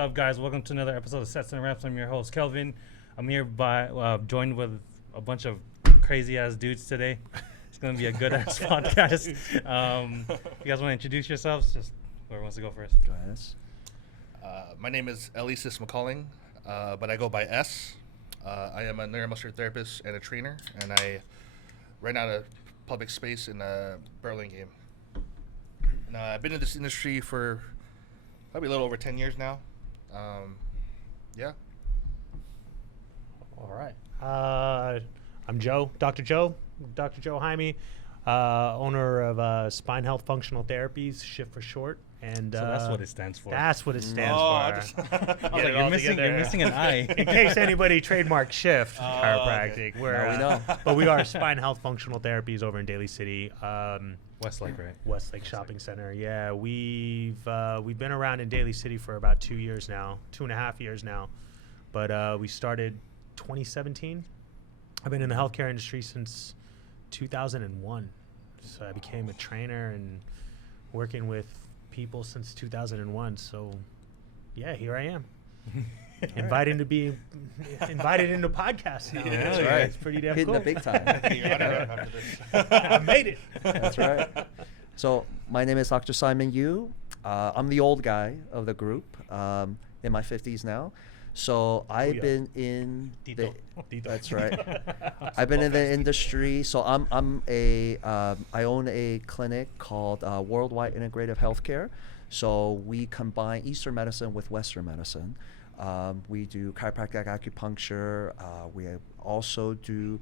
What's up, guys? Welcome to another episode of Sets&Reps. I'm your host, Kelvin. I'm here joined with a bunch of crazy-ass dudes today. It's going to be a good-ass podcast. You guys want to introduce yourselves? Just whoever wants to go first. Go ahead. My name is Elysses Magcaling, but I go by S. I am a neuromuscular therapist and a trainer, and I ran out of public space in Burlingame. And I've been in this industry for probably a little over 10 years now. Yeah. All right. I'm Joe, Dr. Jayme, owner of Spine Health Functional Therapies, SHFT for short. And So that's what it stands for. That's what it stands for. I was like, you're missing an I. In case anybody trademarked SHFT chiropractic. Okay. We're, Now we know. But we are Spine Health Functional Therapies over in Daly City. Westlake, right? Westlake Shopping Center. Yeah, we've been around in Daly City for about 2 years now, 2.5 years now. But we started 2017. I've been in the healthcare industry since 2001. So I became a trainer and working with people since 2001. So yeah, here I am. Invited into podcasts now. Yeah, that's Yeah, right. It's pretty damn Hitting cool. the big time. You're on it after this. I made it. That's right. So my name is Dr. Simon Yu. I'm the old guy of the group, in my 50s now. So I've yeah. been in Tito. That's right. I've been in the industry. So I own a clinic called Worldwide Integrative Healthcare. So we combine Eastern medicine with Western medicine. We do chiropractic acupuncture. We also do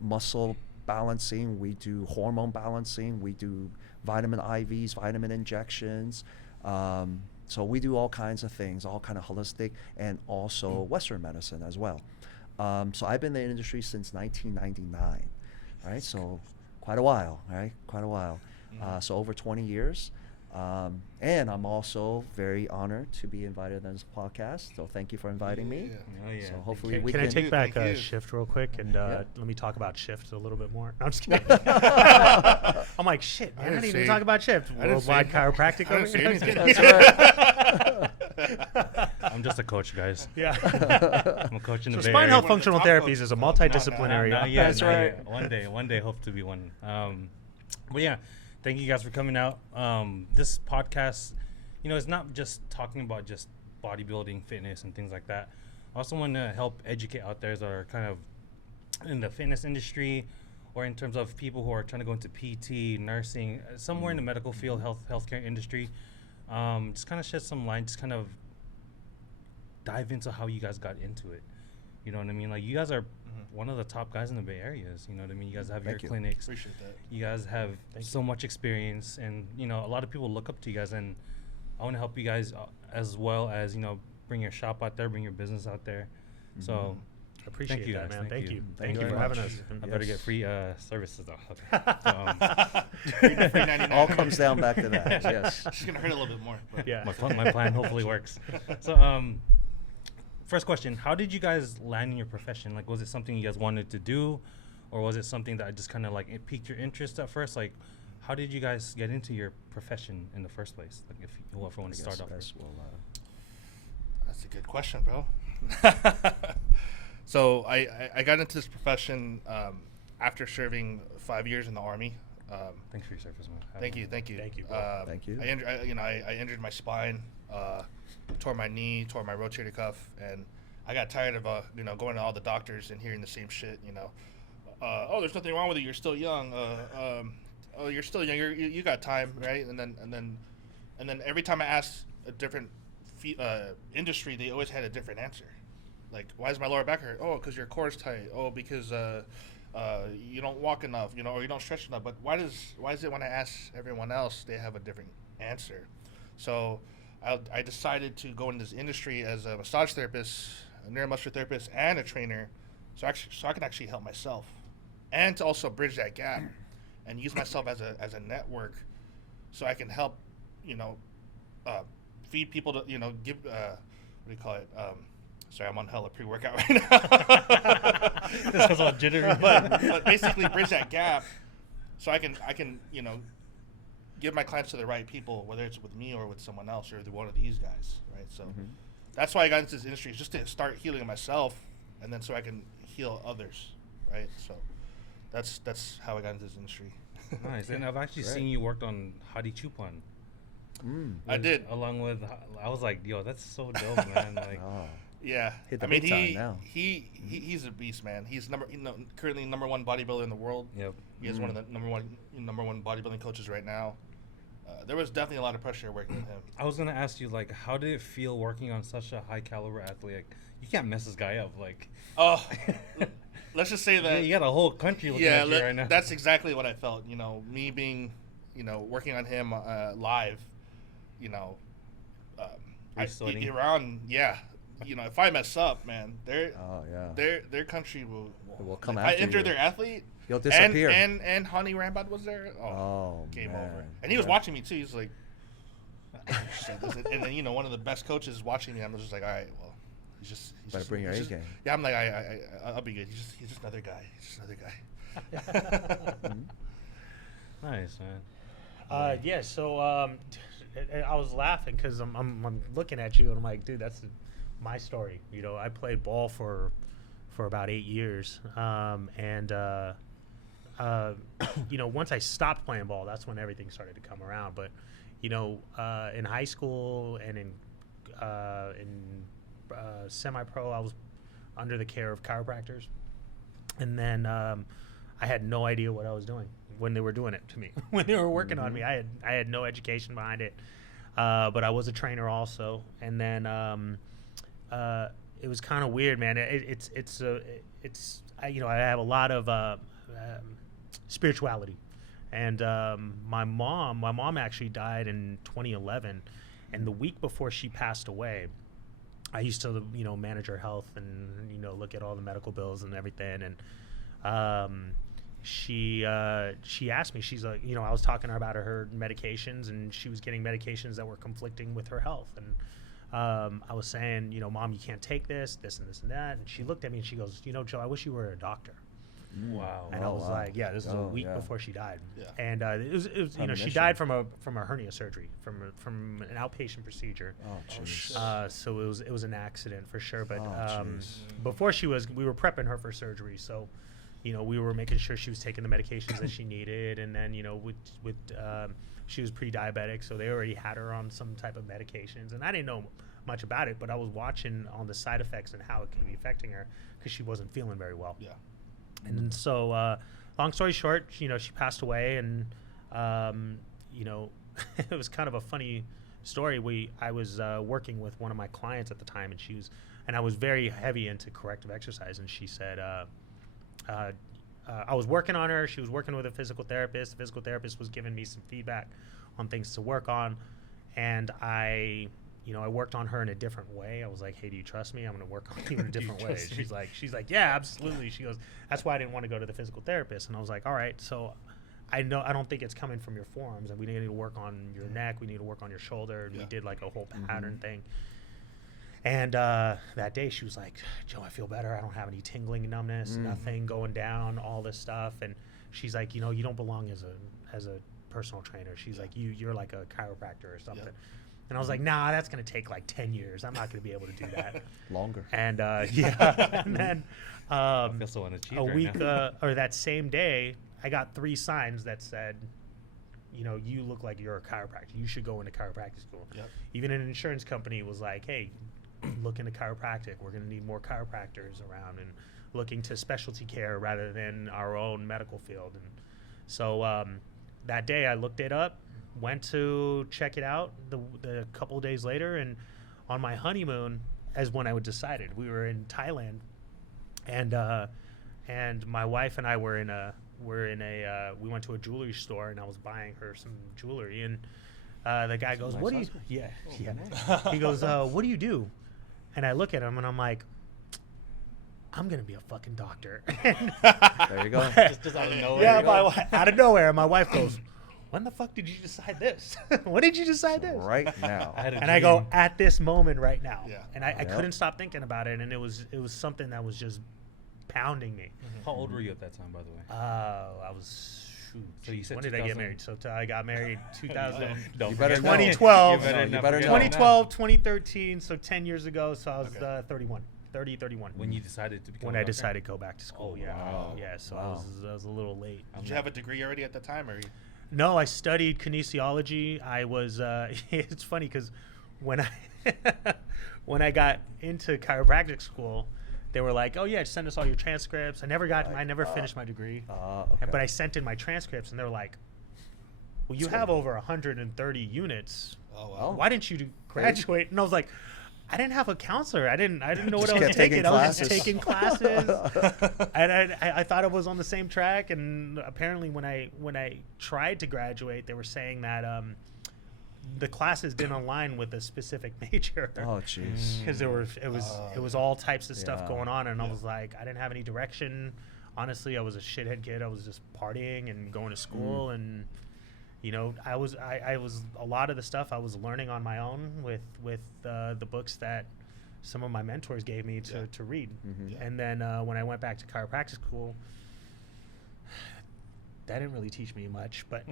muscle balancing. We do hormone balancing. We do vitamin IVs, vitamin injections. So we do all kinds of things, all kind of holistic, and also Western medicine as well. So I've been in the industry since 1999, right? So quite a while, right? Quite a while. So over 20 years. And I'm also very honored to be invited on this podcast. So thank you for inviting me. Oh, yeah. So hopefully we Can I can. take back Thank you. SHFT real quick and Yeah. let me talk about SHFT a little bit more? No, I'm just kidding. I'm like, shit, man, I didn't even talk about SHFT. Worldwide Chiropractic I over didn't say here. anything. That's right. I'm just a coach, guys. Yeah. I'm a coach in the So Bay Spine Area. Health One of the Functional top Therapies coaches. is a Not multidisciplinary. Not yet, That's not right. yet. One day, hope to be one. But yeah, thank you guys for coming out. This podcast, it's not just talking about just bodybuilding, fitness, and things like that. I also want to help educate out there that are kind of in the fitness industry, or in terms of people who are trying to go into PT, nursing, somewhere in the medical field, healthcare industry. Just kind of shed some light, just kind of dive into how you guys got into it. You know what I mean? Like, you guys are one of the top guys in the Bay Areas. You know what I mean? You guys have Thank your you. clinics. Appreciate that. You guys have so much experience, and a lot of people look up to you guys, and I want to help you guys as well as bring your shop out there, bring your business out there. So I appreciate thank you that, guys. man. Thank you. Thank you for very having much. us. I better get Yes. free services though. Okay. So, Free 99. All comes down back to that. Yes. It's going to hurt a little bit more. But Yeah. my plan hopefully works. So first question: how did you guys land in your profession? Like, was it something you guys wanted to do, or was it something that just kind of like it piqued your interest at first? Like, how did you guys get into your profession in the first place? Like, if whoever wants to start off first. That's a good question, bro. So I got into this profession after serving 5 years in the Army. Thanks for your service, man. Thank you. Thank you, bro. Thank you. I injured my spine, tore my knee, tore my rotator cuff, and I got tired of going to all the doctors and hearing the same shit. Oh, there's nothing wrong with you. You're still young. Oh, you're still young. You got time, right? And then every time I asked a different industry, they always had a different answer. Like, why does my lower back hurt? Oh, because your core is tight. Oh, because you don't walk enough, or you don't stretch enough. But why is it when I ask everyone else, they have a different answer? So I decided to go into this industry as a massage therapist, a neuromuscular therapist, and a trainer, so I can actually help myself, and to also bridge that gap and use myself as a network, so I can help, feed people to, give what do you call it? Sorry, I'm on hella pre-workout right now. This is all jittery. but basically bridge that gap, so I can give my clients to the right people, whether it's with me or with someone else or one of these guys, right? So that's why I got into this industry, is just to start healing myself, and then so I can heal others, right? So that's how I got into this industry. Nice. And I've actually seen you worked on Hadi Chupan. I did. Along with, I was like, yo, that's so dope, man. Like, yeah. Hit the I mean, big time now. he's a beast, man. He's currently number one bodybuilder in the world. Yep. He is one of the number one bodybuilding coaches right now. There was definitely a lot of pressure working with him. I was gonna ask you, like, how did it feel working on such a high caliber athlete? Like, you can't mess this guy up, like. Oh, let's just say that. You got a whole country looking at you right now. That's exactly what I felt. Me being, working on him live. Iran, yeah. If I mess up, man, their country will come if after I enter you. their athlete. You'll disappear. And Hani Rambad was there. Game over. And he was watching me too. He's like, and then one of the best coaches is watching me. I'm just like, all right, well, he's better just bring your A game. Yeah, I'm like, I'll be good. He's just another guy. He's just another guy. Nice, man. Yeah. So I was laughing because I'm looking at you and I'm like, dude, that's my story. I played ball for about 8 years, and once I stopped playing ball, that's when everything started to come around. But in high school and in semi-pro, I was under the care of chiropractors, and then I had no idea what I was doing when they were doing it to me. When they were working on me, I had no education behind it, but I was a trainer also. And then it was kind of weird, man. I have a lot of spirituality, and my mom actually died in 2011, and the week before she passed away, I used to manage her health and look at all the medical bills and everything, and she asked me, she's like, I was talking to her about her medications, and she was getting medications that were conflicting with her health, and I was saying, Mom, you can't take this and this and that, and she looked at me and she goes, Joe, I wish you were a doctor. Wow. And I was like, yeah, this is a week before she died. Yeah. And it was she died from a hernia surgery, from an outpatient procedure. Oh, jeez. So it was an accident for sure. But before we were prepping her for surgery. So, we were making sure she was taking the medications that she needed. And then, with she was pre-diabetic, so they already had her on some type of medications. And I didn't know much about it, but I was watching on the side effects and how it could be affecting her because she wasn't feeling very well. Yeah. And so, long story short, she passed away, and it was kind of a funny story. I was working with one of my clients at the time, and I was very heavy into corrective exercise, and she said, I was working on her. She was working with a physical therapist. The physical therapist was giving me some feedback on things to work on, and I worked on her in a different way. I was like, hey, do you trust me? I'm going to work on you in a different way. She's like, yeah, absolutely. She goes, that's why I didn't want to go to the physical therapist. And I was like, all right, so I don't think it's coming from your forearms, and we need to work on your neck. We need to work on your shoulder. And we did like a whole pattern thing. And that day she was like, Joe, I feel better. I don't have any tingling, numbness, nothing going down, all this stuff. And she's like, you don't belong as a personal trainer. She's like, you're like a chiropractor or something. Yeah. And I was like, nah, that's going to take like 10 years. I'm not going to be able to do that. Longer. And and then I feel so unachieved a right week now. Or that same day, I got 3 signs that said, you look like you're a chiropractor. You should go into chiropractic school. Yep. Even an insurance company was like, hey, look into chiropractic. We're going to need more chiropractors around, and looking to specialty care rather than our own medical field. And so that day I looked it up, went to check it out the couple of days later, and on my honeymoon, as when I decided, we were in Thailand, and my wife and I we went to a jewelry store, and I was buying her some jewelry, and the guy goes, nice what do you, husband. yeah. He goes, what do you do? And I look at him and I'm like, I'm going to be a fucking doctor. There you go. Just out of nowhere. Yeah, out of nowhere. My wife goes, when the fuck did you decide this? When did you decide this? Right now. I go, at this moment right now. Yeah. And I couldn't stop thinking about it, and it was something that was just pounding me. How old were you at that time, by the way? I was So you said when did I get married? So I got married 2000. Don't You better forget. know. 2012. You better not know. forget. 2012, 2013, so 10 years ago. So I was 31. When you decided to become When a I doctor? decided to go back to school, Oh, yeah. wow. Yeah, so Wow. I was a little late. Did you have a degree already at the time, or? No, I studied kinesiology. I was, it's funny because when when I got into chiropractic school, they were like, oh yeah, send us all your transcripts. I never finished my degree, Okay. but I sent in my transcripts and they were like, well, you That's have good. over 130 units. Oh wow. Oh. Why didn't you graduate? And I was like, I didn't have a counselor. I didn't know what Just I was kept taking taking. I was just classes. taking classes. And I thought it was on the same track. And apparently, when I tried to graduate, they were saying that the classes didn't align with a specific major. Oh, jeez. Because it was all types of stuff Yeah. going on, and I was like, I didn't have any direction. Honestly, I was a shithead kid. I was just partying and going to school, and you know, I was a lot of the stuff I was learning on my own with the books that some of my mentors gave me to read. Mhm. Yeah. And then when I went back to chiropractic school, that didn't really teach me much, but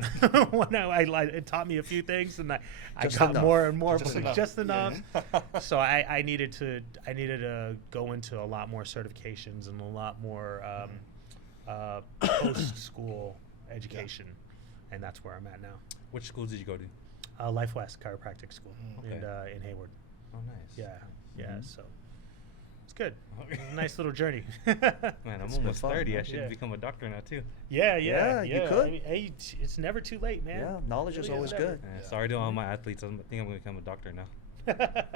when it taught me a few things, and I Just got enough. more and more, Just but enough. just Yeah. enough. So I needed to go into a lot more certifications and a lot more post school education, and that's where I'm at now. Which schools did you go to? Life West Chiropractic School Okay. in Hayward. Oh, nice. Yeah. Mhm. So it's good. Nice little journey. Man, I'm It's been almost fun, 30. I man. should Yeah. become a doctor now too. Yeah, you could. I mean, hey, it's never too late, man. Yeah, knowledge is Really always never. good. Yeah, sorry to all my athletes. I think I'm gonna become a doctor now.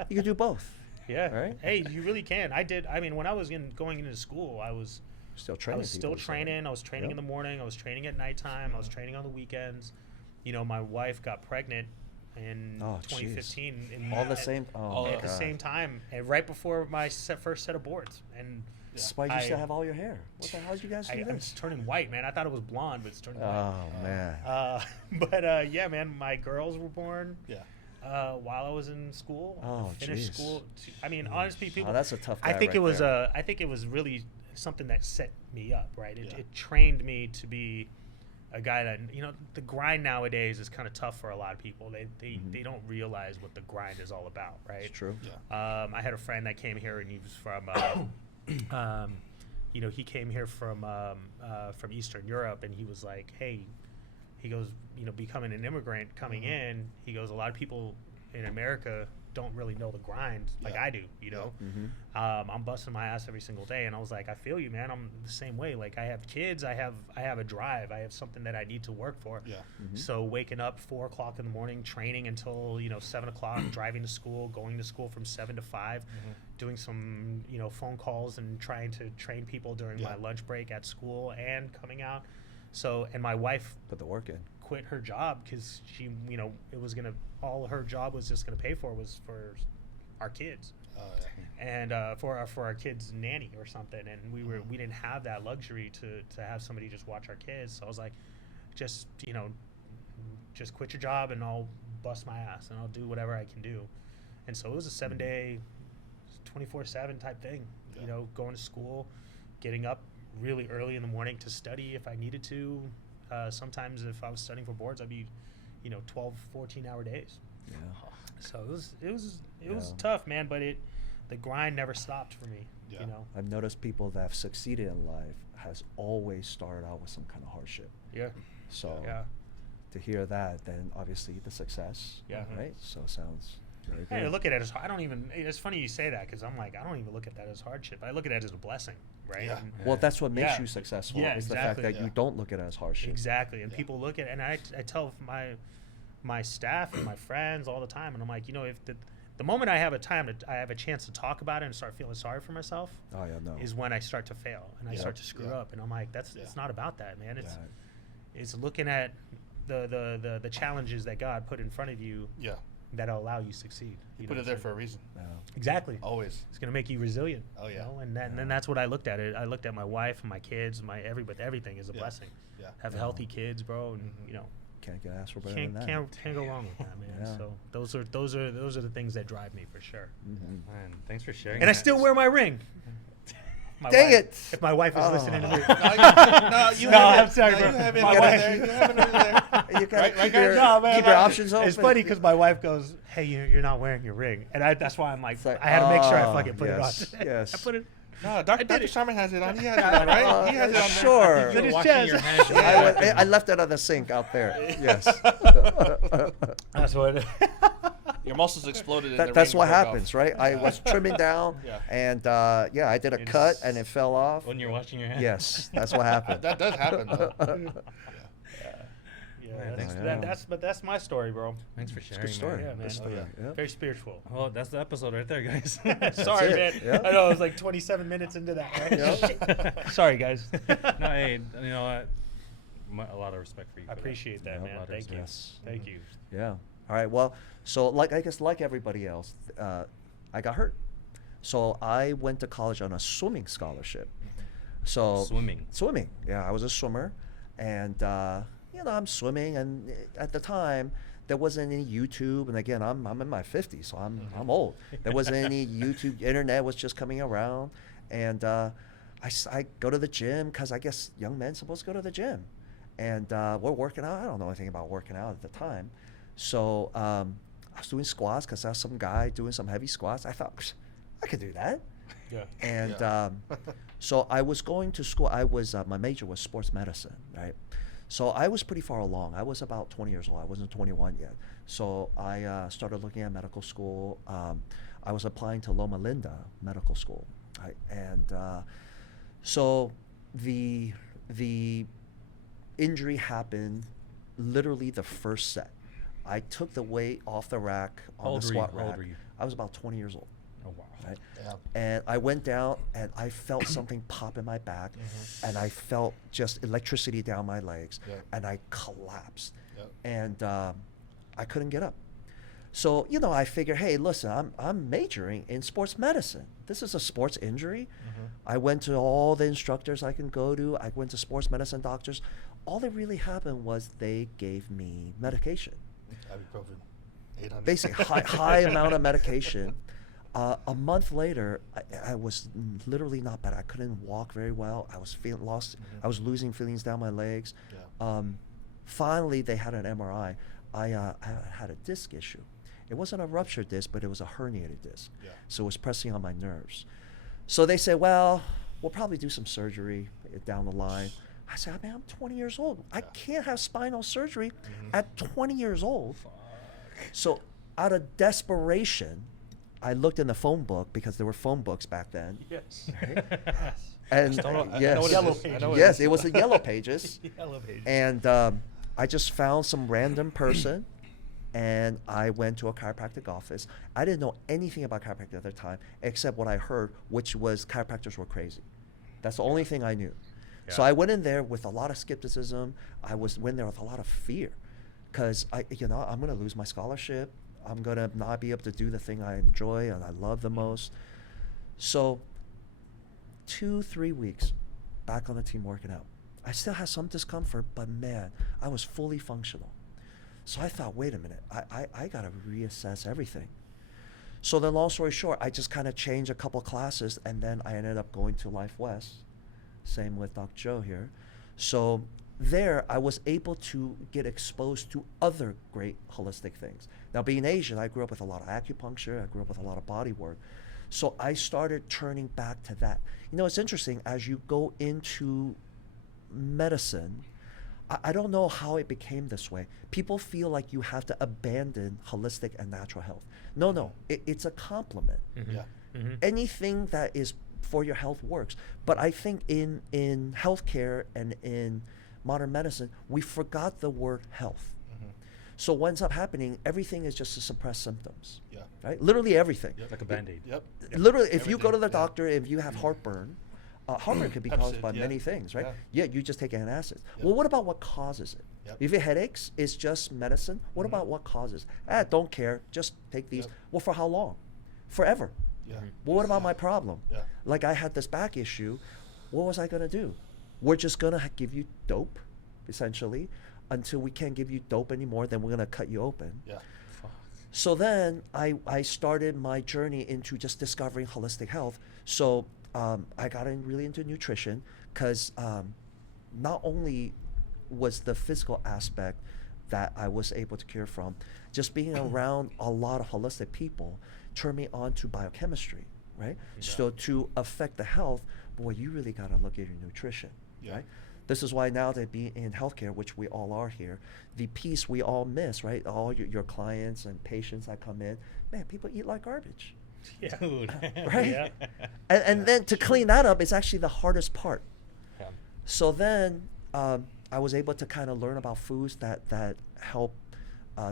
You can do both. Yeah. Right? Hey, you really can. I mean, when I was going into school, I was Still training. I was still people, so- training. I was training in Yep. the morning. I was training at nighttime. I was training on the weekends. You know, my wife got pregnant in Oh, jeez. 2015. All the same. Oh, all my at the God. same time, and right before my first set of boards. And This is why you used to I- have all your hair. What the hell did you guys do I'm this? just turning white, man. I thought it was blonde, but it's turning white. Oh, man. But yeah, man, my girls were born Yeah. while I was in school. Oh, Finished jeez. school. I mean, honestly, people. Oh, that's a tough guy I think right it was there. I think it was really something that set me up, right? Yeah. It trained me to be a guy that, you know, the grind nowadays is kind of tough for a lot of people. They don't realize what the grind is all about, right? It's true. Yeah. I had a friend that came here and he was from, you know, he came here from Eastern Europe, and he was like, hey, he goes, you know, becoming an immigrant coming in, he goes, a lot of people in America don't really know the grind like Yeah. I do, you know. Mm-hmm. I'm busting my ass every single day, and I was like, I feel you, man. I'm the same way. Like, I have kids, I have a drive, I have something that I need to work for. Yeah. Mm-hmm. So waking up 4 o'clock in the morning, training until 7 o'clock, driving to school, going to school from 7 to 5, doing some phone calls and trying to train people during Yeah. my lunch break at school and coming out. So, and my wife Put the work in. quit her job because she, it was gonna, all her job was just gonna pay for was for our kids and for our kids' nanny or something, and we didn't have that luxury to have somebody just watch our kids. So I was like, just quit your job and I'll bust my ass and I'll do whatever I can do. And so it was a 7-day, 24/7 type thing. Yeah. Going to school, getting up really early in the morning to study if I needed to. Sometimes if I was studying for boards, I'd be 12, 14-hour days. Yeah. So it was Yeah. tough, man, but the grind never stopped for me. Yeah. I've noticed people that have succeeded in life has always started out with some kind of hardship. Yeah. So Yeah. to hear that, then obviously the success. Yeah. Right. So it sounds very Hey, I good. look at it as it's funny you say that because I'm like, I don't even look at that as hardship. I look at it as a blessing, right? Yeah. And Well, that's what makes Yeah. you successful. Yeah, is the exactly. fact that you Yeah. don't look at it as hardship. exactly. And Yeah. people look at it, and I tell my staff and my friends all the time, and I'm like, if the moment I have a chance to talk about it and start feeling sorry for myself Oh yeah, no. is when I start to fail and I Yeah. start to screw Yeah. up, and I'm like, it's Yeah. not about that, man. It's Yeah. it's looking at the challenges that God put in front of you Yeah. that'll allow you to succeed. You know put what it there I'm for a saying? reason. No. Exactly. Always. It's gonna make you resilient. Oh, yeah. And then that's what I looked at it. I looked at my wife and my kids, everything is a Yeah. blessing. Yeah. Have Yeah. healthy kids, bro, and Mhm. Can't get asked for better can't than that. can't go wrong with that, man. Yeah. So those are the things that drive me for sure. Mhm. Man, thanks for sharing. And I that. still wear my ring. my Dang wife, it. If my wife is listening to me. You No, have I'm it. sorry, No, bro. you have it My over wife- there. You have it over there. You gotta Right, keep guys? your, No, man, keep your like, options open. It's funny because my wife goes, "Hey, you're not wearing your ring," and that's why I'm like, It's like, I had to make sure I oh, fucking put yes, it on. yes. I put it. No, did Dr. it. Sharman has it on. He has it on, right? He has it on there. Sure. It's in his Washing chest. your hands. I left it on the sink out there. Yes. That's what. Your muscles exploded. In the That's ring what broke off. happens, right? I was trimming down, Yeah. and I did a It cut, is- and it fell off. When you're washing your hands. Yes, that's what happened. That does happen, though. Yeah, Man, that's, thanks- that's my story, bro. Thanks for sharing. Good story. man. Yeah, man. Good story. yeah. Yeah. Very spiritual. Well, that's the episode right there, guys. Sorry, man. it, yeah. I know it was like 27 minutes into that, right? Sorry, guys. No, hey, you know what? A lot of respect for you. I for appreciate that, Yeah, man. a lot of Thank you. respect. Yes. Thank you. Yeah. All right. Well, so I guess like everybody else, I got hurt. So I went to college on a swimming scholarship. So Swimming. Yeah, I was a swimmer, and I'm swimming, and at the time there wasn't any YouTube, and again I'm in my 50s, so I'm old. There wasn't any YouTube. Internet was just coming around, and I go to the gym because I guess young men supposed to go to the gym, and we're working out. I don't know anything about working out at the time, so I was doing squats because I saw some guy doing some heavy squats. I thought I could do that. Yeah. And Yeah. so I was going to school. I was my major was sports medicine, right? So I was pretty far along. I was about 20 years old. I wasn't 21 yet. So I started looking at medical school. I was applying to Loma Linda Medical School, right? And so the injury happened literally the first set. I took the weight off the rack on the squat How old rack. were you? I was about 20 years old. Oh wow. Right? Yeah. And I went down and I felt something pop in my back, and I felt just electricity down my legs, Yeah. and I collapsed, Yep. and I couldn't get up. So I figured, hey, listen, I'm majoring in sports medicine. This is a sports injury. I went to all the instructors I can go to. I went to sports medicine doctors. All that really happened was they gave me medication. Ibuprofen, 800. Basically, high amount of medication. A month later, I was literally not bad. I couldn't walk very well. I was feeling lost. I was losing feelings down my legs. Yeah. Finally, they had an MRI. I had a disc issue. It wasn't a ruptured disc, but it was a herniated disc. Yeah. So it was pressing on my nerves. So they said, well, we'll probably do some surgery down the line. I said, I mean, I'm 20 years old. I can't have spinal surgery at 20 years old. So out of desperation, I looked in the phone book because there were phone books back then. Yes. Right? And I know yes, what it Yellow is. I pages. know what yes, is. it was the yellow pages. Yellow pages. And I just found some random person, and I went to a chiropractic office. I didn't know anything about chiropractic at the time, except what I heard, which was chiropractors were crazy. That's the only thing I knew. So Yeah. I went in there with a lot of skepticism. Went there with a lot of fear, because I'm going to lose my scholarship. I'm going to not be able to do the thing I enjoy and I love the most. So 2-3 weeks back on the team working out. I still had some discomfort, but man, I was fully functional. So I thought, wait a minute, I got to reassess everything. So then long story short, I just kind of changed a couple classes, and then I ended up going to Life West. Same with Dr. Joe here. So there I was able to get exposed to other great holistic things. Now, being Asian, I grew up with a lot of acupuncture. I grew up with a lot of body work. So I started turning back to that. It's interesting, as you go into medicine, I don't know how it became this way. People feel like you have to abandon holistic and natural health. No, it's a complement. Yeah. Anything that is for your health works. But I think in healthcare and in modern medicine, we forgot the word health. So what ends up happening, everything is just to suppress symptoms. Yeah. Right? Literally everything. Yep. Like a Band-Aid. Yep. Literally, if you go to the Everything, yeah. doctor, if you have heartburn, heartburn could be caused Pepsid, by yeah. many things, right? Yeah. Yeah, you just take antacids. Yep. Well, what about what causes it? Yep. If it headaches, it's just medicine. What about what causes? Don't care. Just take these. Yep. Well, for how long? Forever. Yeah. Well, what about my problem? Yeah. Like I had this back issue. What was I going to do? We're just going to give you dope, essentially, until we can't give you dope anymore. Then we're going to cut you open. Yeah. So then I started my journey into just discovering holistic health. So I got really into nutrition because not only was the physical aspect that I was able to cure from, just being around a lot of holistic people turned me on to biochemistry, right? Yeah. So to affect the health, boy, you really got to look at your nutrition, Yeah. right? This is why now that being in healthcare, which we all are here, the piece we all miss, right? All your clients and patients that come in, man, people eat like garbage, Yeah. Dude. right? Yeah. And then to clean that up is actually the hardest part. Yeah. So then I was able to kind of learn about foods that help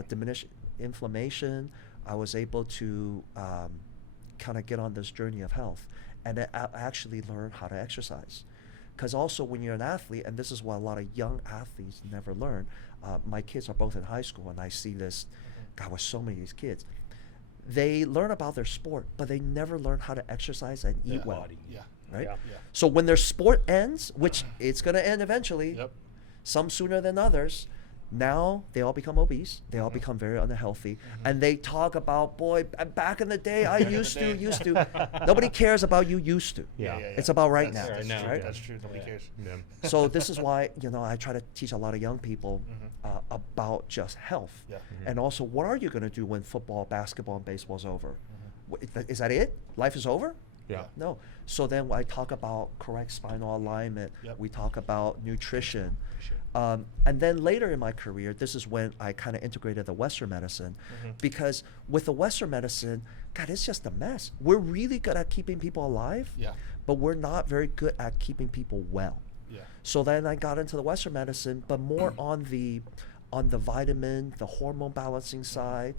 diminish inflammation. I was able to kind of get on this journey of health, and then I actually learn how to exercise. Because also when you're an athlete, and this is what a lot of young athletes never learn, my kids are both in high school, and I see this, God, with so many of these kids. They learn about their sport, but they never learn how to exercise and eat Yeah. well, Body. Yeah. right? Yeah. Yeah. So when their sport ends, which it's going to end eventually, Yep. some sooner than others, now they all become obese. They all Mhm. become very unhealthy. And they talk about, boy, back in the day, I Back in the used day. to. Nobody cares about you used to. Yeah. It's about right now, That's Right true. now. right? That's true. Nobody Yeah. cares. Yeah. So this is why, I try to teach a lot of young people Mhm. about just health. Yeah. And also, what are you going to do when football, basketball, and baseball is over? Mhm. Is that it? Life is over? Yeah. No. So then I talk about correct spinal alignment. Yep. We talk about nutrition. Sure. And then later in my career, this is when I kind of integrated the Western medicine. Mhm. Because with the Western medicine, God, it's just a mess. We're really good at keeping people alive, Yeah. but we're not very good at keeping people well. Yeah. So then I got into the Western medicine, but more on the vitamin, the hormone balancing side.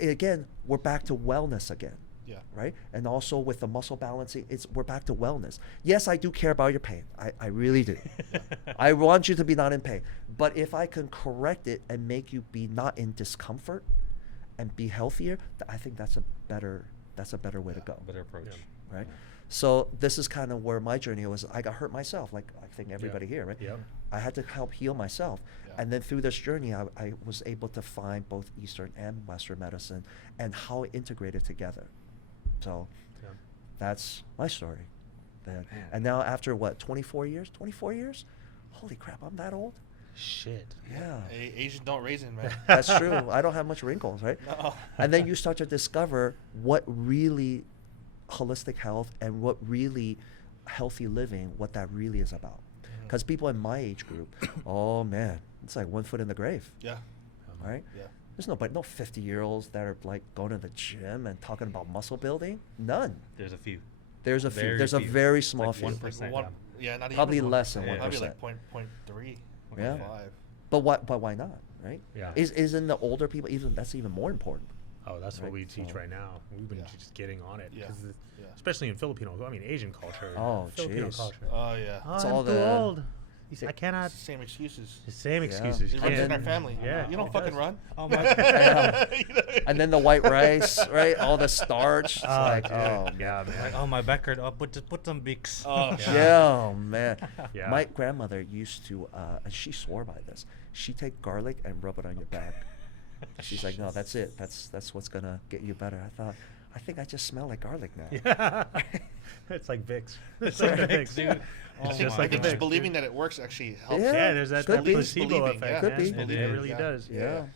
Again, we're back to wellness again. Yeah. Right? And also with the muscle balancing, we're back to wellness. Yes, I do care about your pain. I really do. I want you to be not in pain. But if I can correct it and make you be not in discomfort and be healthier, I think that's a better way to go. Better approach. Yeah. Right? So this is kind of where my journey was. I got hurt myself, like I think everybody here, right? Yep. I had to help heal myself. Yeah. And then through this journey, I was able to find both Eastern and Western medicine and how it integrated together. So Yeah. that's my story. And now after what, 24 years? 24 years? Holy crap, I'm that old? Shit. Yeah. Asian don't raisin, man. That's true. I don't have much wrinkles, right? No. And then you start to discover what really holistic health and what really healthy living, what that really is about. Mhm. Because people in my age group, oh man, it's like 1 foot in the grave, Yeah. right? Yeah. There's no 50-year-olds that are like going to the gym and talking about muscle building. None. There's a few. There's a few. Very There's a few. very It's small like few. 1%. One, yeah, not Probably even less than Yeah. 1%. Probably 1%. like 0.3. Yeah. 0.5. But why not, right? Yeah. Isn't the older people that's even more important? Oh, that's what Right, we teach so- right now. We've been Yeah. just getting on it. Yeah. 'Cause Yeah. especially in Filipino, Asian culture. Oh, Filipino jeez. culture. Oh yeah. Oh, It's I'm all too the- old. I cannot. Same excuses. The same Yeah. excuses. It You runs in can't- our family. Yeah. You don't it fucking does. run. Oh my You know? And then the white rice, right? All the starch. It's like, dude. oh, Yeah, man. Like, oh, my back hurt. Oh, put some Vicks. Oh, yeah, oh, man. Yeah. My grandmother used to, and she swore by this. She'd take garlic and rub it on your back. She's like, no, that's it. That's what's gonna get you better. I think I just smell like garlic now. Yeah. It's like Vicks. It's like like Vicks, Vicks, dude. Oh It's my just I like think a just Vicks, believing dude. that it works actually helps. Yeah. Yeah, there's that Could be. placebo Believing, effect. yeah. Could man. be. It really Yeah. does. Yeah.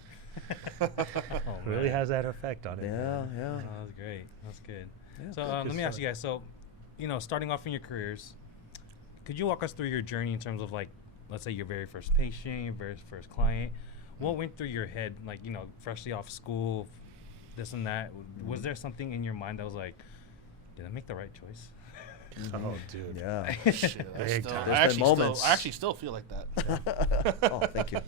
Oh, It really man. has that effect on it. Yeah, man. yeah. Oh, that's great. That's good. Yeah. So Good let me ask stuff. you guys. So, starting off in your careers, could you walk us through your journey in terms of like, let's say your very first patient, your very first client? What went through your head, like freshly off school, this and that? Was there something in your mind that was like, did I make the right choice? Oh, dude. Yeah. Shit, Big time. There's been moments. I actually still feel like that. Oh, thank you.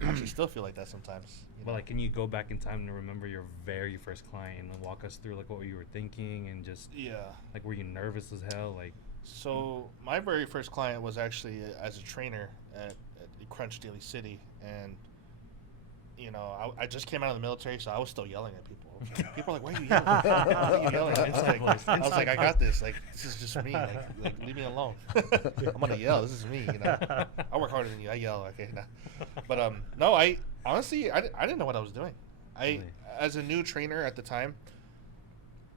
I actually still feel like that sometimes. But like, can you go back in time to remember your very first client and walk us through like what you were thinking and just Yeah. like, were you nervous as hell? Like, So my very first client was actually as a trainer at Crunch Daly City, and I just came out of the military, so I was still yelling at people. People are like, "Why are you yelling? Why are you yelling?" I was like, I got this. Like, this is just me. Like leave me alone. I'm gonna yell. This is me. I work harder than you. I yell. Okay, nah. But no, I honestly I didn't know what I was doing. Really? As a new trainer at the time,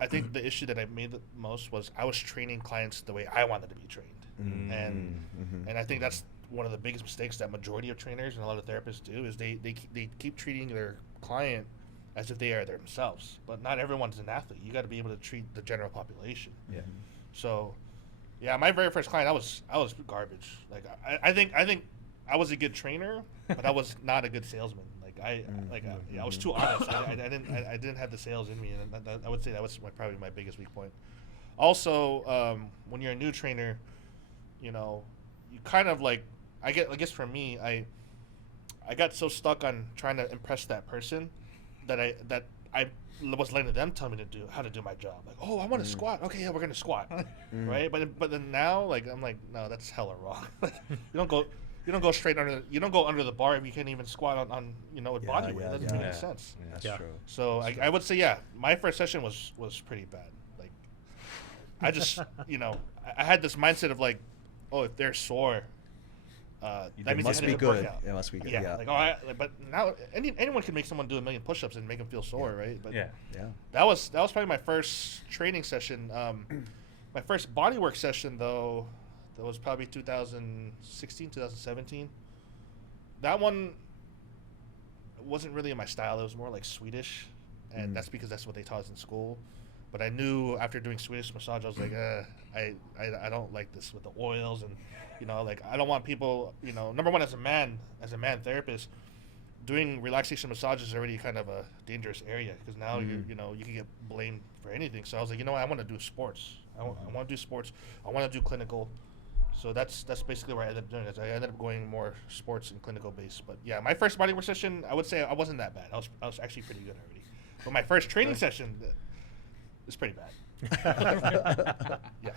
I think the issue that I made the most was I was training clients the way I wanted to be trained, and I think that's one of the biggest mistakes that majority of trainers and a lot of therapists do is they keep treating their client as if they are themselves. But not everyone's an athlete. You got to be able to treat the general population. Yeah. So, yeah, my very first client, I was garbage. Like I think I was a good trainer, but I was not a good salesman. I was too honest. I didn't have the sales in me, and I would say that was probably my biggest weak point. Also, when you're a new trainer, you kind of like I guess for me, I got so stuck on trying to impress that person that I was letting them tell me how to do my job. Like, oh, I want to squat. Okay, yeah, we're gonna squat, right? But then now, like, I'm like, no, that's hella wrong. Like, you don't go straight under. You don't go under the bar if you can't even squat on with body weight. It doesn't make any sense. Yeah, that's true. So I would say, my first session was pretty bad. Like, I just I had this mindset of like, oh, if they're sore, that means must be good. It must be good. Yeah. Like, but now anyone can make someone do 1 million push-ups and make them feel sore, right? But that was probably my first training session. My first bodywork session though. That was probably 2016, 2017. That one wasn't really in my style. It was more like Swedish, and that's because that's what they taught us in school. But I knew after doing Swedish massage, I was like, I don't like this with the oils, and like I don't want people. Number one, as a man therapist, doing relaxation massage is already kind of a dangerous area because now you can get blamed for anything. So I was like, I want to do sports. I want to do sports. I want to do clinical. So that's basically what I ended up doing. I ended up going more sports and clinical based. But yeah, my first bodywork session, I would say I wasn't that bad. I was actually pretty good already. But my first training session is pretty bad. Yeah.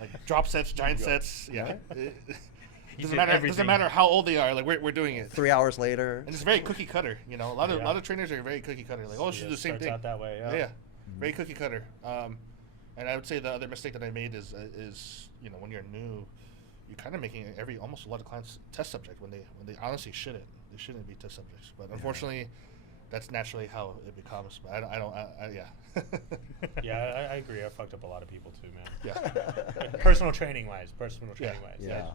Like drop sets, giant sets. Yeah. Doesn't matter how old they are. Like we're doing it. 3 hours later. And it's very cookie cutter. A lot of trainers are very cookie cutter. Like, should do the same thing. Out that way. Yeah. Very cookie cutter. And I would say the other mistake that I made is when you're new, you're kind of making almost a lot of clients test subject when they honestly shouldn't. They shouldn't be test subjects. But unfortunately, that's naturally how it becomes. But Yeah, I agree. I fucked up a lot of people too, man. Yeah. Personal training wise. Yeah.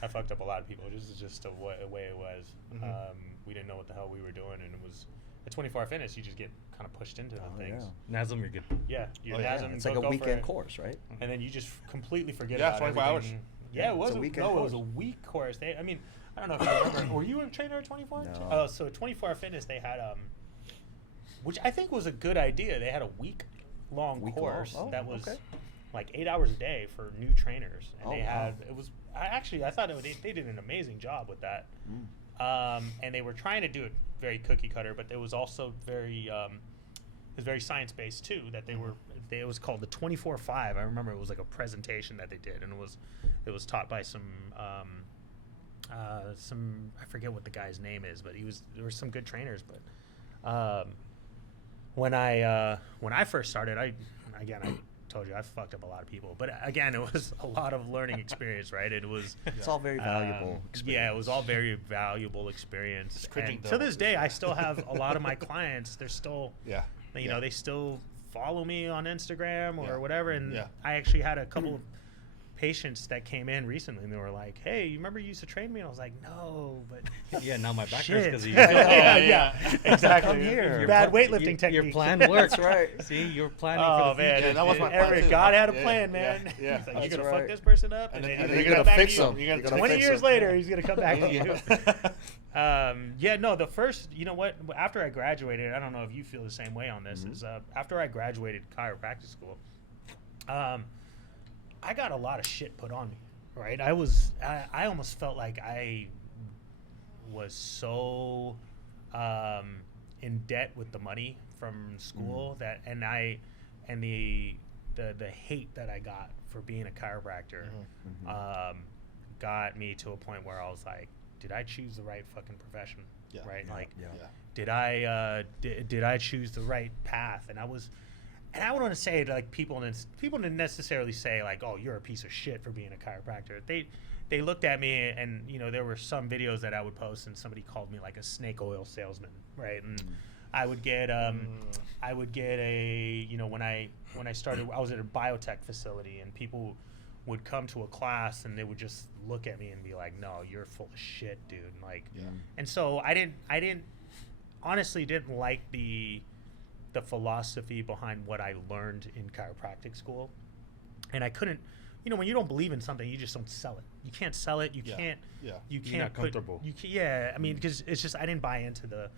I fucked up a lot of people. This is just the way it was. We didn't know what the hell we were doing, and it was at 24 Fitness. You just get kind of pushed into the things. Yeah. NASM, you're good. Yeah, It's like a weekend course, right? And then you just completely forget Yeah, about 24 hours. Yeah, it was a weekend it course. was a week course. I don't know if you remember. Were you a trainer at 24? No. Oh, so 24 Fitness, they had which I think was a good idea. They had a week-long course that was like 8 hours a day for new trainers, and it was. I thought they did an amazing job with that. And they were trying to do it very cookie cutter, but it was also very science based too. That it was called the 24/5. I remember it was like a presentation that they did, and it was taught by some I forget what the guy's name is, but there were some good trainers. But when I first started, I told you I fucked up a lot of people, but again, it was a lot of learning experience, right? It's all very valuable experience. Yeah, it was all very valuable experience. And to this day, I still have a lot of my clients. They're still, they still follow me on Instagram or whatever. And I actually had a couple of patients that came in recently, and they were like, "Hey, you remember you used to train me?" And I was like, "No, but yeah, now my back hurts because you." exactly. Come here. Bad weightlifting technique. Your plan works, right? See, you're planning for the future. Yeah, that was my plan Eric, too. God had a plan, man. Yeah. He's like, That's you're gonna right. fuck this person up, And then then he's you're gonna come back fix to you. him. You're gonna 20 fix years him. later, he's gonna come back to you. The first, after I graduated, I don't know if you feel the same way on this, is after I graduated chiropractic school, I got a lot of shit put on me, right? I almost felt like I was so in debt with the money from school and the hate that I got for being a chiropractor got me to a point where I was like, did I choose the right fucking profession? Right? Did I choose the right path? And I don't want to say it like people didn't necessarily say like, oh, you're a piece of shit for being a chiropractor. They looked at me and there were some videos that I would post and somebody called me like a snake oil salesman, right? And I would get a, you know, when I started, I was at a biotech facility, and people would come to a class and they would just look at me and be like, no, you're full of shit, dude. Like, and so I honestly didn't like the philosophy behind what I learned in chiropractic school. And I couldn't, you know, when you don't believe in something, you just don't sell it. You can't sell it. You can't. Yeah. You You're can't not comfortable. I mean, because it's just I didn't buy into the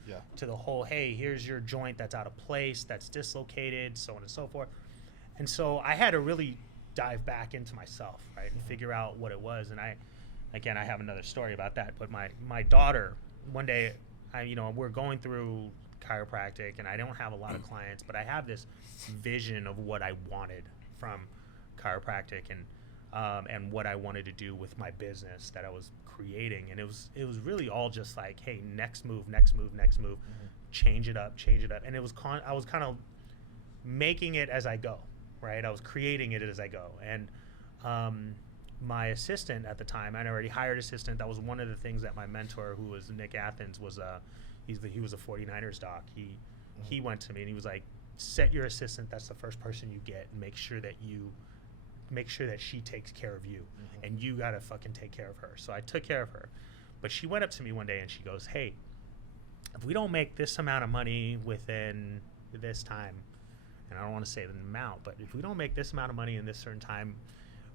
whole. Hey, here's your joint that's out of place, that's dislocated, so on and so forth. And so I had to really dive back into myself, right, and figure out what it was. And I have another story about that. But my daughter, one day, we're going through chiropractic, and I don't have a lot of clients, but I have this vision of what I wanted from chiropractic and what I wanted to do with my business that I was creating. And it was really all just like, hey, next move, change it up. And it was I was kind of making it as I go, right? I was creating it as I go. And my assistant at the time, I'd already hired assistant. That was one of the things that my mentor, who was Nick Athens, was he was a 49ers doc. He went to me and he was like, set your assistant, that's the first person you get, and make sure that she takes care of you, and you gotta fucking take care of her. So I took care of her. But she went up to me one day and she goes, hey, if we don't make this amount of money within this time, and I don't want to say the amount, but if we don't make this amount of money in this certain time,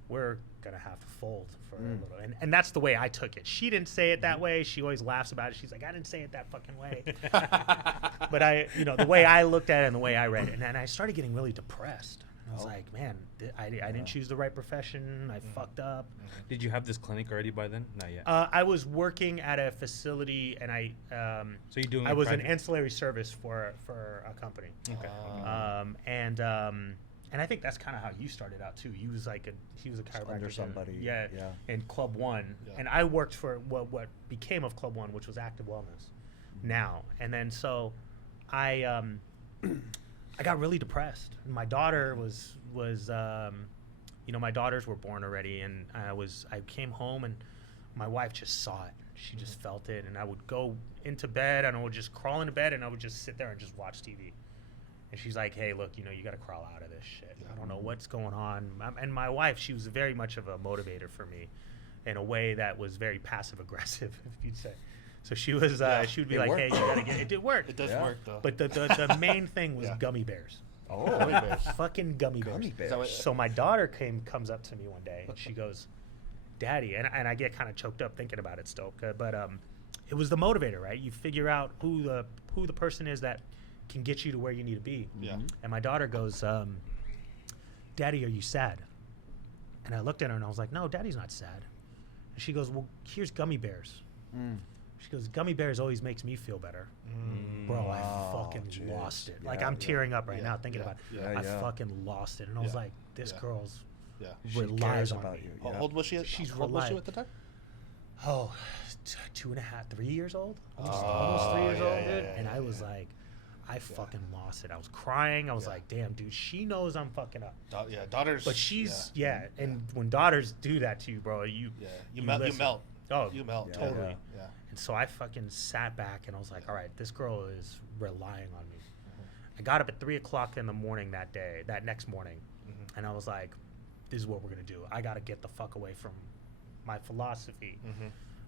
we're gonna have to fold for a little. And that's the way I took it. She didn't say it that way. She always laughs about it. She's like, I didn't say it that fucking way. But the way I looked at it and the way I read it, and then I started getting really depressed. I was like, man, I didn't choose the right profession. I fucked up. Did you have this clinic already by then? Not yet. I was working at a facility, and so you're doing. I was an ancillary service for a company. Okay. And I think that's kind of how you started out too. He was a chiropractor under somebody. in Club One, and I worked for what became of Club One, which was Active Wellness now. And then so I got really depressed. My daughter was my daughters were born already, and I came home and my wife just saw it. She just felt it, and I would go into bed and I would just crawl into bed and I would just sit there and just watch TV. And she's like, hey, look, you got to crawl out of this shit. I don't know what's going on. And my wife, she was very much of a motivator for me in a way that was very passive aggressive, if you'd say. So she was, she would be like, hey, you got to get it. It did work. It does work, though. But the main thing was gummy bears. Oh, Gummy bears. Fucking gummy bears. Gummy bears. So my daughter comes up to me one day and she goes, Daddy, and I get kind of choked up thinking about it still, but it was the motivator, right? You figure out who the person is that can get you to where you need to be. Yeah. And my daughter goes, Daddy, are you sad? And I looked at her and I was like, no, Daddy's not sad. And she goes, well, here's gummy bears. She goes, gummy bears always makes me feel better. Bro, I fucking lost it. Like, I'm tearing up right now thinking about it. I fucking lost it. And I was like, this girl's relies on me. How old was she? She's how old was she at the time? Oh, 2.5, 3 years old? Almost 3 years old, dude. And I was like, I fucking lost it. I was crying. I was like, damn, dude, she knows I'm fucking up. Daughters. But she's, and when daughters do that to you, bro, you melt. Oh, you melt. Totally. Yeah. And so I fucking sat back and I was like, all right, this girl is relying on me. I got up at 3 o'clock in the morning that next morning, and I was like, this is what we're going to do. I got to get the fuck away from my philosophy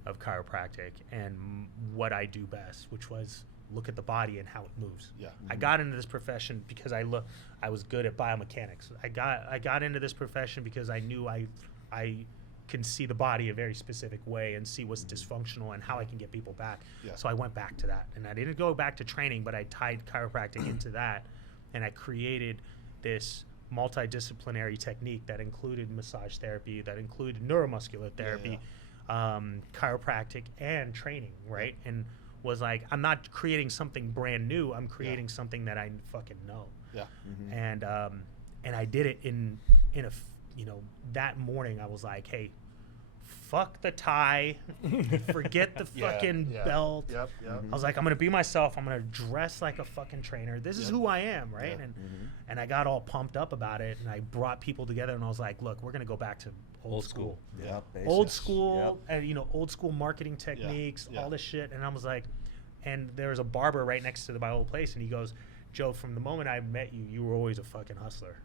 of chiropractic and what I do best, which was look at the body and how it moves. I got into this profession because I was good at biomechanics. I got into this profession because I knew I can see the body a very specific way and see what's dysfunctional and how I can get people back. So I went back to that, and I didn't go back to training, but I tied chiropractic into that, and I created this multidisciplinary technique that included massage therapy, that included neuromuscular therapy, chiropractic, and training, right? And was like, I'm not creating something brand new. I'm creating something that I fucking know. And I did it in a that morning. I was like, hey, fuck the tie, forget the fucking belt. I was like, I'm gonna be myself. I'm gonna dress like a fucking trainer. This is who I am, right? And I got all pumped up about it, and I brought people together, and I was like, look, we're gonna go back to old school. Basics. Old school, and old school marketing techniques, all this shit. And I was like, And there was a barber right next to my old place, and he goes, Joe, from the moment I met you, you were always a fucking hustler.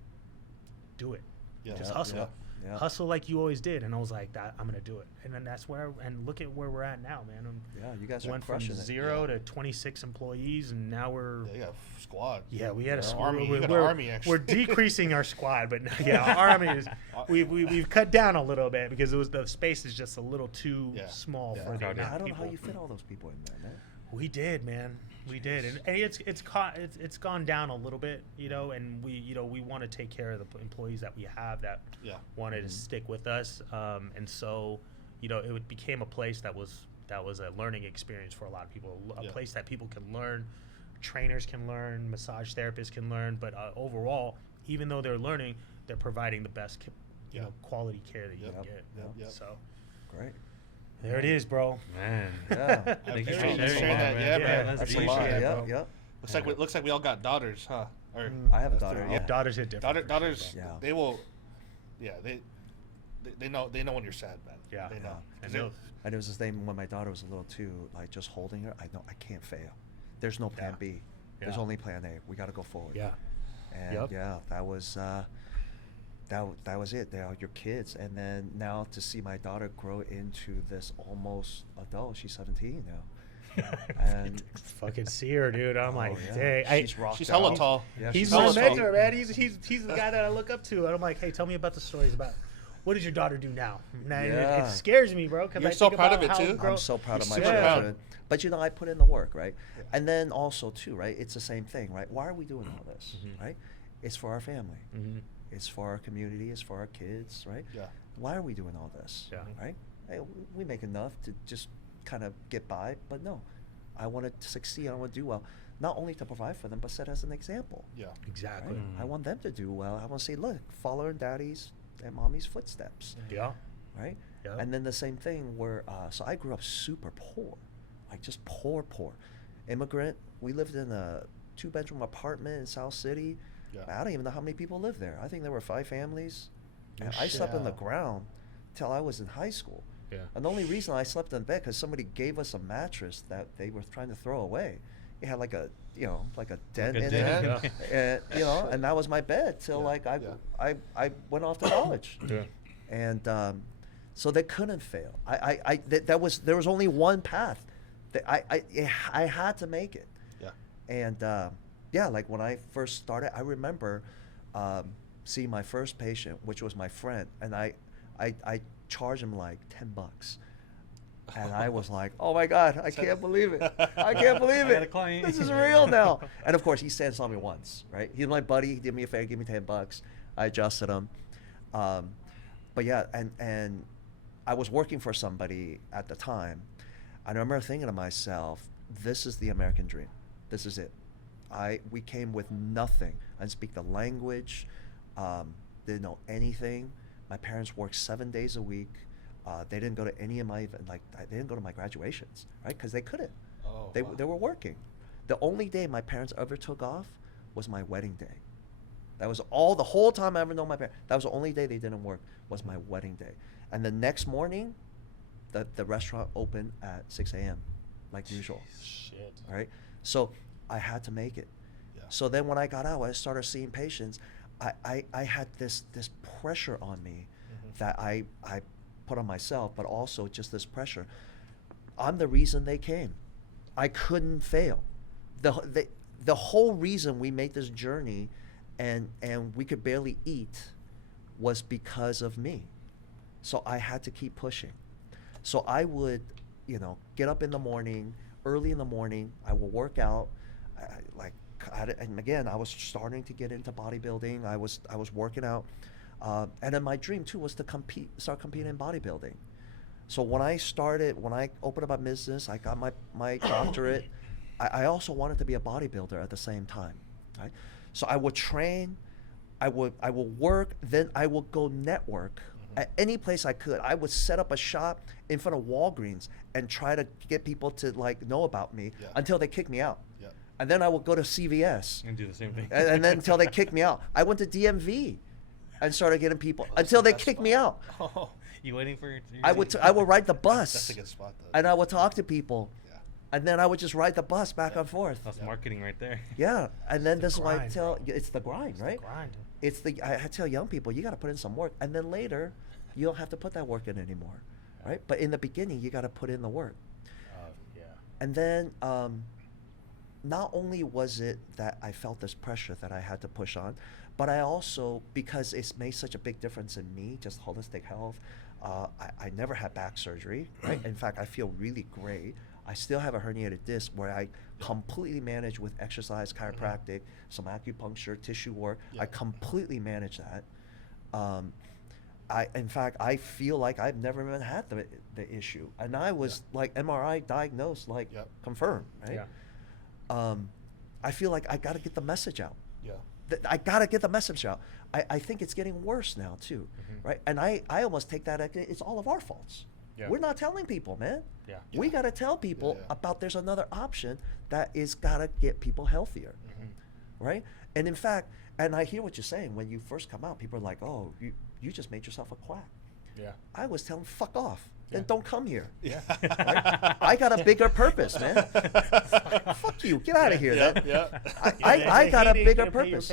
Do it. Yeah. Just hustle. Yeah. Yeah. Hustle like you always did. And I was like, I'm going to do it. And then that's where, and look at where we're at now, man. Yeah, you guys are Went from crushing it. 0 to 26 employees, and now we're... Yeah, you got a squad. Yeah, we had a squad. Army. You got an We're, army, actually. we're decreasing our squad, but yeah, our army is... We've cut down a little bit because the space is just a little too small for the amount I of don't know people. how you fit all those people in there, man. We did, man. We did, and it's gone down a little bit, you know. And we want to take care of the employees that we have that wanted to stick with us, and so, it became a place that was a learning experience for a lot of people, a place that people can learn, trainers can learn, massage therapists can learn, but overall, even though they're learning, they're providing the best, quality care that you can get. Yep. So, Great. there it is, bro. Man. Yeah. Thank you for Appreciate you sharing sharing that, that. man. Yeah, man. That's That's a deep. lot. Yeah, Yep. bro. Yep. Looks like we all got daughters, huh? Or I have a daughter. Yeah. Yeah. Daughters hit different. Daughters. Yeah. They will. Yeah. They know when you're sad, man. Yeah. They know. I 'Cause know. And it was the same when my daughter was a little too, like just holding her. I know I can't fail. There's no plan B. There's Yeah. only plan A. We got to go forward. Yeah. And Yep. yeah, that was it. They are your kids, and then now to see my daughter grow into this almost adult. She's 17 now. And fucking see her, dude. I'm like, yeah. dang. She's rocked She's hella out. tall. Yeah, He's she's my hella tall. mentor, man. He's the guy that I look up to. And I'm like, hey, tell me about the stories about what does your daughter do now? Now Yeah. it scares me, bro. You're so proud of it, too? I'm so proud of my You're super proud. children. But I put in the work, right? And then also too, right? It's the same thing, right? Why are we doing all this, right? It's for our family. Mm-hmm. It's for our community. It's for our kids, right? Yeah. Why are we doing all this? Yeah. Right? Hey, we make enough to just kind of get by, but no, I want to succeed. I want to do well, not only to provide for them, but set as an example. Yeah. Exactly. Right? I want them to do well. I want to say, look, follow in daddy's and mommy's footsteps. Yeah. Right? Yeah. And then the same thing where, so I grew up super poor, like just poor. Immigrant. We lived in a 2-bedroom apartment in South City. Yeah. I don't even know how many people lived there. I think there were 5 families. No And I slept on the shit. ground till I was in high school. Yeah. And the only reason I slept in bed because somebody gave us a mattress that they were trying to throw away. It had like a dent in it. dent. And, and that was my bed till I went off to college. Yeah. And so they couldn't fail. There was only one path. That I had to make it. Yeah. And like when I first started, I remember seeing my first patient, which was my friend, and I charged him like $10. And I was like, oh my God, I can't believe it. I can't believe I got a it. client. This is real now. And of course, he saw me once, right? He's my buddy. He did me a favor, gave me $10. I adjusted him. But yeah, and I was working for somebody at the time. I remember thinking to myself, this is the American dream. This is it. We came with nothing. I didn't speak the language, didn't know anything. My parents worked 7 days a week. They didn't go to any of my, they didn't go to my graduations, right? Because they couldn't. Oh, They wow. were working. The only day my parents ever took off was my wedding day. That was the whole time I ever known my parents. That was the only day they didn't work was my wedding day. And the next morning, the restaurant opened at 6 a.m. like usual. Shit. Right? So I had to make it. Yeah. So then when I got out, I started seeing patients. I had this pressure on me that I put on myself, but also just this pressure. I'm the reason they came. I couldn't fail. The whole reason we made this journey and we could barely eat was because of me. So I had to keep pushing. So I would, get up in the morning, early in the morning, I will work out, and again, I was starting to get into bodybuilding. I was working out, and then my dream too was to start competing in bodybuilding. So when I opened up my business, I got my doctorate. I also wanted to be a bodybuilder at the same time, right? So I would train, I would work, then I would go network at any place I could. I would set up a shop in front of Walgreens and try to get people to know about me until they kick me out. Yeah. And then I would go to CVS And do the same thing. and then until they kicked me out. I went to DMV and started getting people until they kicked me out. Oh, You waiting for your I would ride the bus. that's a good spot though. And I would talk to people. Yeah. And then I would just ride the bus back and forth. That's marketing right there. Yeah, and then this is why I grind, tell bro. it's the grind, right? Grind. It's the I tell young people you got to put in some work, and then later you don't have to put that work in anymore, right? But in the beginning you got to put in the work. Yeah. And then not only was it that I felt this pressure that I had to push on, but I also, because it's made such a big difference in me, just holistic health, I never had back surgery, right? In fact, I feel really great. I still have a herniated disc where I completely manage with exercise, chiropractic, some acupuncture, tissue work. I completely manage that. In fact, I feel like I've never even had the issue. And I was like MRI diagnosed, like confirmed, right? Yeah. I feel like I got to get the message out. Yeah. I got to get the message out. I think it's getting worse now too, right? And I almost take that, it's all of our faults. Yeah. We're not telling people, man. Yeah. We got to tell people Yeah. about there's another option that is got to get people healthier, right? And in fact, and I hear what you're saying, when you first come out, people are like, oh, you just made yourself a quack. Yeah. I was telling them, fuck off, then don't come here. Yeah. Right? I got a bigger purpose, man. Fuck you, get out of here. I got a bigger purpose.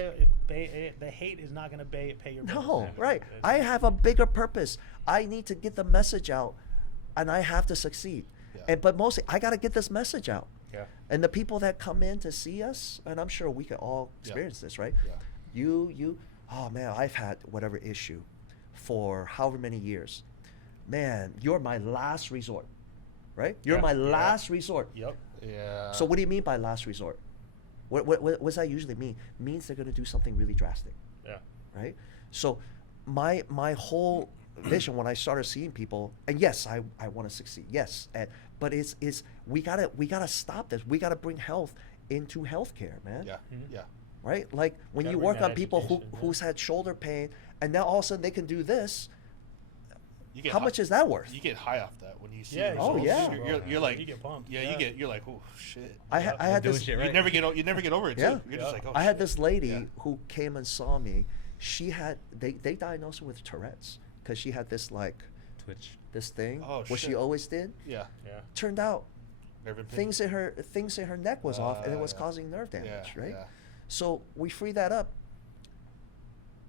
The hate is not going to pay your bills. No, right. I have a bigger purpose. I need to get the message out, and I have to succeed. Yeah. But mostly, I got to get this message out. Yeah. And the people that come in to see us, and I'm sure we can all experience this, right? Yeah. You, oh man, I've had whatever issue for however many years. Man, you're my last resort, right? You're my last resort. Yep. Yeah. So what do you mean by last resort? What does that usually mean? It means they're going to do something really drastic, Yeah. right? So my whole vision when I started seeing people, and yes, I want to succeed, yes, but it's we gotta stop this. We gotta bring health into healthcare, man. Yeah. Yeah. Right? Like when Gotta you bring work that on people education, who's had shoulder pain, and now all of a sudden they can do this. You get How much is that worth? You get high off that when you see. Yeah. the Oh, results. yeah. You're like. You get pumped. Yeah. You're like, oh shit. I had Doing this. shit You right. never get over it. Yeah. Too. You're just like, oh. I had shit. this lady Yeah. who came and saw me. She had they diagnosed her with Tourette's because she had this like Twitch. this thing Oh, what she shit. always did. Yeah. Yeah. Turned out Nerve impingement. things in her neck was off, and it was yeah. causing nerve damage, Yeah. right? Yeah. So we free that up.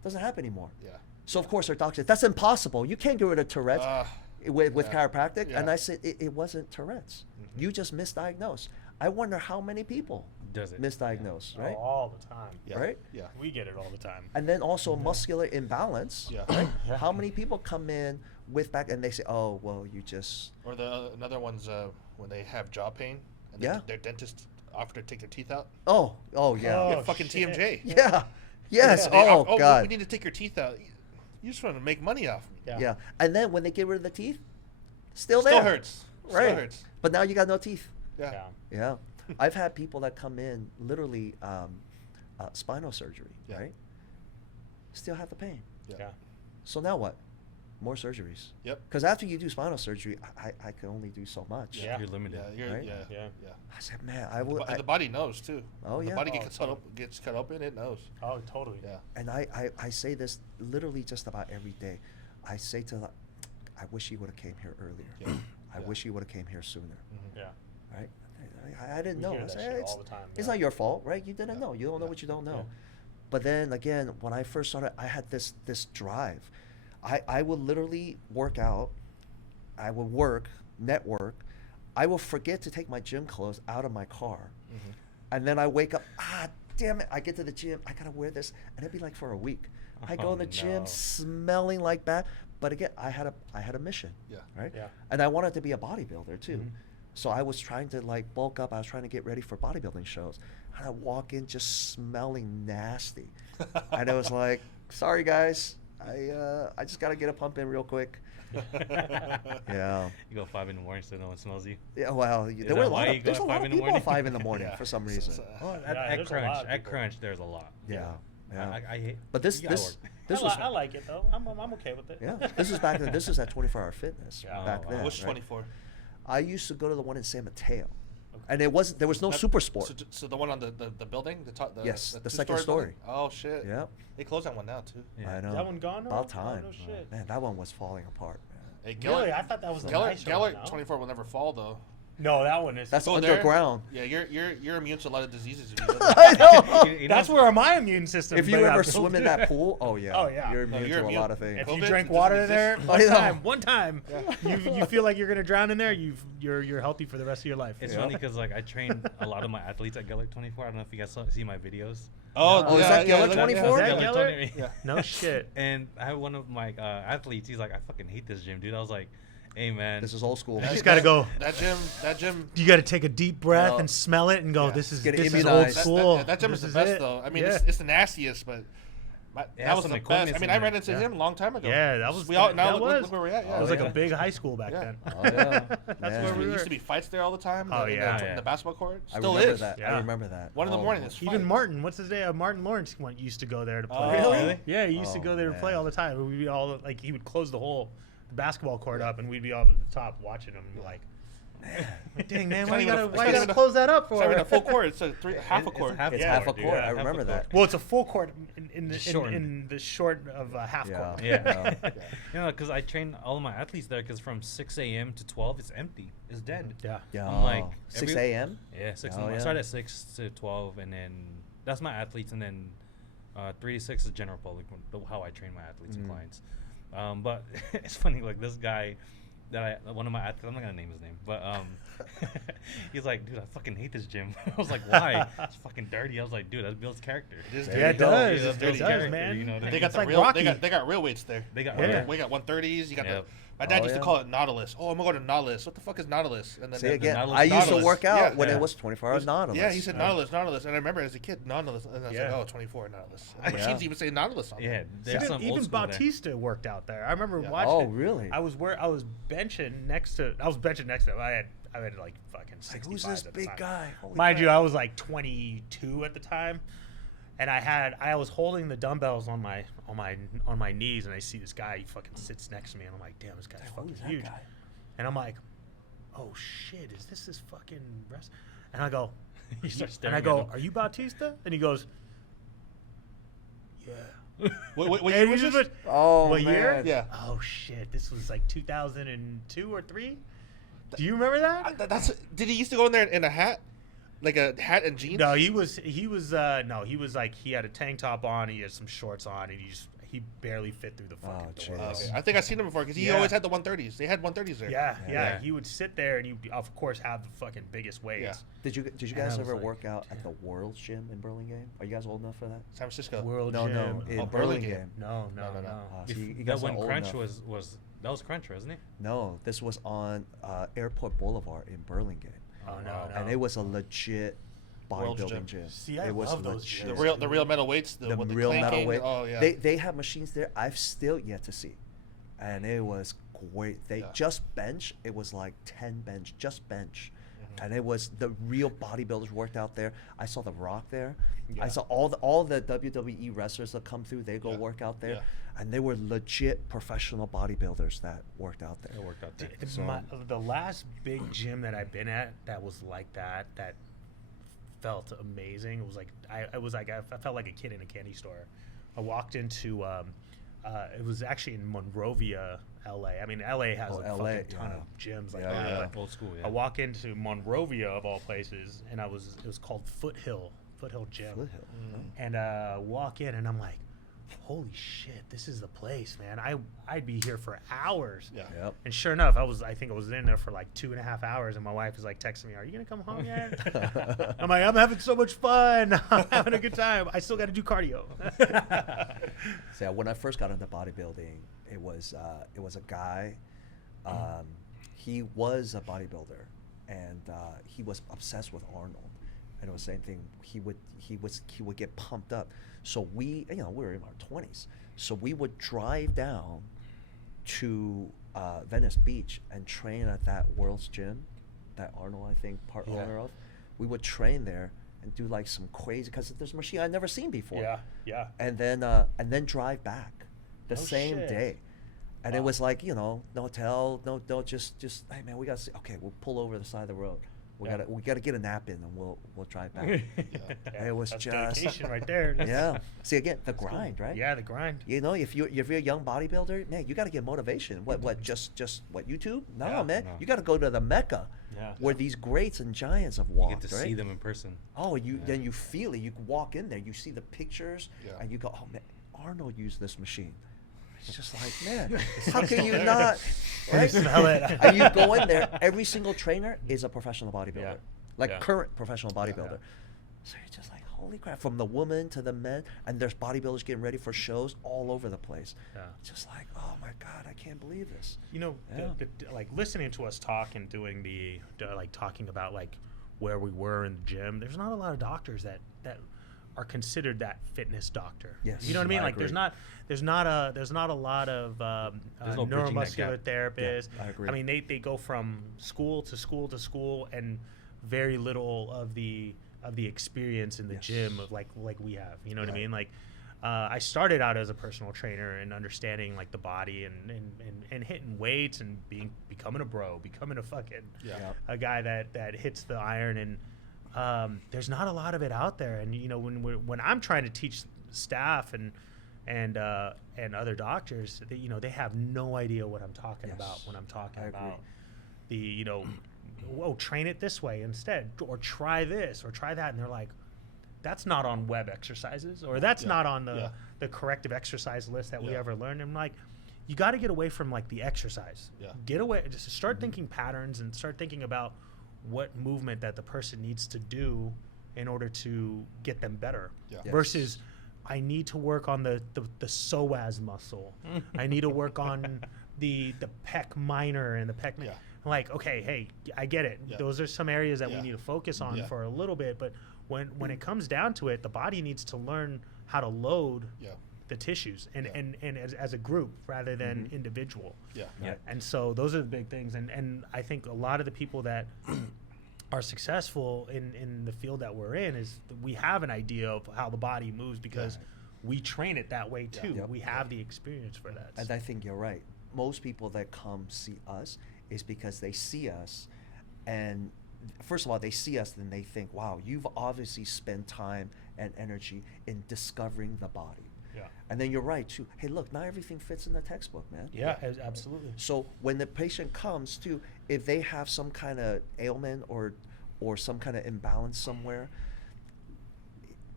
Doesn't happen anymore. Yeah. So of course her doctor said, that's impossible. You can't get rid of Tourette's with yeah. chiropractic. Yeah. And I said, it wasn't Tourette's. You just misdiagnosed. I wonder how many people Does it? misdiagnose, right? Oh, all the time. Yeah. Right? Yeah. We get it all the time. And then also muscular imbalance. Yeah. Right? How many people come in with back and they say, oh, well, you just, Or the another one's when they have jaw pain and Yeah. their dentist offered to take their teeth out. yeah. Oh, Yeah, fucking shit. TMJ. Yeah. Yes. They Oh, we God. need to take your teeth out. You just want to make money off me. Yeah. Yeah. And then when they get rid of the teeth, still Still there. hurts. Still Right. hurts. But now you got no teeth. Yeah. Yeah. Yeah. I've had people that come in literally spinal surgery, Yeah. right? Still have the pain. Yeah. Yeah. So now what? More surgeries. Yep. Because after you do spinal surgery, I can only do so much. Yeah. You're limited. Yeah. Right? Yeah. Yeah. Yeah. I said, man, I And would. the body knows too. Oh, When yeah. The body Oh, gets cut open. It knows. Oh, totally. Yeah. And I say this literally just about every day. I say to the, I wish he would have came here earlier. Yeah. I Yeah. wish he would have came here sooner. Yeah. Right? I didn't We know. hear I that said, shit it's all the time, it's yeah. not your fault, right? You didn't Yeah. know. You don't know Yeah. what you don't know. Yeah. But then again, when I first started, I had this drive. I would literally work out. I would work, network. I will forget to take my gym clothes out of my car. And then I wake up, damn it, I get to the gym, I gotta wear this. And it'd be like for a week. I go in the gym no. smelling like that. But again, I had a mission, Yeah. right? Yeah. And I wanted to be a bodybuilder too. So I was trying to like bulk up. I was trying to get ready for bodybuilding shows. And I walk in just smelling nasty. And I was like, sorry guys, I just gotta get a pump in real quick. Yeah. You go 5 in the morning so no one smells you. Yeah, well, Is there were that a why lot you of, go there's at a lot 5 of in the people morning? at 5 in the morning Yeah. for some reason. Well, Yeah, at there's a lot Crunch, of at people. Crunch, there's a lot. Yeah. Yeah. I hate. But this you gotta this work. this I, was I like it though. I'm okay with it. yeah. This was back then. This was at 24-hour fitness Yeah. back Oh, then. wow. What's right? 24? I used to go to the one in San Mateo, Okay. and there was no That- super sport. So the one on the building, the top, Yes, the two-story second story. building? Oh shit. Yeah, They closed that one now too. Yeah. I know. Is that one gone? now? About Oh, time. no shit. Man, that one was falling apart. Man. Hey, Really? I thought that was the nice Geller one now. 24 will never fall though. No, that one is. That's Go there. underground. Yeah, you're immune to a lot of diseases. If you go there. I know. You know, That's where my immune system. If you got ever built. swim in that pool, oh yeah, Oh, yeah. you're immune you're to a immune. lot of things. If COVID, you drink it water doesn't there exist. one time, you feel like you're gonna drown in there. You're healthy for the rest of your life. It's Yeah. funny because like I train a lot of my athletes at Geller 24. I don't know if you guys see my videos. Oh, is that Geller look- 24? Is that Geller Geller? 20 Yeah. No shit. And I have one of my athletes. He's like, I fucking hate this gym, dude. I was like, hey man, This is old school. You just gotta go. That gym. You gotta take a deep breath Yeah. and smell it and go. Yeah. This is Get this is old immunized. school. That gym This is the is best it. though. I mean, Yeah. it's the nastiest, but that has was some the best. equipment I mean, in I there. ran into Yeah. him a long time ago. Yeah, that was. We all that now was. look where we're at. Yeah. It was Oh, like yeah. a big high school back Yeah. then. Oh yeah, That's Man. where we There were. used to be fights there all the time. Oh, in the- yeah. in the basketball court. I Still remember is. that. Yeah. I remember that. 1 in the Oh, morning. It's Even fight. Martin, what's his name? Martin Lawrence used to go there to play. Oh, really? Yeah, he used to Oh, go there to play man. all the time. We'd be all like, he would close the basketball court up, and we'd be all at the top watching him, and be like, dang man, It's why not you even gotta a- why you it's gotta not close that up It's not even for? a full court. It's half a It's court. half It's Yeah, half a dude. court. Yeah, I half a remember that. court. Well, it's a full court in the Shortened. the short of a half Yeah. court. Yeah. You know, because I train all of my athletes there. Because from 6 a.m. to 12, it's empty. It's dead. Yeah. Yeah. I'm like, 6 every- a.m. Yeah, 6. Oh, I yeah. start at 6 to 12, and then that's my athletes, and then 3 to 6 is general public. How I train my athletes and clients. But it's funny, like this guy one of my athletes, I'm not gonna name his name, but he's like, dude, I fucking hate this gym. I was like, why? It's fucking dirty. I was like, dude, that builds character. It is There Yeah, you it go. does. Yeah, It dirty does, character, man. you know what I They mean? got It's the like real. Rocky. They got real weights there. They got Yeah. We got 130s. You got Yeah. the. My dad Oh, used to yeah. call it Nautilus. Oh, I'm gonna go to Nautilus. What the fuck is Nautilus? And then See the again, Nautilus- I used to Nautilus. work out Yeah. when Yeah. it was 24 hours Nautilus. Yeah, he said Nautilus, and I remember as a kid Nautilus, and I was Yeah. like, oh, 24 Nautilus. Yeah. Machines even say Nautilus on Yeah, there. there's some Even old school there. Bautista worked out there. I remember Yeah. watching. Oh, it. really? I was benching next to. him. I had like fucking 65 Like, who's this at the big time. guy? Holy Mind you, crap. I was like 22 at the time, and I was holding the dumbbells on my knees, and I see this guy. He fucking sits next to me, and I'm like, damn, this guy's Who fucking is that huge. guy? And I'm like, oh shit, is this fucking rest? And I go, You start and staring I at go, him. are you Bautista? And he goes, yeah. What And year he was just this? went, Oh, what year? man. Yeah. oh shit, this was like 2002 or 3. Do you remember that? Did he used to go in there in a hat, like a hat and jeans? No, he was like, he had a tank top on, he had some shorts on, and he barely fit through the fucking door. jeez. Okay. I think I've seen him before because he Yeah. always had the 130s. They had 130s there. Yeah, Yeah. he would sit there, and he would, of course, have the fucking biggest weights. Yeah. Did you And guys I was ever like, work out at the World's Gym in Burlingame? Are you guys old enough for that? San Francisco. World No, Gym. no, in Oh, Burlingame. Burlingame. No. No. So If- you that guys are when old Crunch enough. was that was Crunch, wasn't it? No, this was on Airport Boulevard in Burlingame, Oh no, Wow. no. and it was a legit World's bodybuilding Gym. gym. See, I it was love those legit. gyms. The real metal weights. The With real metal clanking. weight. Oh yeah. They have machines there I've still yet to see, and it was great. They Yeah. just bench. It was like 10 bench, just bench. Mm-hmm. And it was the real bodybuilders worked out there. I saw The Rock there. Yeah. I saw all the WWE wrestlers that come through. They go Yeah. work out there, Yeah. and they were legit professional bodybuilders that worked out there. It worked out there. The last big gym that I've been at that was like that felt amazing. It was like I felt like a kid in a candy store. I walked into it was actually in Monrovia, LA. I mean, LA has Oh, a LA, fucking ton yeah. of gyms like Yeah, that. yeah. but Old school, yeah. I walk into Monrovia of all places, and it was called Foothill Gym. Foothill. And walk in, and I'm like, holy shit, this is the place, man. I'd be here for hours. Yeah. Yep. And sure enough, I think I was in there for like 2.5 hours, and my wife was like texting me, "Are you gonna come home yet?" I'm like, "I'm having so much fun. I'm having a good time. I still got to do cardio." So when I first got into bodybuilding, it was a guy. He was a bodybuilder, and he was obsessed with Arnold. And it was the same thing. He would get pumped up. So we were in our 20s. So we would drive down to Venice Beach and train at that World's Gym, that Arnold, I think, part Yeah. owner of. We would train there and do like some crazy, because there's a machine I'd never seen before. yeah. And then drive back the Oh, same shit. day. And Wow. it was like, no hotel, no, just hey man, we got okay, we'll pull over the side of the road. We gotta get a nap in, and we'll drive back. It was That's just dedication right there. yeah. See again, the grind, right? Yeah, the grind. If you're a young bodybuilder, man, you got to get motivation. What just what YouTube? No, Yeah. man, No. you got to go to the Mecca. where these greats and giants have You walked. get to right? see them in person. Oh, then you feel it. You walk in there, you see the pictures, Yeah. and you go, "Oh man, Arnold used this machine." It's just like, man, how can you not? Right? Smell it. And you go in there, every single trainer is a professional bodybuilder, like Yeah. current professional bodybuilder. Yeah. So you're just like, holy crap, from the women to the men, and there's bodybuilders getting ready for shows all over the place. Yeah. Just like, oh my God, I can't believe this. You know, Yeah. like listening to us talk and doing like talking about like where we were in the gym. There's not a lot of doctors that are considered that fitness doctor. Yes. You know what I mean? I Like agree. there's not a lot of There's no bridging that neuromuscular gap. therapists. I agree. I mean, they go from school to school to school, and very little of the experience in the Yes. gym of like we have. You know what I Right. mean? Like I started out as a personal trainer and understanding like the body and hitting weights and becoming a bro, becoming a fucking a guy that hits the iron, and there's not a lot of it out there. And you know, when I'm trying to teach staff and other doctors, they have no idea what I'm talking Yes. about when I'm talking I agree. about train it this way instead, or try this or try that, and they're like, that's not on web exercises, or that's not on the corrective exercise list that we ever learned. I'm like, you got to get away from like the exercise. Get away, just start thinking patterns and start thinking about what movement that the person needs to do in order to get them better. Yeah. Yes. Versus, I need to work on the psoas muscle. I need to work on the pec minor and the pec. Yeah. Like, okay, hey, I get it. Yeah. Those are some areas that we Yeah. need to focus on Yeah. for a little bit, but when it comes down to it, the body needs to learn how to load the tissues and as a group rather than individual. Yeah. And so those are the big things. And I think a lot of the people that are successful in the field that we're in is we have an idea of how the body moves because we train it that way too. Yep. We have the experience for that. And I think you're right. Most people that come see us is because they see us, and first of all, they see us and they think, wow, you've obviously spent time and energy in discovering the body. Yeah. And then you're right too. Hey, look, not everything fits in the textbook, man. Yeah, absolutely. So when the patient comes too, if they have some kind of ailment or some kind of imbalance somewhere,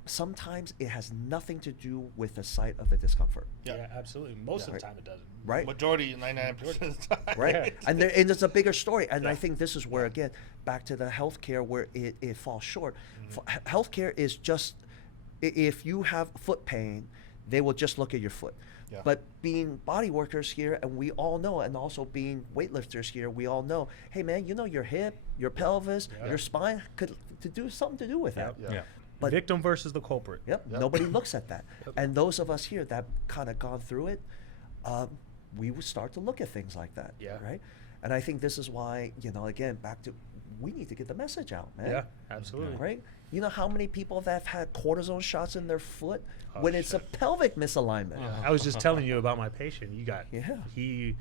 sometimes it has nothing to do with the site of the discomfort. Yeah, absolutely. Most of the time it doesn't. Right? Majority, 99% of the time. Right? Yeah. And it's a bigger story. And I think this is where, again, back to the healthcare where it falls short. Healthcare is just, if you have foot pain, they will just look at your foot. Yeah. But being body workers here, and we all know, and also being weightlifters here, we all know, hey man, your hip, your pelvis, your spine could to do something to do with that. Yeah. But Victim versus the culprit. Yep. Nobody looks at that. And those of us here that kind of gone through it, we would start to look at things like that. Yeah. Right. And I think this is why, again, back to, we need to get the message out, man. Yeah, absolutely. Right. You know how many people that have had cortisone shots in their foot Oh, when it's a shit. pelvic misalignment? I was just telling you about my patient. Yeah. He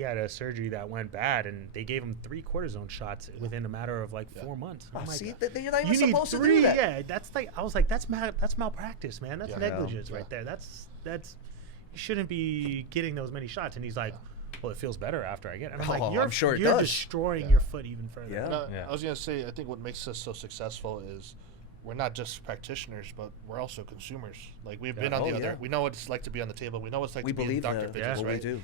had a surgery that went bad, and they gave him 3 cortisone shots within a matter of like 4 months. Oh, I'm like, see, you're not even you need supposed 3? to do that. Yeah, that's like, I was like, that's malpractice, man. That's Yeah. negligence Yeah. right there. That's you shouldn't be getting those many shots. And he's like, well, it feels better after I get it. And I'm like, Oh, you're, I'm sure it you're does. destroying your foot even further. Yeah. And Yeah. I was going to say, I think what makes us so successful is we're not just practitioners, but we're also consumers. Like, we've been on the Oh, other. yeah. We know what it's like to be on the table. We know what it's like We to be in believe doctor that. visits, What right? we do.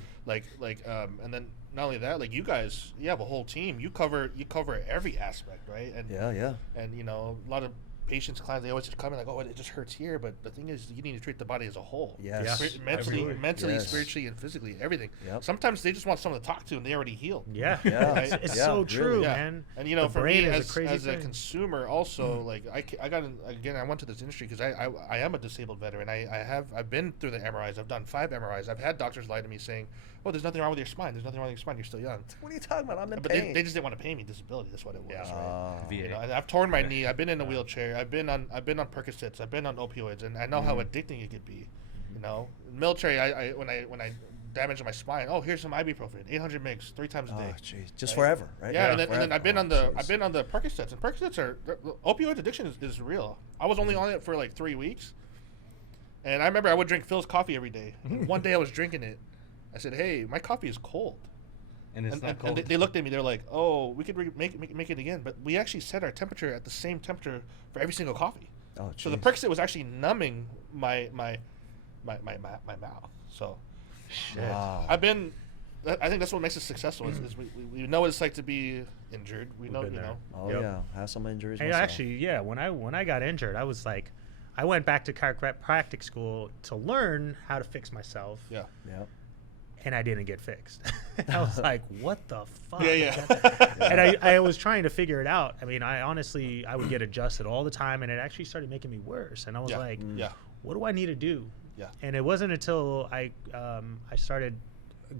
And then not only that, like you guys, you have a whole team. You cover every aspect, right? And Yeah. and a lot of patients, clients, they always just come in like, oh, it just hurts here. But the thing is, you need to treat the body as a whole. Yes. Mentally, Yes. spiritually, and physically, everything. Yep. Sometimes they just want someone to talk to, and they already healed. Yeah, Yeah. it's Yeah, so really. true, Yeah. man. And The for brain me is a crazy as a thing. consumer, also like I went to this industry because I am a disabled veteran. I've been through the MRIs. I've done 5 MRIs. I've had doctors lie to me saying, "Oh, there's nothing wrong with your spine. There's nothing wrong with your spine. You're still young." What are you talking about? I'm in But pain. they just didn't want to pay me disability. That's what it was. Yeah. Right? VA. And I've torn my knee. I've been in a wheelchair. I've been on Percocets. I've been on opioids, and I know how addicting it could be. Military. When I damaged my spine. Oh, here's some ibuprofen, 800 mgs, 3 times a day. Oh, jeez. Just Right? forever, right? Yeah, and then Forever. I've been Oh, on the jeez. Percocets, and Percocets are opioid addiction is real. I was only on it for like 3 weeks, and I remember I would drink Phil's coffee every day. And one day I was drinking it. I said, "Hey, my coffee is cold," And it's not and cold. they looked at me. They're like, "Oh, we could make it again, but we actually set our temperature at the same temperature for every single coffee. Oh, So the jeez. Percocet was actually numbing my mouth. So Wow. I think that's what makes us successful. Is we know what it's like to be injured. We know, been you there. know. Oh Yep. yeah, have some injuries. And myself. actually, yeah, when I got injured, I was like, I went back to chiropractic school to learn how to fix myself, Yeah. Yep. and I didn't get fixed. I was like, what the fuck? Yeah. And I was trying to figure it out. I mean, I would get adjusted all the time, and it actually started making me worse. And I was Yeah. like, Yeah. what do I need to do? Yeah. And it wasn't until I started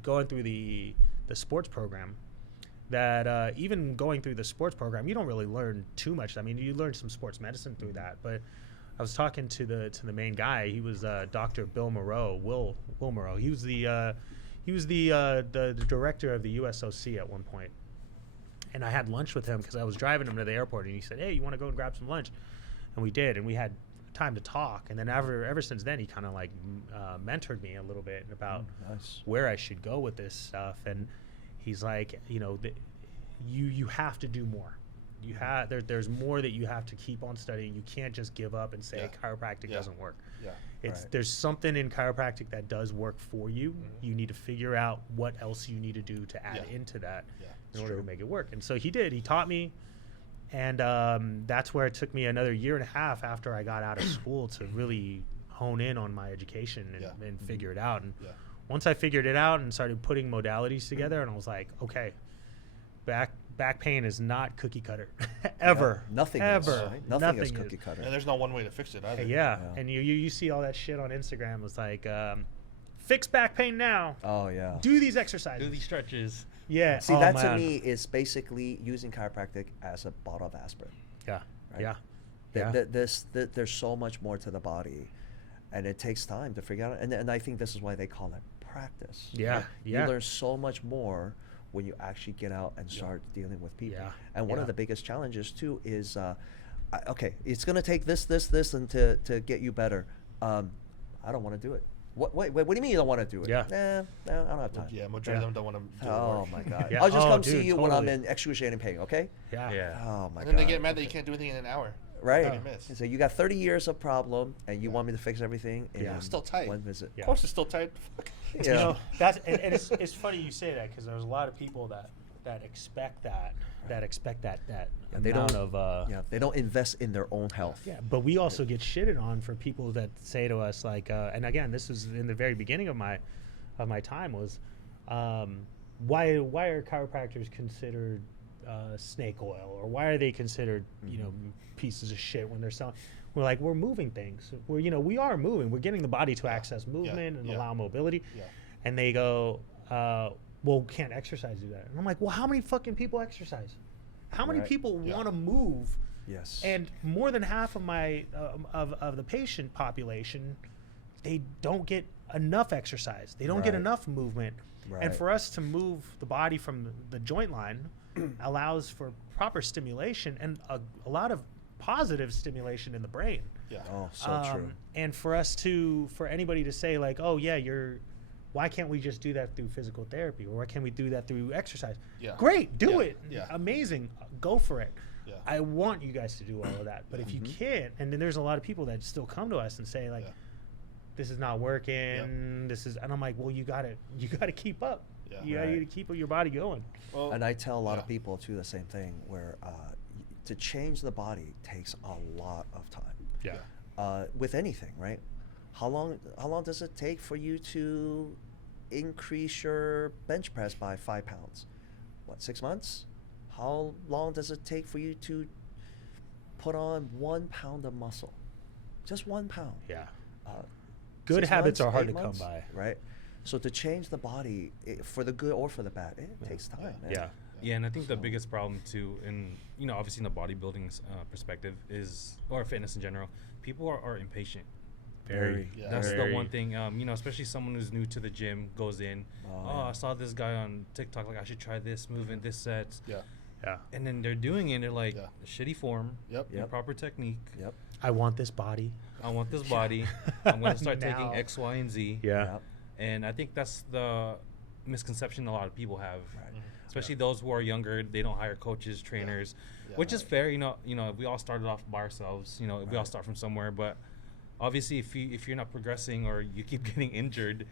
going through the sports program that even going through the sports program, you don't really learn too much. I mean, you learn some sports medicine through that. But I was talking to the main guy. He was Dr. Will Moreau. He was the director of the USOC at one point. And I had lunch with him because I was driving him to the airport, and he said, "Hey, you want to go and grab some lunch?" And we did, and we had time to talk. And then ever since then, he kind of like mentored me a little bit about Nice. where I should go with this stuff. And he's like, you know, you have to do more. There's more that you have to keep on studying. You can't just give up and say chiropractic doesn't work. Yeah. Right. There's something in chiropractic that does work for you. You need to figure out what else you need to do to add into that in order to make it work. And so he did. He taught me, and that's where it took me another year and a half after I got out of school to really hone in on my education and figure it out. And once I figured it out and started putting modalities together, and I was like, okay, back pain is not cookie cutter ever. Yeah, nothing ever. is. Right? Nothing is cookie cutter. And there's no one way to fix it either. Yeah. And you see all that shit on Instagram. It's like, fix back pain now. Oh yeah. Do these exercises. Do these stretches. Yeah. See, oh, that man. to me is basically using chiropractic as a bottle of aspirin. Yeah. Right? Yeah. There's so much more to the body, and it takes time to figure out. And I think this is why they call it practice. Yeah. right? Yeah. You learn so much more when you actually get out and start dealing with people. Yeah. And one Yeah. of the biggest challenges too is, okay, it's gonna take this, and to get you better. I don't want to do it. What do you mean you don't want to do it? Yeah. No, I don't have time. Yeah, majority of them don't want to do Oh work. my God! Yeah. I'll just Oh, come see dude, you when I'm totally. in excruciating pain. Okay? Yeah. Yeah. Oh my And God! then they get mad that you can't do anything in an hour. Right. You miss. So you got 30 years of problem, and you want me to fix everything in Yeah. It's still tight. one visit. Yeah. Of course, it's still tight. Yeah. You know, that's and it's funny you say that because there's a lot of people that expect that they amount don't- of Yeah, they don't invest in their own health. Yeah, but we also get shitted on for people that say to us like, and again, this was in the very beginning of my time was, why are chiropractors considered snake oil, or why are they considered pieces of shit when they're selling? We're like, we're moving things. We are moving. We're getting the body to access movement and allow mobility. Yeah. And they go, well, can't exercise do that? And I'm like, well, how many fucking people exercise? How many Right. people want to move? Yes. And more than half of my of the patient population, they don't get enough exercise. They don't get Right. enough movement. Right. And for us to move the body from the joint line allows for proper stimulation and a lot of positive stimulation in the brain. Yeah. Oh, so true. And for anybody to say like, oh yeah, why can't we just do that through physical therapy, or why can't we do that through exercise? Yeah. Great, do Yeah. it. Yeah. Amazing, go for it. Yeah. I want you guys to do all of that, but if you can't, and then there's a lot of people that still come to us and say like, this is not working. This is, and I'm like, well, you gotta keep up. Yeah. You gotta keep your body going. Well, And I tell a lot of people too the same thing, where to change the body takes a lot of time. Yeah. With anything, right? How long does it take for you to increase your bench press by 5 pounds? 6 months? How long does it take for you to put on 1 pound of muscle? Just 1 pound. Yeah. Uh, Good 6 habits months, are hard 8 to come months, by. right? So to change the body, for the good or for the bad, it takes time. Man. Yeah. Yeah, and I think the biggest problem too, in obviously in the bodybuilding perspective, or fitness in general, people are impatient. Very. Yeah. That's very. the one thing. Especially someone who's new to the gym goes in. Oh, I saw this guy on TikTok. Like I should try this movement, this set. Yeah. Yeah. And then they're doing it. They're like Yeah. shitty form, Yep. improper technique. Yep. I want this body. I want this body. I'm gonna start Now. taking X, Y, and Z. Yeah. Yep. And I think that's misconception a lot of people have, especially those who are younger. They don't hire coaches, trainers, which is fair. You know, we all started off by ourselves. You know, we all start from somewhere. But obviously, if you're not progressing or you keep getting injured,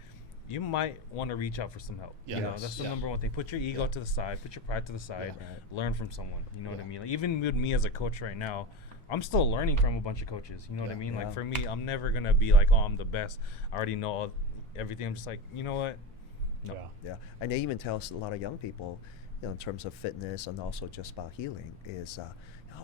you might want to reach out for some help. You know, that's the number one thing. Put your ego to the side. Put your pride to the side. Learn from someone. You know what I mean? Like, even with me as a coach right now, I'm still learning from a bunch of coaches. You know what I mean? Like, for me, I'm never going to be like, oh, I'm the best. I already know everything. I'm just like, you know what? No. Yeah. And they even tell us a lot of young people, you know, in terms of fitness and also just about healing is,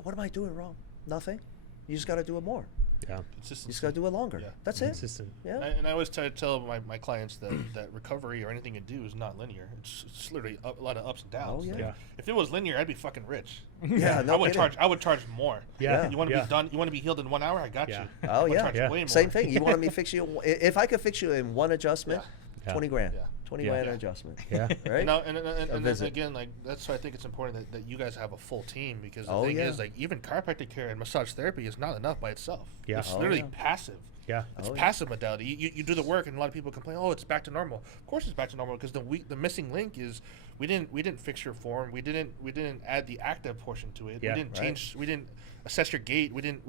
what am I doing wrong? Nothing. You just got to do it more. Yeah. You just got to do it longer. That's it. Consistent. Yeah. And I always try to tell my clients that recovery or anything you do is not linear. It's literally a lot of ups and downs. Oh, yeah. Like, if it was linear, I'd be fucking rich. Yeah, no kidding. I would charge more. Yeah. You want to be done? You want to be healed in 1 hour? I got you. Oh, I'll yeah. charge way more. Same thing. You want me to fix you? If I could fix you in one adjustment, 20 grand. Yeah. 20 grand adjustment. Yeah. Right? And then again, like, that's why I think it's important that you guys have a full team, because the thing is, like, even chiropractic care and massage therapy is not enough by itself. Yeah. It's literally passive. Yeah. It's passive modality. You do the work, and a lot of people complain, oh, it's back to normal. Of course it's back to normal, because the missing link is we didn't fix your form. We didn't add the active portion to it. Yeah. We didn't change. We didn't assess your gait. We didn't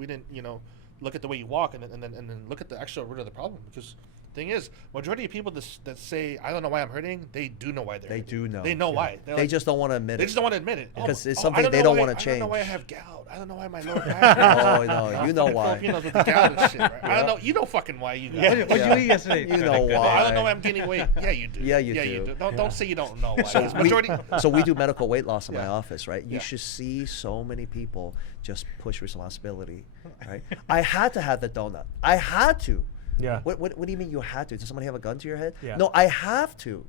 look at the way you walk, and then look at the actual root of the problem. Because thing is, majority of people that say, I don't know why I'm hurting, they do know why they're hurting. do know. They know why. They just don't want to admit it. They just don't want to admit it. Because it's something they don't want to change. I don't know why I have gout. I don't know why my lower back. Oh, no. You know why. Filipinos with the gout and shit, right? I don't know. You know fucking why you got it. What'd you eat yesterday? You know why. I don't know why I'm gaining weight. Yeah, you do. Yeah, you do. Don't say you don't know why. So 'Cause majority. we do medical weight loss in my Yeah. office, right? You Yeah. should see so many people just push responsibility, right? I had to have the donut. I had to. Yeah. What do you mean you had to? Does somebody have a gun to your head? Yeah. No, I have to.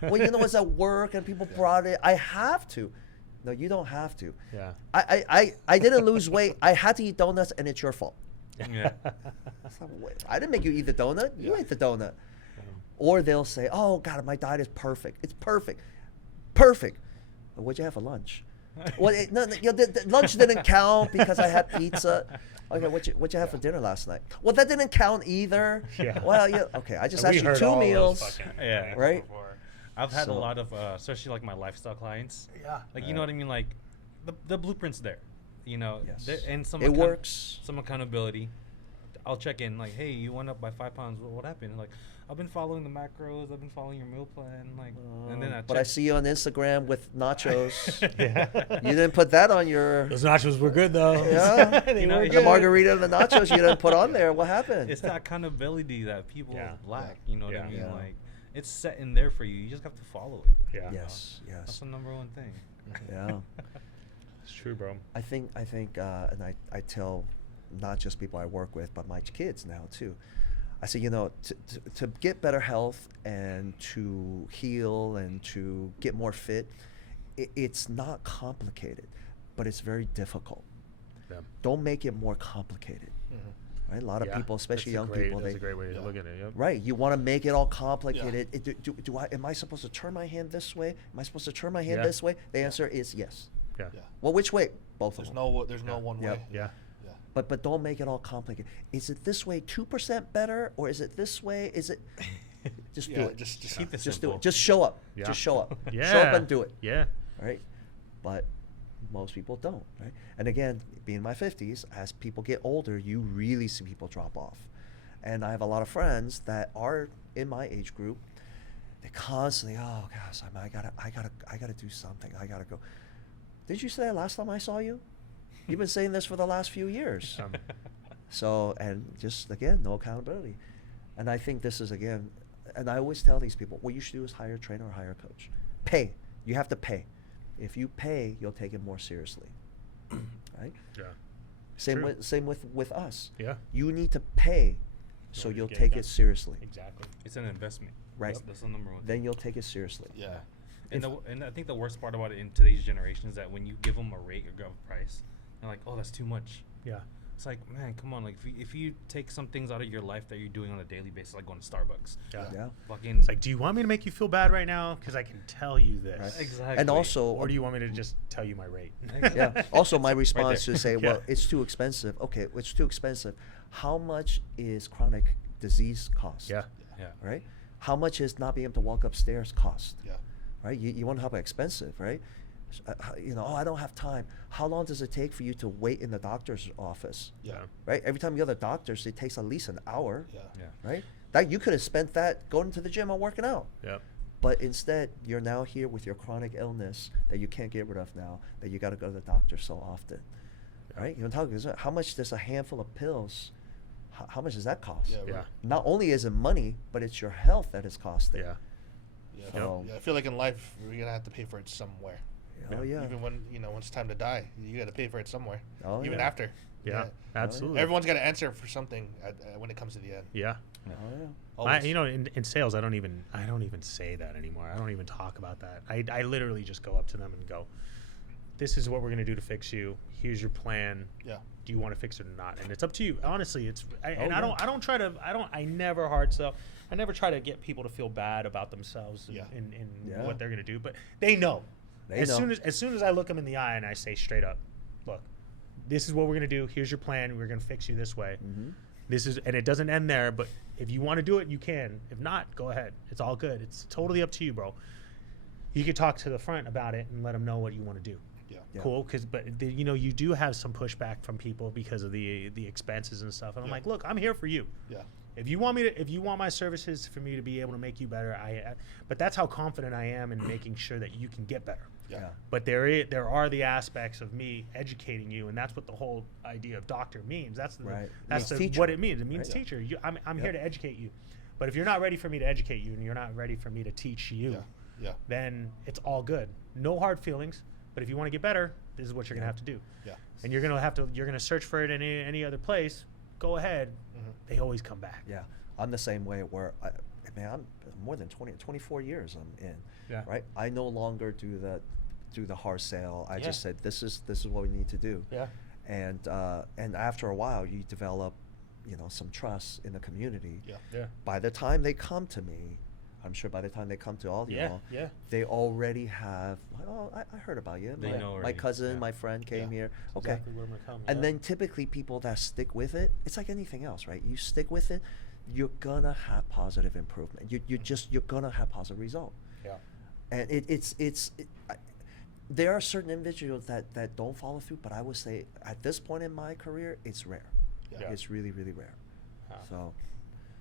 Well, you know, it's at work and people brought it. I have to. No, you don't have to. Yeah. I didn't lose weight. I had to eat donuts, and it's your fault. Yeah. It's like, wait, I didn't make you eat the donut. You ate the donut. Or they'll say, oh, God, my diet is perfect. It's perfect. Perfect. Well, what'd you have for lunch? Well, the lunch didn't count because I had pizza. Okay, what'd you have for dinner last night? Well, that didn't count either. Yeah. Well, yeah. Okay, I just We asked you heard 2 all those meals. fucking Yeah. things Right? before. I've had a So- lot of, especially like my lifestyle clients. Yeah. Like, you know what I mean? Like, the blueprint's there. You know, Yes. and some It works. Some accountability. I'll check in, like, hey, you went up by 5 pounds. What happened? Like, I've been following the macros. I've been following your meal plan. Like, and then But I check. see you on Instagram with nachos. Yeah. You didn't put that on your Those nachos were good though. Yeah. They You know, were it's the good. margarita and the nachos you didn't put on there. What happened? It's that accountability that people Yeah. lack. You know what Yeah. I mean? Yeah. Like, it's set in there for you. You just have to follow it. Yeah. Yes, That's yes. the number one thing. Yeah. It's true, bro. I think, and I tell not just people I work with, but my kids now too. I say, you know, to get better health and to heal and to get more fit, it's not complicated, but it's very difficult. Yeah. Don't make it more complicated. Right? A lot of Yeah. people, especially That's young a great, people, That's they a great way to look at it. Yep. right. You want to make it all complicated. Am I supposed to turn my hand this way? Am I supposed to turn my hand Yeah. this way? The answer is yes. Yeah. Yeah. Well, which way? Both of There's them. there's no one Yep. way. Yeah. Yeah. But don't make it all complicated. Is it this way 2% better, or is it this way? Is it? Just do it. Just Keep it Just do simple. it. Just show up. Yeah. Just show up. Yeah. Show up and do it. Yeah. Right? But most people don't. Right? And again, being in my 50s, as people get older, you really see people drop off. And I have a lot of friends that are in my age group. They constantly, oh gosh, I gotta do something. I gotta go. Did you say that last time I saw you? You've been saying this for the last few years. So, and just again, no accountability. And I think this is again, and I always tell these people, what you should do is hire a trainer or hire a coach. Pay. You have to pay. If you pay, you'll take it more seriously. Right? Yeah. Same with us. Yeah. You need to pay, so order to you'll get it take done. it seriously. Exactly. It's an investment. Right. That's the number one thing. Then you'll take it seriously. Yeah. And I think the worst part about it in today's generation is that when you give them a rate or give a price, they're like, oh, that's too much. Yeah. It's like, man, come on. Like, if you take some things out of your life that you're doing on a daily basis, like going to Starbucks, Yeah. Yeah. fucking. It's like, do you want me to make you feel bad right now? Because I can tell you this. Right. Exactly. And also, Or do you want me to just tell you my rate? yeah. Also, my response there. to say, well, Yeah. it's too expensive. Okay, it's too expensive. How much is chronic disease cost? Yeah. yeah. Right? How much is not being able to walk upstairs cost? Yeah. Right? You want to help expensive, right? I don't have time. How long does it take for you to wait in the doctor's office? Yeah. Right? Every time you go to the doctor's, it takes at least an hour. Yeah. Right? That you could have spent that going to the gym or working out. Yep. But instead, you're now here with your chronic illness that you can't get rid of now, that you got to go to the doctor so often. Right? You know, how much does a handful of pills, how much does that cost? Yeah. Yeah. Not only is it money, but it's your health that is costing. Yeah. Yeah. So- Yeah, I feel like in life we're gonna have to pay for it somewhere. Oh, yeah. Even when when it's time to die, you got to pay for it somewhere. Oh, Even yeah. after. Yeah. Absolutely. Everyone's got to answer for something when it comes to the end. Yeah. Oh, yeah. Always. In sales, I don't even say that anymore. I don't even talk about that. I literally just go up to them and go, "This is what we're gonna do to fix you. Here's your plan. Yeah. Do you want to fix it or not?" And it's up to you. Honestly, yeah. I never hard sell. I never try to get people to feel bad about themselves Yeah. in Yeah. what they're gonna do. But they know. They as know. soon as I look them in the eye and I say straight up, "Look, this is what we're gonna do. Here's your plan. We're gonna fix you this way. Mm-hmm. This is," and it doesn't end there. But if you want to do it, you can. If not, go ahead. It's all good. It's totally up to you, bro. You could talk to the front about it and let them know what you want to do. Yeah. Yeah. Cool, you do have some pushback from people because of the expenses and stuff. And I'm Yeah. like, look, I'm here for you. Yeah. If you want my services for me to be able to make you better, but that's how confident I am in making sure that you can get better. Yeah. Yeah. But there are the aspects of me educating you, and that's what the whole idea of doctor means. That's Right. that's Means teacher. what it means. It means Right. teacher. I'm here Yep. to educate you. But if you're not ready for me to educate you, and you're not ready for me to teach you, Yeah. Yeah. then it's all good. No hard feelings. But if you want to get better, this is what you're gonna have to do. Yeah. And you're gonna search for it in any other place. Go ahead. Mhm. They always come back. Yeah, I'm the same way where I'm more than 24 years I'm in. Yeah. Right? I no longer do the hard sale. I Yeah. just said this is what we need to do. Yeah. And after a while you develop, some trust in the community. Yeah. Yeah. By the time they come to me, I'm sure by the time they come to all of Yeah. y'all, Yeah. they already have, I heard about you. They know My already. cousin, Yeah. my friend came Yeah. here. Okay. Exactly where I'm gonna come. And yeah. then typically people that stick with it, it's like anything else, right? You stick with it, you're gonna have positive improvement. You're gonna have positive result. Yeah. And there are certain individuals that don't follow through, but I would say at this point in my career, it's rare. Yeah. It's really, really rare. Wow. So,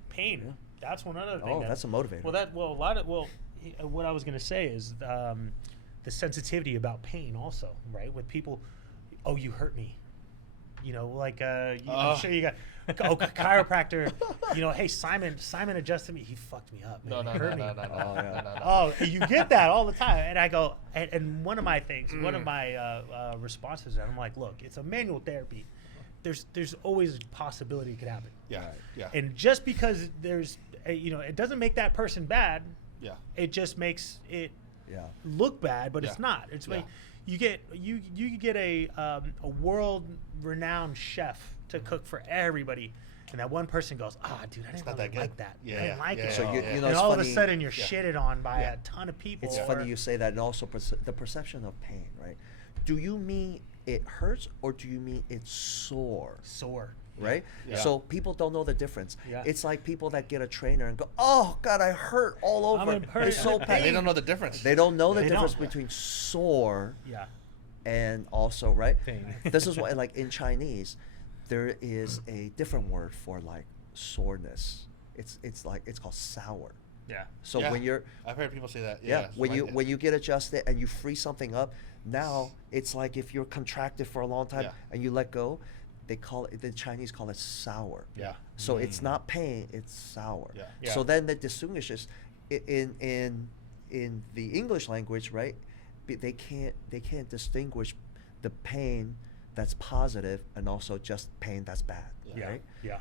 Pain. Yeah. That's one other thing. that's a motivator. What I was gonna say is the sensitivity about pain also, right? With people, oh, you hurt me. I'm sure you got chiropractor. Hey, Simon adjusted me. He fucked me up. Man. No. He hurt me. Oh, yeah. No. Oh, you get that all the time, and I go, and one of my things, one of my responses, I'm like, look, it's a manual therapy. There's always a possibility it could happen, Yeah. Yeah. and just because there's, it doesn't make that person bad. Yeah. It just makes it Yeah. look bad, but it's Yeah. not. It's Yeah. like you get a world renowned chef to cook for everybody, and that one person goes, dude, I didn't not really that good." like that. Yeah, I didn't like yeah, it. yeah, So yeah. you know, And it's all of funny. a sudden you're Yeah. shitted on by Yeah. a ton of people. It's funny you say that, and also the perception of pain, right? Do you mean it hurts or do you mean it's sore? Sore. Right? Yeah. So people don't know the difference. Yeah. It's like people that get a trainer and go, "Oh God, I hurt all over. I'm hurt. It's so They They painful." don't know the difference. They don't know the They difference don't. between sore Yeah. and also, right? Pain. This is why, like in Chinese, there is a different word for like soreness. It's called sour. Yeah. So Yeah. when you're I've heard people say that. yeah, it's when like- when you get adjusted and you free something up, now it's like if you're contracted for a long time Yeah. and you let go, the Chinese call it sour. Yeah. So it's not pain, it's sour. Yeah. Yeah. So then that distinguishes in the English language, right? They can't distinguish the pain that's positive and also just pain that's bad, Yeah. right? Yeah.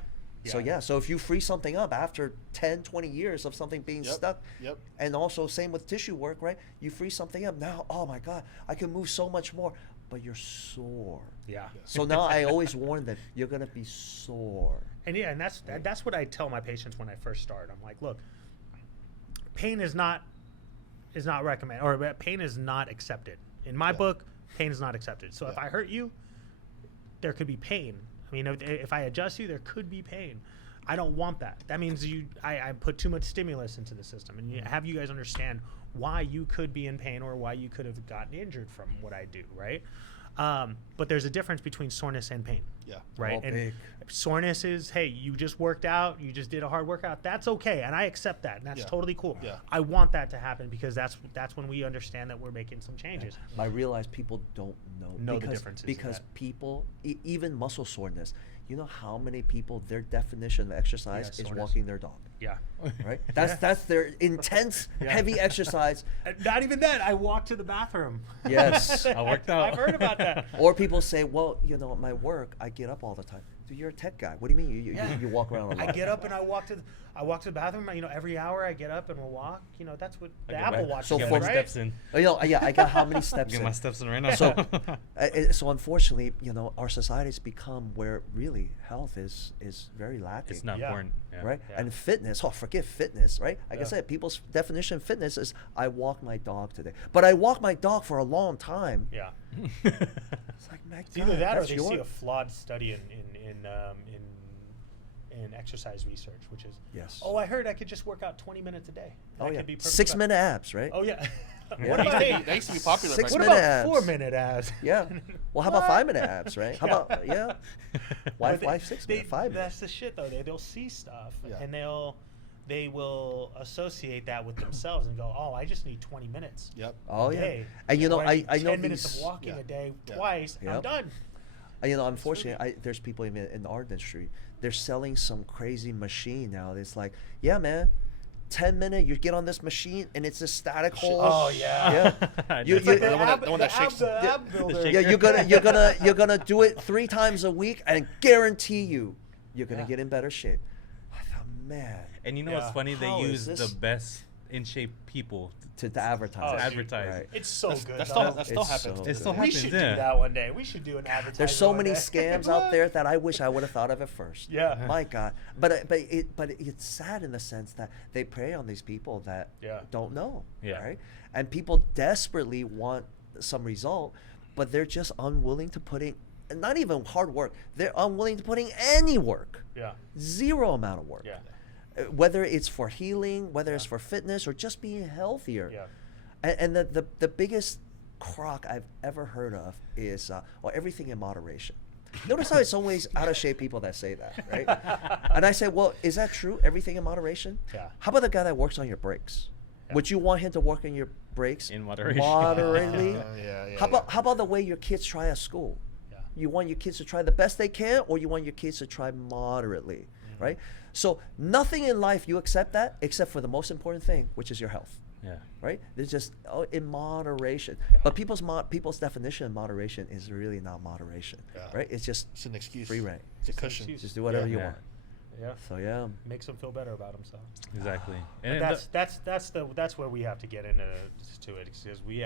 So if you free something up after 10, 20 years of something being Yep. stuck, Yep. and also same with tissue work, right? You free something up, now, oh my God, I can move so much more, but you're sore. Yeah. So now I always warn them, you're gonna be sore. And that's what I tell my patients when I first start. I'm like, look, pain is not recommended, or pain is not accepted. In my Yeah. book, pain is not accepted. So if Yeah. I hurt you, there could be pain. I mean, if I adjust you, there could be pain. I don't want that. That means I put too much stimulus into the system, and have you guys understand why you could be in pain or why you could have gotten injured from what I do, right? But there's a difference between soreness and pain. Yeah. Right. All And big. soreness is, hey, you just worked out, you just did a hard workout. That's okay, and I accept that, and that's totally cool. Yeah. I want that to happen because that's when we understand that we're making some changes. I realize people don't know The differences in because that. people, even muscle soreness. You know how many people their definition of exercise is soreness. walking their dog, Yeah. right? That's their intense, heavy exercise. Not even that. I walk to the bathroom. Yes. I worked out. I've heard about that. Or people say, well, you know, at my work, I get up all the time. Dude, you're a tech guy. What do you mean? You walk around a lot. I get up and I walk to the bathroom. You know, every hour I get up and we'll walk. You know, that's what the Apple Watch So does, for- my right? steps in. Oh, you know, yeah, I got how many steps Get in. my steps in right now. So unfortunately, you know, our society's become where really health is very lacking. It's not Yeah. important. Yeah. Right? Yeah. And fitness, forget fitness, right? Like I Yeah. said, people's definition of fitness is I walk my dog today. But I walk my dog for a long time. Yeah. It's like, my It's either God, that or that's they your- see a flawed study in exercise research, which is, Yes. oh, I heard I could just work out 20 minutes a day. Oh, That yeah. could be perfect 6 minute abs, right? Oh, yeah. Yeah. What about They used to be popular. Six back What then. minute about abs. 4-minute abs? Yeah. Well, how about What? 5 minute abs, right? How about, yeah. Why, But they- 6 they- minute, 5 That's minutes? the shit, though. They'll see stuff, Yeah. and they will associate that with themselves and go, oh, I just need 20 minutes. Yep. Oh, a yeah. day. And you know, Or I need know 10 minutes these, of walking Yeah. a day Yeah. twice. I'm Yep. done. you know, unfortunately, there's people even in our industry, they're selling some crazy machine now. It's like, yeah, man, 10-minute, you get on this machine and it's a static hold. Oh, yeah. Yeah. You- You- The one that shakes- the ab builder. Yeah, you're gonna do it 3 times a week, and guarantee you're gonna Yeah. get in better shape. I thought, man, And you know Yeah. what's funny? They How use is the this- best in shape people to advertise. Oh, it. dude. advertise. Right. It's so good. That though. still It's happens. so It still good. We happens. should Yeah. do that one day. We should do an advertisement. There's so one many day. scams out there that I wish I would have thought of it first. Yeah. My God. But it's sad in the sense that they prey on these people that Yeah. don't know. Yeah. Right. And people desperately want some result, but they're just unwilling to put in, not even hard work. They're unwilling to put in any work. Yeah. Zero amount of work. Yeah. Whether it's for healing, whether it's for fitness, or just being healthier. Yeah. And the biggest crock I've ever heard of is everything in moderation. Notice how it's always out of shape people that say that, right? And I say, well, is that true? Everything in moderation? Yeah. How about the guy that works on your brakes? Yeah. Would you want him to work on your brakes In moderation. moderately? Yeah. How about the way your kids try at school? Yeah. You want your kids to try the best they can, or you want your kids to try moderately, right? So nothing in life you accept that except for the most important thing, which is your health. Yeah. Right? There's just in moderation. Yeah. But people's definition of moderation is really not moderation. Yeah. Right? It's just It's an excuse. free reign. It's a It's an cushion. excuse. Just do whatever you Yeah. want. Yeah. So yeah. Makes them feel better about themselves. Exactly. But And that's where we have to get into to it, because we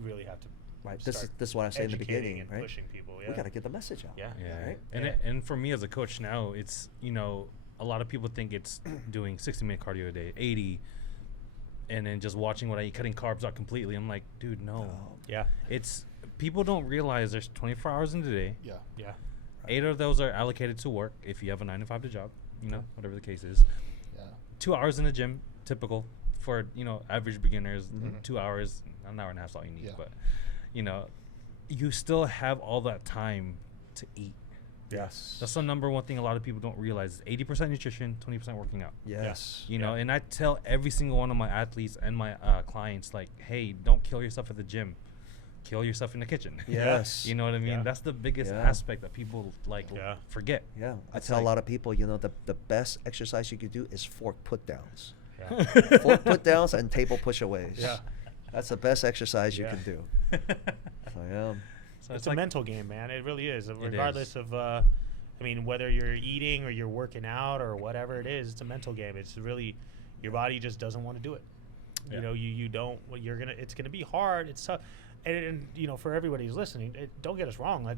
really have to. Right. This start is what I said in the educating beginning, and right? pushing people. Yeah. We got to get the message out. Yeah. Yeah. Right? And Yeah. and for me as a coach now, it's, you know, a lot of people think it's doing 60-minute cardio a day, 80, and then just watching what I eat, cutting carbs out completely. I'm like, dude, no. Yeah. It's, people don't realize there's 24 hours in the day. Yeah. Yeah. 8 of those are allocated to work if you have a 9 to 5 job, you know, whatever the case is. Yeah. 2 hours in the gym, typical for, you know, average beginners. Mhm. 2 hours, an hour and a half is all you need. Yeah. But, you know, you still have all that time to eat. Yes. That's the number one thing a lot of people don't realize. 80% nutrition, 20% working out. Yes. You know, Yeah. and I tell every single one of my athletes and my clients, like, hey, don't kill yourself at the gym. Kill yourself in the kitchen. Yes. You know what I mean? Yeah. That's the biggest Yeah. aspect that people like Yeah. forget. Yeah. I It's tell like- a lot of people, you know, the best exercise you could do is fork put downs. Yeah. Fork put downs and table push aways. Yeah. That's the best exercise you Yeah. can do. So yeah. So It's a mental game, man. It really is. is. Regardless of, I mean, whether you're eating or you're working out or whatever it is, it's a mental game. It's really, your body just doesn't want to do it. Yeah. You know, you don't. Well, it's gonna be hard. It's tough, and you know, for everybody who's listening, don't get us wrong.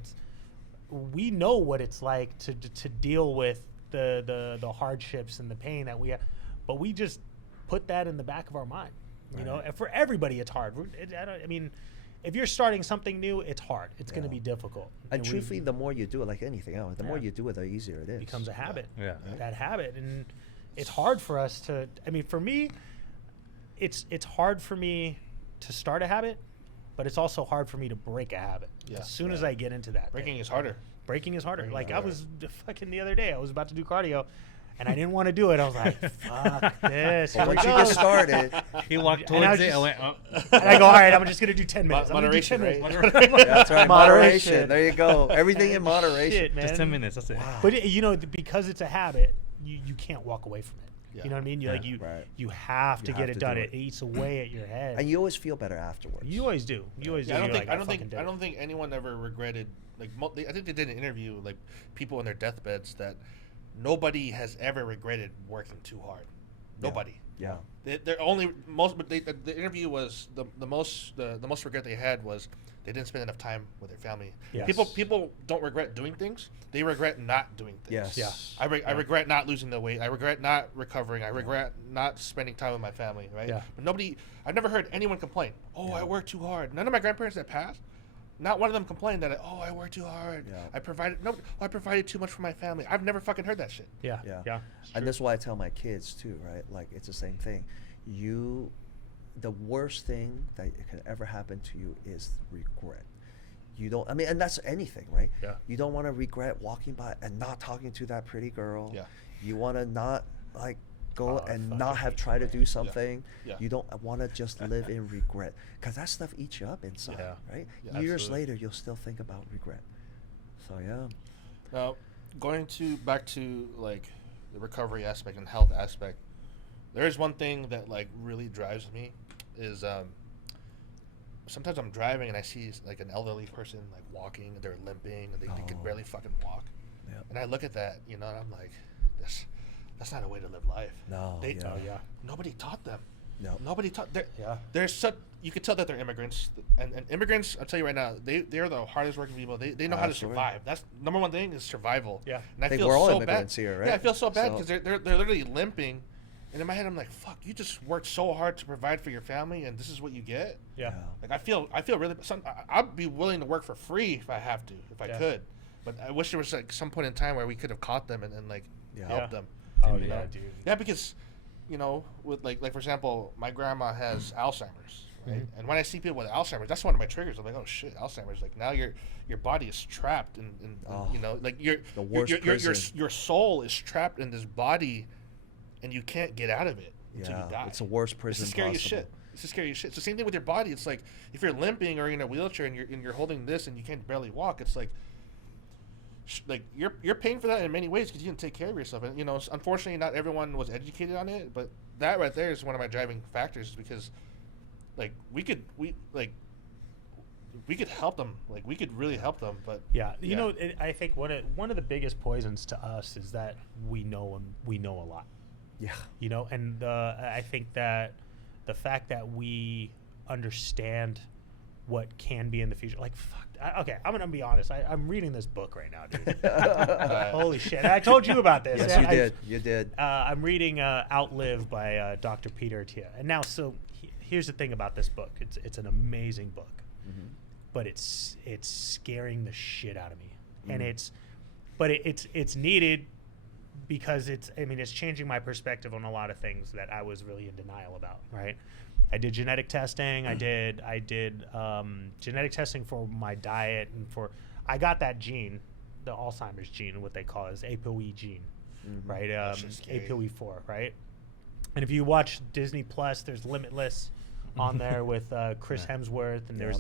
We know what it's like to deal with the hardships and the pain that we have, but we just put that in the back of our mind. You know, Right. and for everybody, it's hard. I mean, if you're starting something new, it's hard. It's going to be difficult. And truthfully, the more you do it, like anything else, the more you do it, the easier it is. It becomes a habit. Yeah. That habit. And it's hard for us to, I mean, for me, it's hard for me to start a habit, but it's also hard for me to break a habit. Yeah. As soon as I get into that. Breaking is harder. Breaking is harder. Breaking Like is I harder. was fucking the other day, I was about to do cardio and I didn't want to do it. I was like, fuck this. But Here we once you go. get started, He walked And I towards was it. I just- went, And I go, all right, I'm just going to do 10 minutes. I'm gonna do 10 Moderation, minutes. right? that's right. Moderation. Moderation. There you go. Everything in moderation. Shit, man. just 10 minutes. That's it. But you know, because it's a habit, you can't walk away from it. Yeah. You know what I mean? You Yeah. like you Right. you have to You get have it to done. do It eats away at your head. And you always feel better afterwards. You always do. You always do. Yeah, I You're don't think like, I don't fucking think did I it. don't think anyone ever regretted like I think they did an interview like people in their deathbeds that nobody has ever regretted working too hard. Nobody. Yeah. They're only most but the interview was the most regret they had was they didn't spend enough time with their family. Yes. People don't regret doing things. They regret not doing things. Yes. Yeah. I regret not losing the weight. I regret not recovering. I regret not spending time with my family, right? Yeah. But I've never heard anyone complain, oh, I work too hard. None of my grandparents that passed, not one of them complained that, oh, I work too hard. Yeah. I provided too much for my family. I've never fucking heard that shit. Yeah. Yeah. Yeah. And that's why I tell my kids too, right? Like it's the same thing. The worst thing that can ever happen to you is regret. You don't, I mean, and that's anything, right? Yeah. You don't want to regret walking by and not talking to that pretty girl. Yeah. You want to not like go Oh, I and fucking not have hate tried to do something. Yeah. You don't want to just live in regret because that stuff eats you up inside, Yeah. right? Yeah, Years absolutely. later, you'll still think about regret. So yeah. Now, back to like the recovery aspect and health aspect, there is one thing that like really drives me is sometimes I'm driving and I see like an elderly person like walking and they're limping and they can Oh. barely fucking walk, Yeah. and I look at that, you know, and I'm like, that's not a way to live life. No. They- yeah. Oh yeah. Nobody taught them. No. Nobody taught. Yeah. There's such, you can tell that they're immigrants, and immigrants. I'll tell you right now, they're the hardest working people. They know how to Absolutely. survive. That's number one thing is survival. Yeah. And I think feel we're all so bad. immigrants here, right? Yeah, I feel so bad So- because they're literally limping, and in my head I'm like, fuck, you just worked so hard to provide for your family, and this is what you get. Yeah. Like I feel really. I'd be willing to work for free if I have to, if I Yeah. could, but I wish there was like some point in time where we could have caught them and like Yeah. helped Yeah. them. Oh You yeah, know? dude. Yeah, because, you know, with like for example, my grandma has Alzheimer's, right? Mhm. And when I see people with Alzheimer's, that's one of my triggers. I'm like, oh shit, Alzheimer's. Like now your body is trapped in Oh, you know, like the worst prison. your soul is trapped in this body, and you can't get out of it until you die. It's the worst It's prison the scariest possible. shit. It's the scariest shit. It's the same thing with your body. It's like if you're limping or in a wheelchair and you're holding this and you can't barely walk. It's like you're paying for that in many ways because you didn't take care of yourself. And you know, unfortunately, not everyone was educated on it. But that right there is one of my driving factors because, like, we could help them. Like, we could really help them. But Yeah, you know, I think one of the biggest poisons to us is that we know a lot. Yeah. You know, and I think that the fact that we understand what can be in the future, like, fuck. Okay, I'm gonna be honest. I'm reading this book right now, dude. Holy shit! I told you about this. Yes, Yeah, you did. You did. I'm reading Outlive by Dr. Peter Attia. And now, here's the thing about this book. It's an amazing book, Mhm. but it's scaring the shit out of me. Mm. And it's needed because it's changing my perspective on a lot of things that I was really in denial about, right? I did genetic testing. I did genetic testing for my diet and I got that gene, the Alzheimer's gene, what they call is ApoE gene, Mhm. right? shit's scary. ApoE4, right? And if you watch Disney Plus, there's Limitless on there with Chris Hemsworth, and there's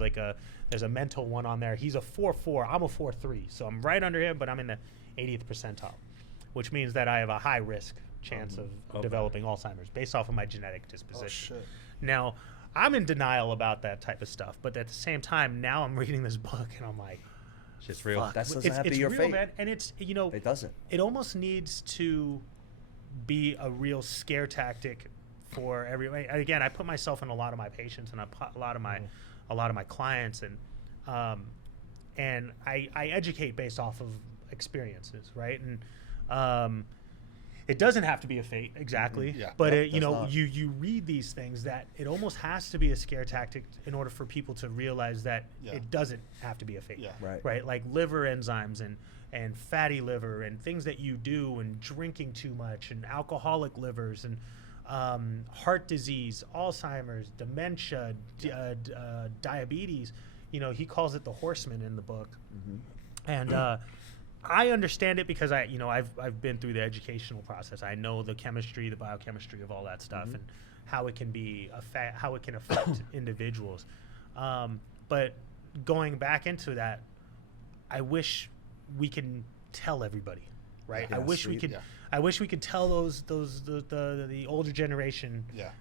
there's a mental one on there. He's a 4.4. I'm a 4.3, so I'm right under him, but I'm in the 80th percentile, which means that I have a high risk chance of developing Alzheimer's based off of my genetic disposition. Oh shit. Now, I'm in denial about that type of stuff, but at the same time, now I'm reading this book and I'm like, It's just real. Fuck, that doesn't it's have to be your real, fate. man. And it's, you know, It doesn't. it almost needs to be a real scare tactic for everyone. Again, I put myself in a lot of my patients and a lot of my clients, and I educate based off of experiences, right? And it doesn't have to be a fate exactly, Yeah. but Yep, it, you does know, not. you read these things that it almost has to be a scare tactic in order for people to realize that Yeah. it doesn't have to be a fate. Yeah. Right. Like liver enzymes and fatty liver and things that you do and drinking too much and alcoholic livers and heart disease, Alzheimer's, dementia, diabetes. You know, he calls it the horseman in the book. And I understand it because I've been through the educational process. I know the chemistry, the biochemistry of all that stuff, and how it can how it can affect individuals. But going back into that, I wish we can tell everybody, right? I Yes, wish we could. yeah. I wish we could tell the older generation Yeah.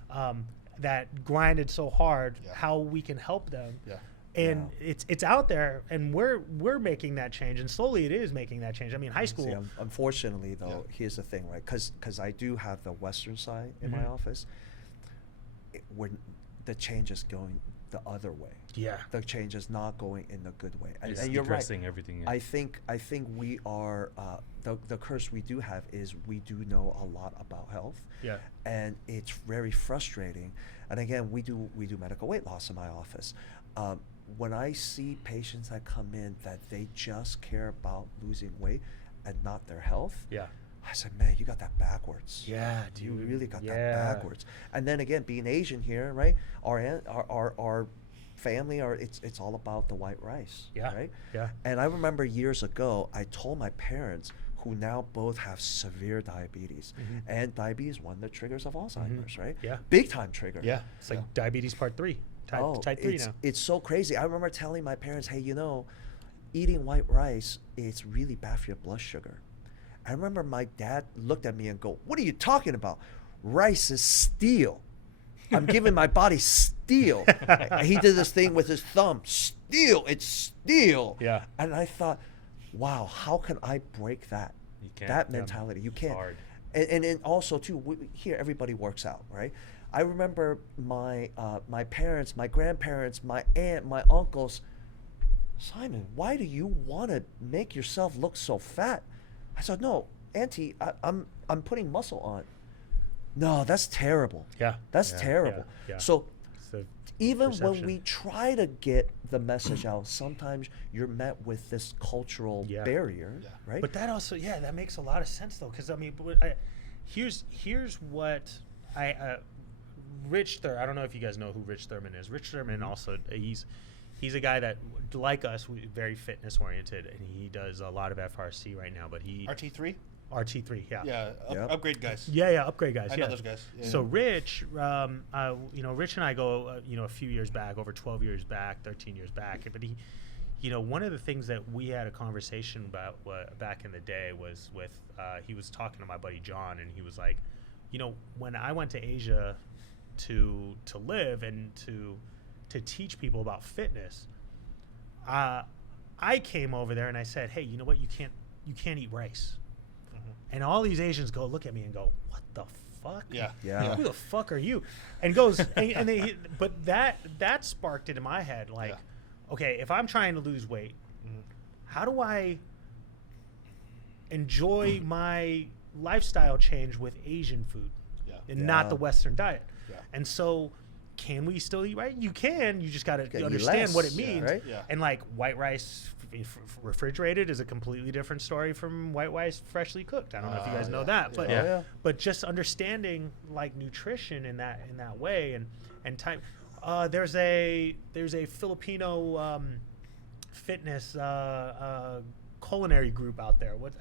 that grinded so hard Yeah. how we can help them. Yeah. And it's out there, and we're making that change, and slowly it is making that change. I mean, high school. See, unfortunately, though, Yeah. here's the thing, right? Because I do have the Western side in my Mhm. office. The change is going the other way. Yeah. The change is not going in the good way. It's And you're right. depressing everything. Yeah. I think we are the curse we do have is we do know a lot about health. Yeah. And it's very frustrating. And again, we do medical weight loss in my office. When I see patients that come in that they just care about losing weight and not their health, Yeah. I said, man, you got that backwards. Yeah, You dude. really got Yeah. that backwards. And then again, being Asian here, right? Our family it's all about the white rice. Yeah. Right? Yeah. And I remember years ago, I told my parents, who now both have severe diabetes, and diabetes is one of the triggers of Alzheimer's, right? Yeah. Big time trigger. Yeah. It's like diabetes part 3. Type 3 now. It's so crazy. I remember telling my parents, hey, eating white rice, it's really bad for your blood sugar. I remember my dad looked at me and go, what are you talking about? Rice is steel. I'm giving my body steel. He did this thing with his thumb. Steel. It's steel. Yeah. And I thought, wow, how can I break that? You can't. That Yeah. mentality. You It's can't. hard. And then also too, here everybody works out, right? I remember my parents, my grandparents, my aunt, my uncles. Simon, why do you want to make yourself look so fat? I said, no, Auntie, I'm putting muscle on. No, that's terrible. Yeah. That's Yeah. terrible. Yeah. Yeah. So It's the even when perception. we try to get the message out, sometimes you're met with this cultural Yeah. barrier, Yeah. right? But that also, that makes a lot of sense though, because I mean, here's what Rich Thurman. I don't know if you guys know who Rich Thurman is. Rich Thurman also he's a guy that, like us, very fitness oriented, and he does a lot of FRC right now. But he RT3. RT3, yeah. Yeah. Yep. Upgrade guys. Yeah, upgrade guys. I know those guys. Yeah. So Rich, Rich and I go, a few years back, over 12 years back, 13 years back. But he, one of the things that we had a conversation about back in the day was with, he was talking to my buddy John, and he was like, when I went to Asia to live and to teach people about fitness, I came over there and I said, hey, you know what? You can't eat rice. And all these Asians look at me and go, what the fuck? Yeah. Yeah. Who the fuck are you? And goes, and they, but that sparked it in my head. Like, Yeah. okay, if I'm trying to lose weight, how do I enjoy my lifestyle change with Asian food Yeah. and not Yeah. the Western diet? Yeah. And so, can we still eat right? You can. You just got Gotta to eat understand what it less, means. right? Yeah. And like white rice refrigerated is a completely different story from white rice freshly cooked. I don't know if you guys know yeah. that, but Yeah. Yeah. but just understanding like nutrition in that way and time. There's a Filipino fitness culinary group out there. What?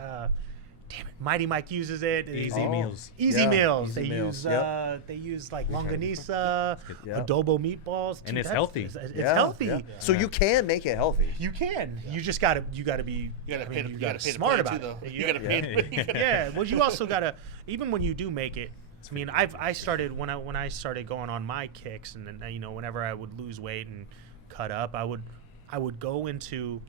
Damn it, Mighty Mike uses it. Easy Oh. meals. Easy Yeah, meals. easy They meals. use Yep. they use like longanisa, Yeah. adobo meatballs, And it's healthy. It's Yeah, healthy. yeah. So you can make it healthy. You can. Yeah. You just gotta be. You gotta I mean, pay to, you you gotta gotta pay to smart play about too, though. it. You gotta pay. Yeah. Well, you also gotta. Even when you do make it. I mean, I started when I started going on my kicks, and then whenever I would lose weight and cut up, I would go into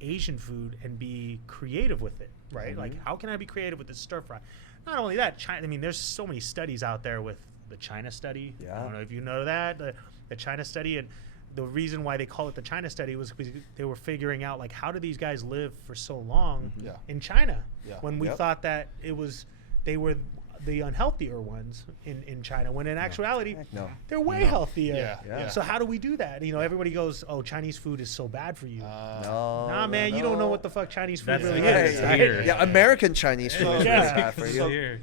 Asian food and be creative with it, right? Like, how can I be creative with this stir fry? Not only that, China. I mean, there's so many studies out there with the China study. I Yeah. don't know if you know that the China study, and the reason why they call it the China study was because they were figuring out like how do these guys live for so long Yeah. in China Yeah. when we Yep. thought that they were unhealthier ones in China, when in actuality No. they're way healthier. Yeah. So how do we do that? You know, everybody goes, "Oh, Chinese food is so bad for you." No, Nah, man, you don't know what the fuck Chinese food That's really here. is. It's right? here. Yeah, American Chinese food is Yeah. really bad for So you. here.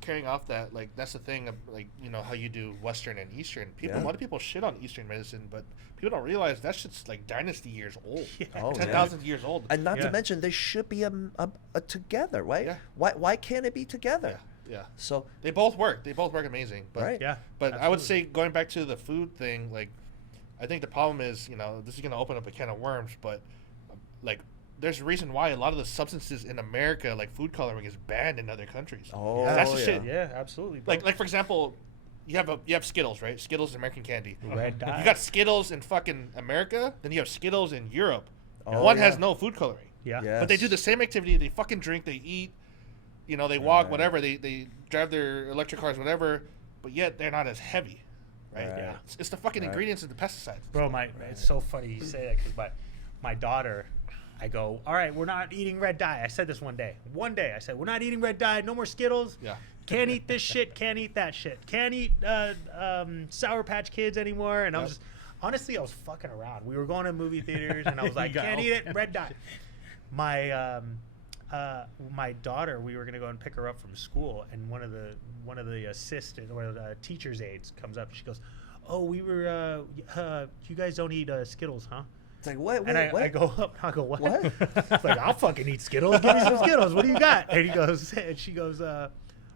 Carrying off that, like that's the thing of, like, you know how you do Western and Eastern. People, Yeah. a lot of people shit on Eastern medicine, but people don't realize that shit's like dynasty years old, Oh, 10,000 years old. And not Yeah. to mention, they should be a together, right? Yeah. Why can't it be together? Yeah, So, they both work. They both work amazing. But Right. Yeah. But I would absolutely. say, going back to the food thing, like, I think the problem is, you know, this is going to open up a can of worms, but like, there's a reason why a lot of the substances in America, like food coloring, is banned in other countries. oh, That's the yeah. shit. Yeah, absolutely. bro. Like for example, you have Skittles, right? Skittles is American candy. red dye. You got Skittles in fucking America, then you have Skittles in Europe. Oh, One yeah. has no food coloring. yeah. Yes. But they do the same activity. They fucking drink, they eat, you know, they walk, Right. whatever. They drive their electric cars, whatever. But yet they're not as heavy, right? Right. Yeah. It's the fucking Right. ingredients of the pesticides. Bro, it's so funny you say that because my daughter, I go, all right, we're not eating red dye. I said this one day. One day I said, we're not eating red dye. No more Skittles. Yeah. Can't eat this shit. Can't eat that shit. Can't eat Sour Patch Kids anymore. And I was Yep. just, honestly, I was fucking around. We were going to movie theaters and I was like, You got can't all eat it. Red dye. My daughter, we were gonna go and pick her up from school, and one of the assistant or the teacher's aides comes up and she goes, "Oh, we were you guys don't eat Skittles, huh?" It's like, wait, And what? I go up and I go, "What?" What? It's like, "I'll fucking eat Skittles. Give me some Skittles. What do you got?" And she goes,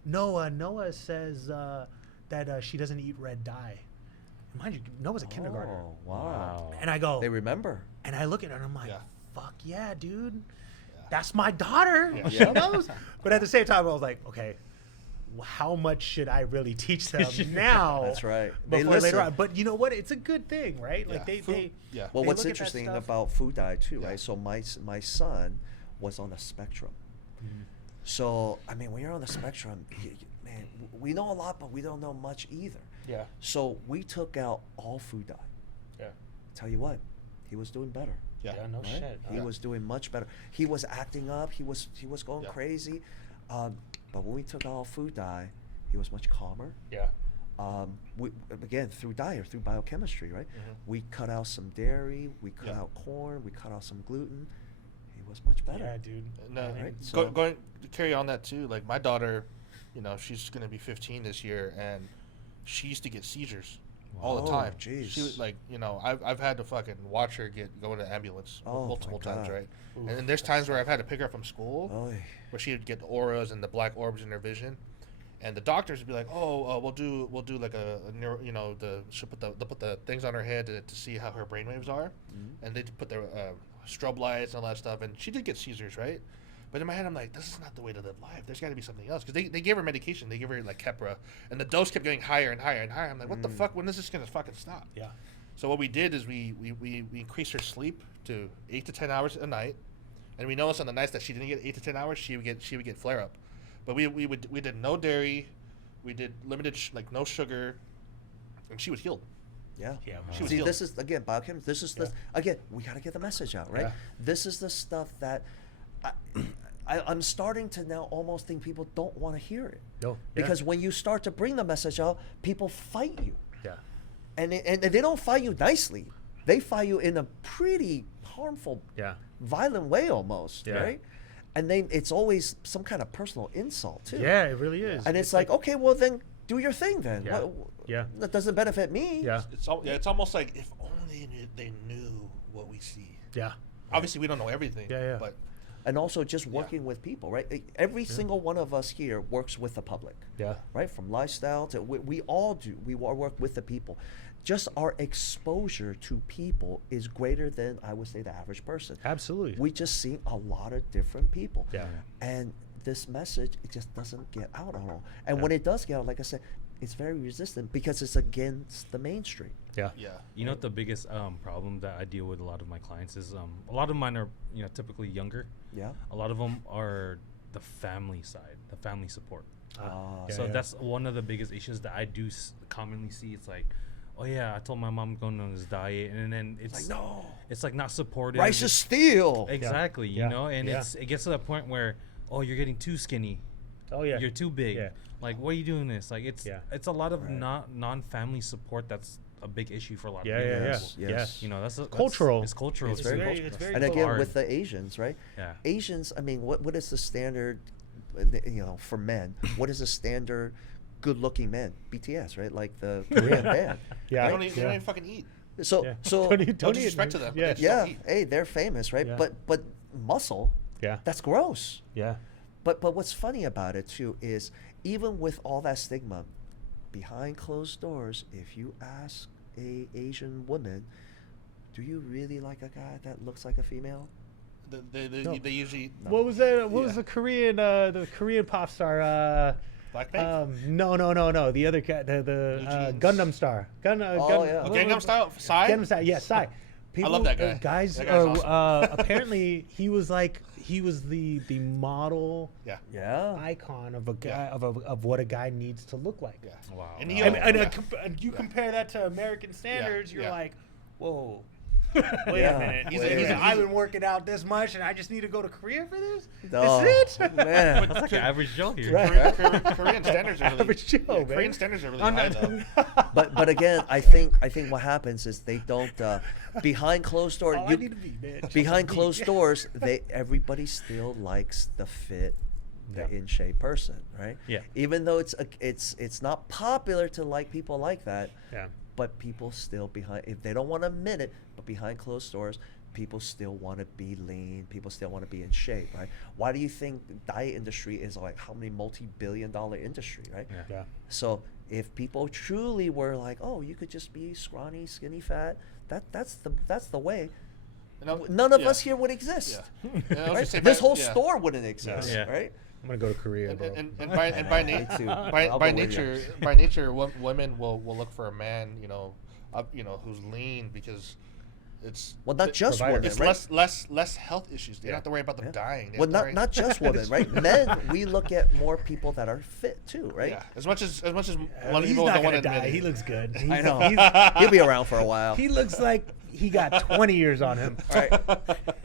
Noah says that she doesn't eat red dye. Mind you, Noah's a kindergartner. Oh, wow. And I go, They remember. and I look at her and I'm like, Yeah. fuck yeah, dude. That's my daughter. Yeah. She knows. But at the same time, I was like, okay, how much should I really teach them now? That's right. They Before later listen. on. But you know what? It's a good thing, right? Like Yeah. Food- yeah. Well, they what's look at that interesting stuff. about food diet too, Yeah. right? So my son was on the spectrum. So I mean, when you're on the spectrum, man, we know a lot, but we don't know much either. Yeah. So we took out all food diet. Yeah. Tell you what, he was doing better. Yeah. no Right? shit. He was doing much better. He was acting up. He was going Yeah. crazy. But when we took out all food dye, he was much calmer. Yeah. We, again, through diet, through biochemistry, right? Mhm. We cut out some dairy, we cut Yeah. out corn, we cut out some gluten. He was much better. Yeah, dude. No, Right, go, so- going to carry on that too. Like my daughter, you know, she's gonna be 15 this year, and she used to get seizures all the Oh, time. jeez. She was like, you know, I've had to fucking watch her go into ambulance Oh, multiple my times, God. right? And then there's times where I've had to pick her up from school, Oy. where she would get auras and the black orbs in her vision, and the doctors would be like, "Oh, we'll do like a neuro, you know, she'll they'll put the things on her head to see how her brainwaves are, Mm-hmm. and they put the strobe lights and all that stuff." And she did get seizures, right? But in my head, I'm like, this is not the way to live life. There's got to be something else, because they gave her medication. They gave her like Keppra, and the dose kept getting higher and higher and higher. I'm like, what the fuck? When is this gonna fucking stop? Yeah. So what we did is we increased her sleep to 8 to 10 hours a night, and we noticed on the nights that she didn't get 8 to 10 hours, she would get flare up. But we did no dairy, we did limited like no sugar, and she was healed. Yeah. Yeah. She was See, healed. this is again biochemistry. This is the again. We got to get the message out, right? Yeah. This is the stuff that I'm starting to now almost think people don't want to hear it. No. Because when you start to bring the message out, people fight you, Yeah. and they don't fight you nicely. They fight you in a pretty harmful, Yeah. violent way almost, Yeah. right? And then it's always some kind of personal insult too. Yeah, it really is. And it's like, okay, well then do your thing then. Yeah. What- Yeah. That doesn't benefit me. Yeah. It's almost like if only they knew what we see. Yeah. Obviously, we don't know everything. Yeah, yeah. But And also just working with people, right? Every single one of us here works with the public, Yeah. right? From lifestyle to we all do. We all work with the people. Just our exposure to people is greater than, I would say, the average person. Absolutely. We just see a lot of different people. Yeah. And this message, it just doesn't get out at all. And when it does get out, like I said, it's very resistant because it's against the mainstream. Yeah. yeah, You know what the biggest problem that I deal with a lot of my clients is a lot of mine are typically younger. Yeah. A lot of them are the family side, the family support. Ah, Yeah, So yeah. that's one of the biggest issues that I do commonly see. It's like, oh yeah, I told my mom I'm going on this diet, and then it's like, no. it's like not supportive. Rice is steel. Exactly, Yeah. you know, and Yeah. it gets to that point where, oh, you're getting too skinny. Oh yeah. you're too big. Yeah. Like, what are you doing this? Like, it's Yeah. it's a lot of Right. non-family support that's a big issue for a lot Yeah, of people. yeah, Yes, yeah. yes. You know, that's Cultural. It's cultural. It's very too. cultural. It's very And again, hard. with the Asians, right? Yeah. Asians, I mean, what is the standard, for men? What is the standard good-looking man? BTS, right? Like the Korean band. Yeah. They don't even fucking eat. So, Yeah. so Don't No eat- disrespect to them. but Yeah. they just yeah, don't eat. hey, they're famous, right? Yeah. But muscle, Yeah. that's gross. Yeah. But what's funny about it too is even with all that stigma, behind closed doors, if you ask a Asian woman, do you really like a guy that looks like a female? No. They usually What was that? What was Yeah. the Korean pop star? Blackpink. No. The other guy, the Blue Jeans. Gundam star. Oh, yeah. Oh, Gangnam Style. Psy. Gangnam Style. Yeah, Psy. People, love that guy. Guys, That guy's apparently he was the model Yeah. Yeah. icon of a guy Yeah. of what a guy needs to look like. Yeah. Wow. And Wow. he, And you compare that to American standards, you're yeah. like, whoa. Wait Yeah. a minute. Wait. I've been working out this much, and I just need to go to Korea for this. Oh, That's it. man. That's like an average Joe here. Right. Korean standards are really. Average Joe, man. Korean standards are really high though. But again, I think what happens is they don't behind closed doors. All I need to be, man. Behind Just closed be. doors, everybody still likes the fit, the Yeah. in shape person, right? Yeah. Even though it's not popular to like people like that, Yeah. but people still if they don't want to admit it, but behind closed doors, people still want to be lean. People still want to be in shape, right? Why do you think the diet industry is like how many multi-billion-dollar industry, right? Yeah. Yeah. So if people truly were like, oh, you could just be scrawny, skinny, fat, that's the way. None of us here would exist. Yeah. Yeah, I was gonna Right? say, This but- whole yeah. store wouldn't exist, Yeah. right? I'm gonna go to Korea, bro. And by Me too. I'll by go with you. nature, by nature, women will look for a man, who's lean because it's Well, not just Provider. women, it's right? less health issues. They don't have to worry about them Yeah. dying. They Well, have to not just women, right? Men, we look at more people that are fit too, right? Yeah, as much as a lot of He's people not don't want gonna to admit die. it. He looks good. I know. He's- He'll be around for a while. he looks like he got 20 years on him. Right.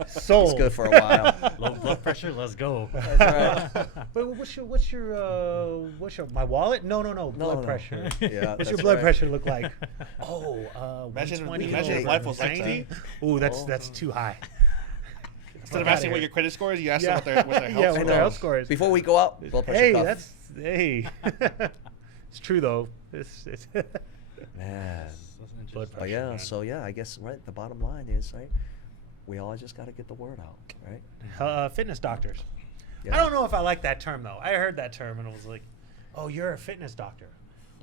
Sold. It's good for a while. Low blood pressure. Let's go. But what's your my wallet? No, blood no. pressure. Yeah, What's your that's blood right. pressure look like? Imagine 120 if over life was like 90? that. Ooh, that's too high. Instead of asking what your credit score is, you ask them what their health yeah, score what is. their health score is. Before we go out, blood pressure Hey, cuff. it's true though. It's Man. That's interesting. Blood But pressure, yeah, man. so yeah, I guess right. The bottom line is right. We all just got to get the word out, right? Fitness doctors. Yeah. I don't know if I like that term though. I heard that term and it was like, "Oh, you're a fitness doctor."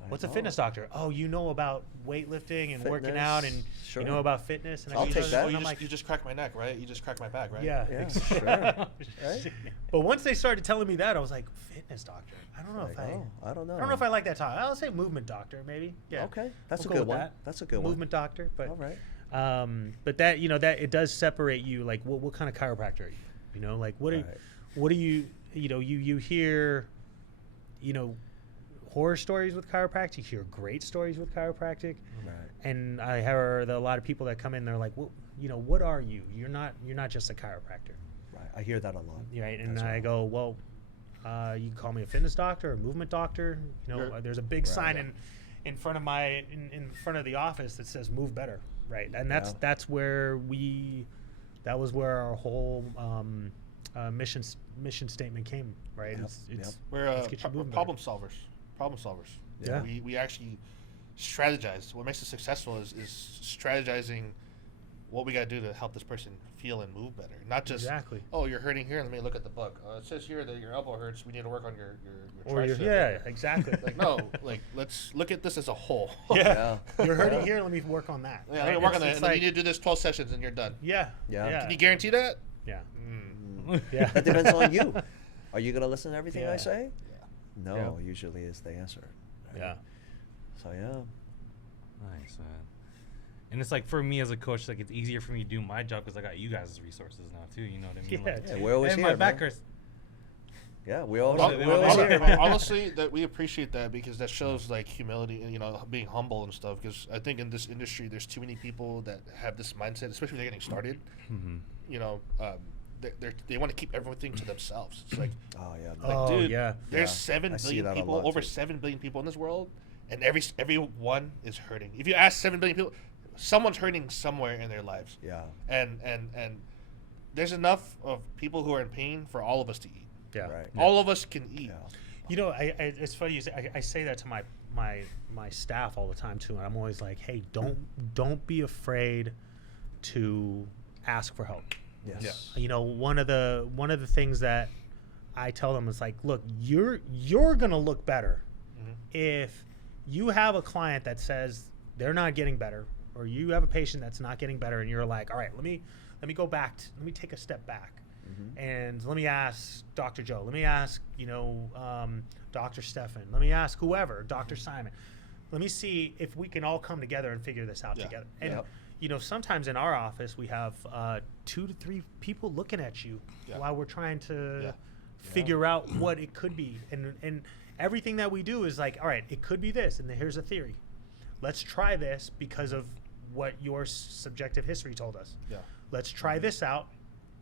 What's a know. fitness doctor? Oh, you know about weightlifting and working out, and Sure. you know about fitness. And I'll you take just- that. and You I'm just, like, you just cracked my neck, right? You just cracked my back, right? yeah, Yeah, ex- sure. Right? But once they started telling me that, I was like, fitness doctor. I don't know Like, if I. oh, I don't know. I don't know if I like that title. I'll say movement doctor, maybe. Yeah. Okay, that's We'll a go good with one. that. That's a good Movement doctor, but one. All right. but that that it does separate you. Like, what kind of chiropractor are you? You know, like what Right. what do you you hear, horror stories with chiropractic. You hear great stories with chiropractic, Right. and I heard a lot of people that come in. They're like, well, what are you? You're not just a chiropractor, Right. I hear that a lot. right? And as I well. go, well, you can call me a fitness doctor or a movement doctor. There's a big Right. sign in front of in front of the office that says "Move Better," right? And Yeah. that's where that was where our whole mission statement came, right? Yep, It's We're let's get you moving problem solvers. Problem solvers. Yeah. We actually strategize. What makes us successful is strategizing what we got to do to help this person feel and move better. Not just, Exactly. oh, you're hurting here. Let me look at the book. It says here that your elbow hurts. We need to work on your Or tricep. yeah, exactly. Like, no, like, let's look at this as a whole. Yeah. Yeah. You're hurting here. Let me work on that. Yeah, right? let me work on It's- that. it's And then like- you need to do this 12 sessions and you're done. Yeah. Yeah. Yeah. Can you guarantee that? Yeah. Mm. Yeah. That depends on you. Are you gonna listen to everything I Yeah. say? No, Yeah. usually is the answer. right? Yeah. So yeah. Nice, man. And it's like for me as a coach, like it's easier for me to do my job because I got you guys' resources now too. You know what I mean? Yeah, Like, Yeah, we're always and here, my back man. hurts. Yeah, we all Well, we're always well, here, man. Honestly, that we appreciate that because that shows like humility and being humble and stuff. Because I think in this industry, there's too many people that have this mindset, especially when they're getting started. Mm-hmm. they want to keep everything to themselves. It's like, Oh yeah. like dude, yeah. there's Yeah, 7 I see billion that a people, lot, over too. 7 billion people in this world, and everyone is hurting. If you ask 7 billion people, someone's hurting somewhere in their lives. Yeah. And there's enough of people who are in pain for all of us to eat. Yeah. Right. All of us can eat. Yeah. You know, it's funny you say. I say that to my staff all the time too, and I'm always like, hey, don't be afraid to ask for help. Yes. You know, one of the things that I tell them is like, look, you're gonna look better if you have a client that says they're not getting better, or you have a patient that's not getting better, and you're like, all right, let me go back. Let me take a step back. And let me ask Dr. Joe. Let me ask, Dr. Stefan. Let me ask whoever, Dr. Simon. Let me see if we can all come together and figure this out together. And, Yep. Sometimes in our office, we have 2 to 3 people looking at you while we're trying to figure out what it could be. And everything that we do is like, all right, it could be this, and here's a theory. Let's try this because of what your subjective history told us. Yeah. Let's try this out,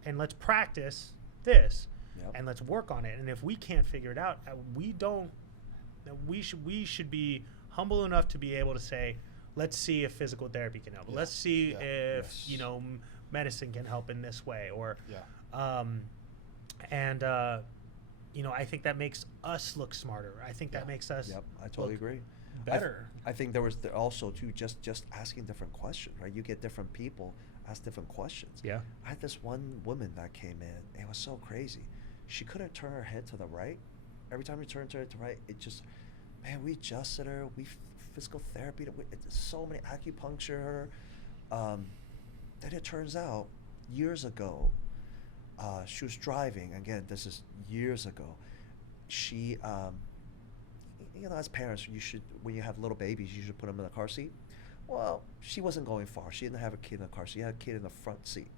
and let's practice this, Yep. and let's work on it. And if we can't figure it out, we should be humble enough to be able to say, let's see if physical therapy can help. Yeah. Let's see Yeah. if medicine can help in this way, or Yeah. I think that makes us look smarter. I think that makes us Yep. I totally look agree. better. I think there was also too just asking different questions, right? You get different people ask different questions. Yeah. I had this one woman that came in. It was so crazy. She couldn't turn her head to the right. Every time we turned her to the right, it just, man, we adjusted her. We physical therapy. So many acupuncture her. Then it turns out, years ago, she was driving. Again, this is years ago. She, as parents, when you have little babies, you should put them in the car seat. Well, she wasn't going far. She didn't have a kid in the car. She had a kid in the front seat.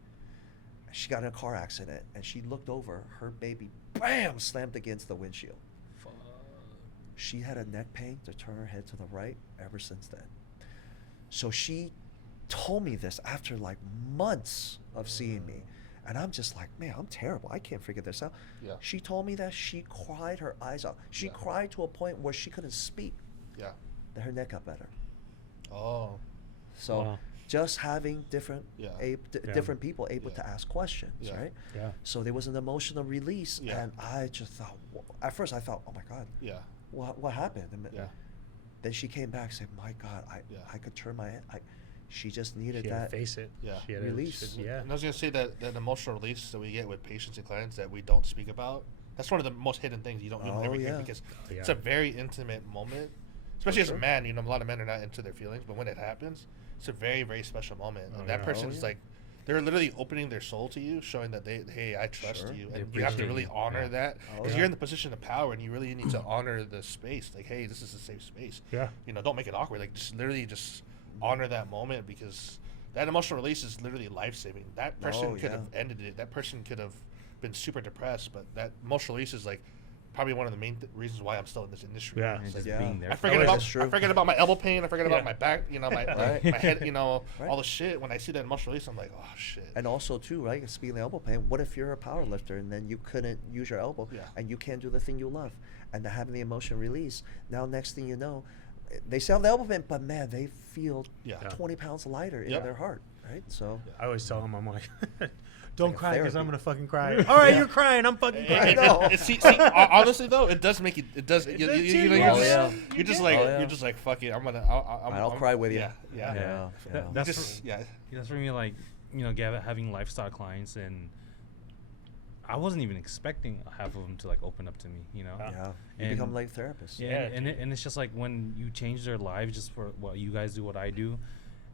She got in a car accident, and she looked over. Her baby, bam, slammed against the windshield. She had a neck pain to turn her head to the right ever since then. So she told me this after like months of seeing me. And I'm just like, man, I'm terrible. I can't figure this out. Yeah. She told me that she cried her eyes out. She cried to a point where she couldn't speak. Yeah. That her neck got better. Oh. So Wow. just having different different people able Yeah. to ask questions, Yeah. right? Yeah. So there was an emotional release, Yeah. and I just thought, at first I thought, oh my God, Yeah. what happened? And Yeah. then she came back and said, my God, I could turn my head. She just needed She had that. to face it. Yeah. She had to- Release. yeah. And I was gonna say that emotional release that we get with patients and clients that we don't speak about. That's one of the most hidden things you Oh, never hear yeah. because Oh, yeah. it's a very intimate moment. Especially as sure. a man, a lot of men are not into their feelings, but when it happens, it's a very, very special moment. Oh, And that yeah. person's yeah. like, they're literally opening their soul to you, showing that hey, I trust Sure. you, They and you have to appreciate really you. honor Yeah. that Oh, because yeah. you're in the position of power, and you really need to honor the space. Like, hey, this is a safe space. Yeah. Don't make it awkward. Like, just literally just honor that moment because that emotional release is literally life saving. That person Oh, could yeah. have ended it. That person could have been super depressed, but that emotional release is like probably one of the main reasons why I'm still in this industry. Yeah. It's Just like, Yeah. being there. I for forget them. about That's true. I forget about my elbow pain. I forget Yeah. about my back. My Right. my head. Right. All the shit. When I see that emotional release, I'm like, oh shit. And also too, right? Speaking of elbow pain, what if you're a power lifter and then you couldn't use your elbow Yeah. and you can't do the thing you love, and they're having the emotion release? Now, next thing you know, they still have the elbow pain, but man, they feel Yeah. 20 pounds lighter in Yeah. their heart, right? So I always tell them, I'm like, don't like a cry because I'm therapy. gonna fucking cry. All right, Yeah. you're crying. I'm fucking It- crying. I know. see, honestly though, it does make you. It does. It You, does you, too, you know, yeah. you're, Oh, just, yeah. you're just You like get it. you're just like fuck it. I'll cry with you. Yeah. Yeah. yeah, yeah. That's Just, yeah. That's for me, like, having lifestyle clients, and I wasn't even expecting half of them to like open up to me, Yeah. You And- become like therapists. Yeah, Yeah, and it's just like when you change their lives just for what you guys do, what I do,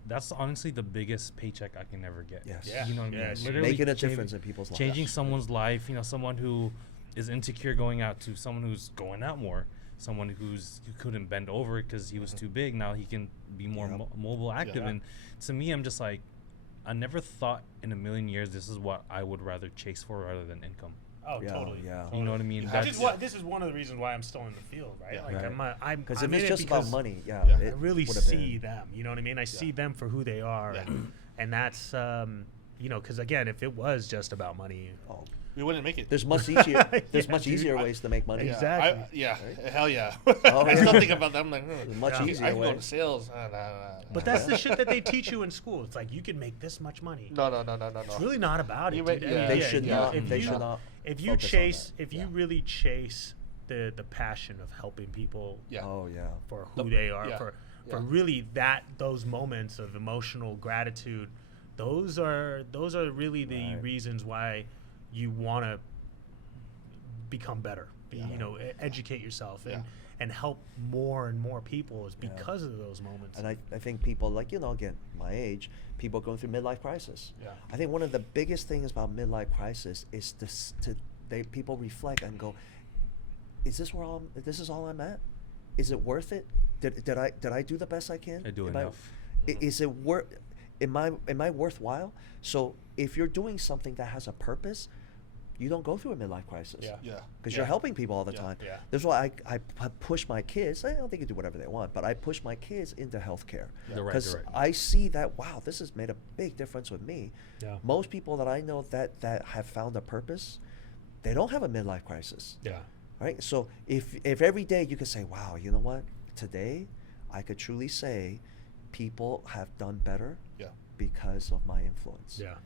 that's honestly the biggest paycheck I can ever get. Yes. Yeah. You know what I mean? Yes. Literally Making a changing- difference in people's lives. Changing someone's life, someone who is insecure going out to someone who's going out more, someone who couldn't bend over because he was too big. Now he can be more Yep. mobile, active. Yeah. And to me, I'm just like, I never thought in a million years this is what I would rather chase for rather than income. Oh, Yeah, totally. yeah. You know what I mean? You have Which is to- this is one of the reasons why I'm still in the field, right? Yeah. Like Right. I'm Because I'm if it's in it just about because money, yeah, Yeah. it I really would've see been. them. You know what I mean? I see them for who they are, Yeah. and that's because again, if it was just about money, Oh, We wouldn't make it. there's much easier. There's Yeah, much dude. easier ways to make money. Yeah, Exactly. hell yeah. Oh, I yeah. still think about that. I'm like, There's much Yeah. easier I can go way. to sales. Nah. but that's the shit that they teach you in school. It's like you can make this much money. No. It's really not about it. You dude. ma- I mean, yeah. They yeah, should you- not. if They you- should not. If you focus on chase, that. if you Yeah. really chase the passion of helping people Yeah. Oh yeah. for who they are, yeah, for yeah. really those moments of emotional gratitude, those are really the Right. reasons why you want to become better. Yeah. Educate yourself Yeah. and help more and more people is Yeah. because of those moments. And I think people like, again, my age, people going through midlife crisis. Yeah. I think one of the biggest things about midlife crisis is people reflect and go, is this this is all I'm at? Is it worth it? Did I do the best I can? I do Am enough. Is it am I worthwhile? So if you're doing something that has a purpose, you don't go through a midlife crisis. Yeah. Yeah. Because you're helping people all the Yeah. time. Yeah. That's why I push my kids. I don't think they can do whatever they want, but I push my kids into healthcare. The right Because direction. I see that, wow, this has made a big difference with me. Yeah. Most people that I know that have found a purpose, they don't have a midlife crisis. Yeah. Right? So if every day you could say, wow, you know what? Today, I could truly say people have done better Yeah. because of my influence. Yeah.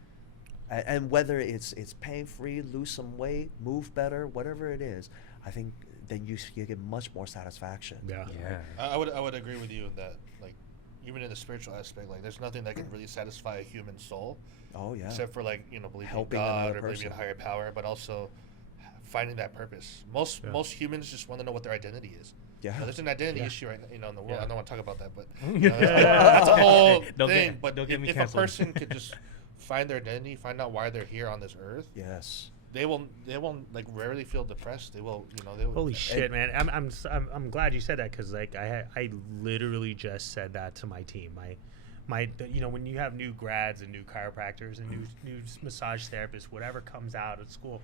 And whether it's pain free, lose some weight, move better, whatever it is, I think then you get much more satisfaction. Yeah. Yeah. I would agree with you that, like, even in the spiritual aspect, like, there's nothing that can really satisfy a human soul, Oh yeah. except for, like, believing Helping in God another or believing in person. higher power, but also finding that purpose. Most humans just want to know what their identity is. Yeah. There's an identity Yeah. issue right now, in the world. Yeah. I don't want to talk about that, but Yeah. it's a whole Don't thing. get- But don't get me if a canceled. person could just find their identity, find out why they're here on this earth, Yes. they will like rarely feel depressed. They will, they will. Holy shit, man! I'm glad you said that because like I literally just said that to my team. When you have new grads and new chiropractors and new massage therapists, whatever comes out of school,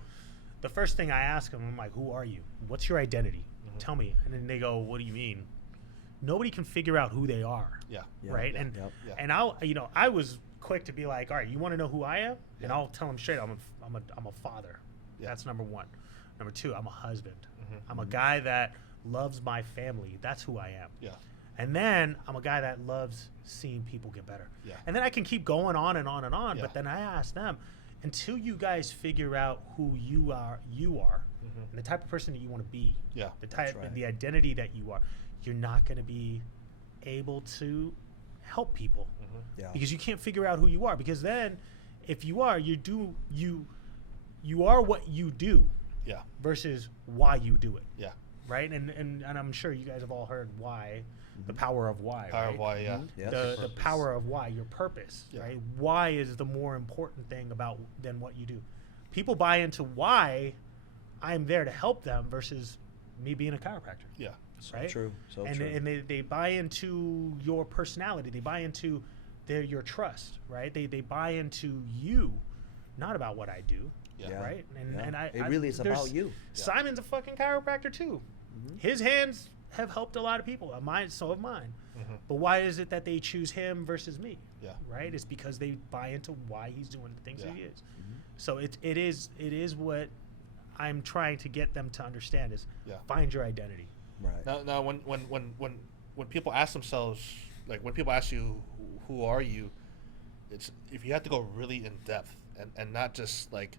the first thing I ask them, I'm like, who are you? What's your identity? Tell me. And then they go, what do you mean? Nobody can figure out who they are. Yeah. Yeah. Right. Yeah. And Yep. Yeah. and I was quick to be like, all right, you want to know who I am? And I'll tell them straight, I'm a father. Yeah. That's number one. Number two, I'm a husband. Mhm. I'm a guy that loves my family. That's who I am. Yeah. And then I'm a guy that loves seeing people get better. Yeah. And then I can keep going on and on and on. Yeah. But then I ask them, until you guys figure out who you are, and the type of person that you want to be, Yeah. the type, right. the identity that you are, you're not going to be able to help people Yeah. because you can't figure out who you are. Because then, if you are, you are what you do Yeah. versus why you do it. Yeah. Right, and I'm sure you guys have all heard why, the power of why. Power right? of why. Yeah. Yes. The power of why, your purpose, Yeah. right? Why is the more important thing than what you do. People buy into why I'm there to help them versus me being a chiropractor, Yeah. right? True. So and true. and they buy into your personality. They buy into your trust, right? They buy into you, not about what I do. Yeah. Yeah. Right, Yeah. It really is there's- about you. Simon's a fucking chiropractor too. His hands have helped a lot of people. Mine, so have mine. Mhm. But why is it that they choose him versus me? Yeah. Right? It's because they buy into why he's doing the things that he Yeah. is. So it is what I'm trying to get them to understand is Yeah. find your identity. Right. Now, when people ask themselves, like when people ask you, who are you? It's if you have to go really in depth and not just like,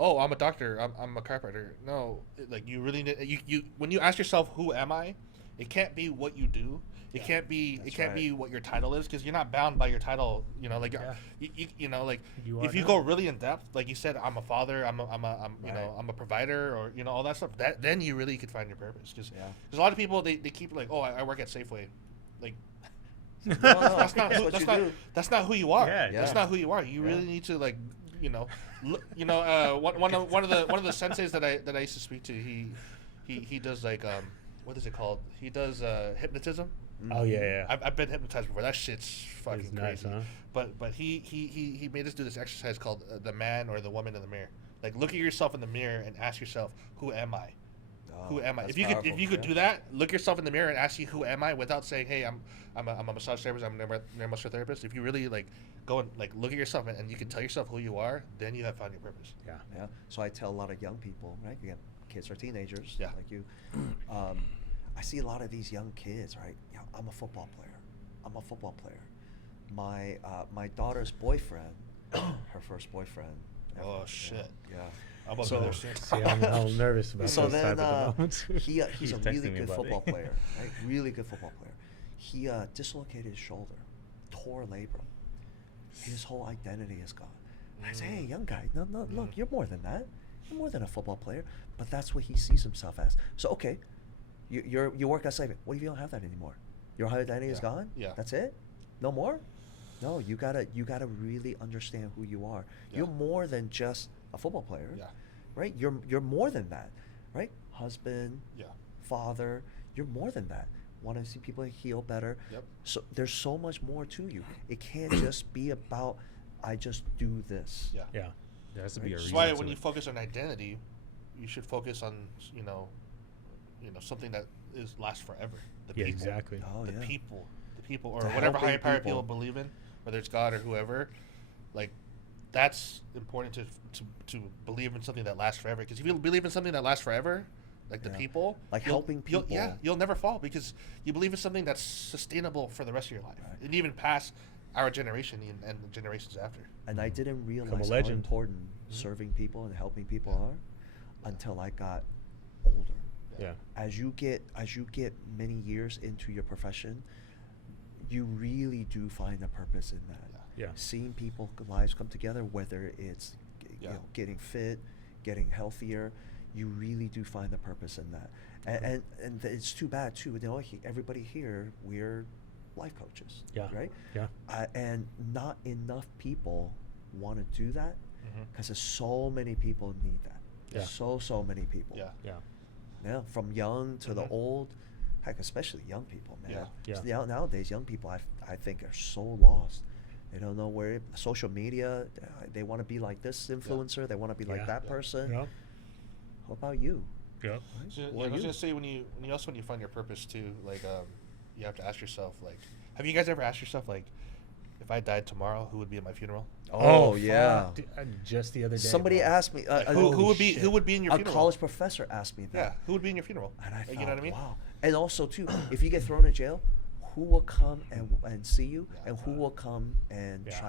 oh, I'm a doctor, I'm a chiropractor. No, like you really need you when you ask yourself, who am I? It can't be what you do. It can't be. That's It can't right. be what your title is because you're not bound by your title. Like Yeah. like You if are you now. go really in depth, like you said, I'm a father. I'm Right. I'm a provider, or all that stuff. Then you really could find your purpose because Yeah. a lot of people they keep like, oh, I work at Safeway, like. No, That's not that's who, what that's you not do. that's not who you are. Yeah, That's yeah. not who you are. You Yeah. really need to like, one of the senseis that I used to speak to. He does like what is it called? He does hypnotism. Oh yeah. I've been hypnotized before. That shit's fucking It's nice, crazy. huh? But he made us do this exercise called the man or the woman in the mirror. Like look at yourself in the mirror and ask yourself, who am I? Who am I? That's If you powerful, could yeah. do that, look yourself in the mirror and ask you who am I without saying, hey, I'm a massage therapist, I'm a neuromuscular therapist. If you really like go and like look at yourself and you can tell yourself who you are, then you have found your purpose. Yeah. Yeah. So I tell a lot of young people, right? Again, kids or teenagers, Yeah. like you. I see a lot of these young kids, right? Yeah, I'm a football player. I'm a football player. My daughter's boyfriend, her first boyfriend. ever, Oh you know, shit. Yeah. I'm about to So- go there soon. See, I'm a little nervous about So this then type of moments. he's He's a texting really me good about football it. player, right? Really good football player. He dislocated his shoulder, tore labrum. His whole identity is gone. I say, hey, young guy, no, look, you're more than that. You're more than a football player. But that's what he sees himself as. So okay, you work at Slavic. What if you don't have that anymore? Your whole identity is Yeah. gone. Yeah. That's it. No more. No, you gotta really understand who you are. Yeah. You're more than just a football player. Yeah. Right? You're more than that, right? Husband, Yeah. father, you're more than that. Want to see people heal better. Yep. So there's so much more to you. It can't just be about I just do this. Yeah. Yeah. There has to Right. be a That's reason. why to when you it. focus on identity, you should focus on something that lasts forever. The Yeah, people. exactly. Oh The yeah. people, or The whatever helping higher power people. people believe in, whether it's God or whoever. Like, that's important to believe in something that lasts forever. Because if you believe in something that lasts forever, like the Yeah. people, Like you'll- helping you'll never fall because you believe in something that's sustainable for the rest of your life, Right. and even past our generation and the generations after. And I didn't realize how legend. important Mm-hmm. serving people and helping people are until I got older. Yeah. As you get many years into your profession, you really do find a purpose in that. Yeah. Seeing people's lives come together, whether it's Yeah. getting fit, getting healthier, you really do find a purpose in that. And it's too bad too. Everybody here, we're life coaches, Yeah. right? Yeah. And not enough people want to do that Mhm. because there's so many people need that. Yeah. So many people. Yeah. Yeah. Yeah, from young to the Mhm. old, heck, especially young people, man. Yeah. Yeah. So nowadays, young people, I think, are so lost. They don't know where social media. They want to be like this influencer. They want to be like Yeah. that Yeah. person. Yeah. What about you? Yeah. So, What I was you? gonna say when you find your purpose too, like you have to ask yourself, like, have you guys ever asked yourself, like, if I died tomorrow, who would be at my funeral? Oh, fuck. yeah. Just the other day. Somebody bro. asked me. Like, a- who would be shit. who would be in your a funeral? college professor asked me that. Yeah, who would be in your funeral? And I Like, thought, you know what I mean? wow. And also, too, if you get thrown in jail, who will come and see you, Yeah. and who will come and Yeah.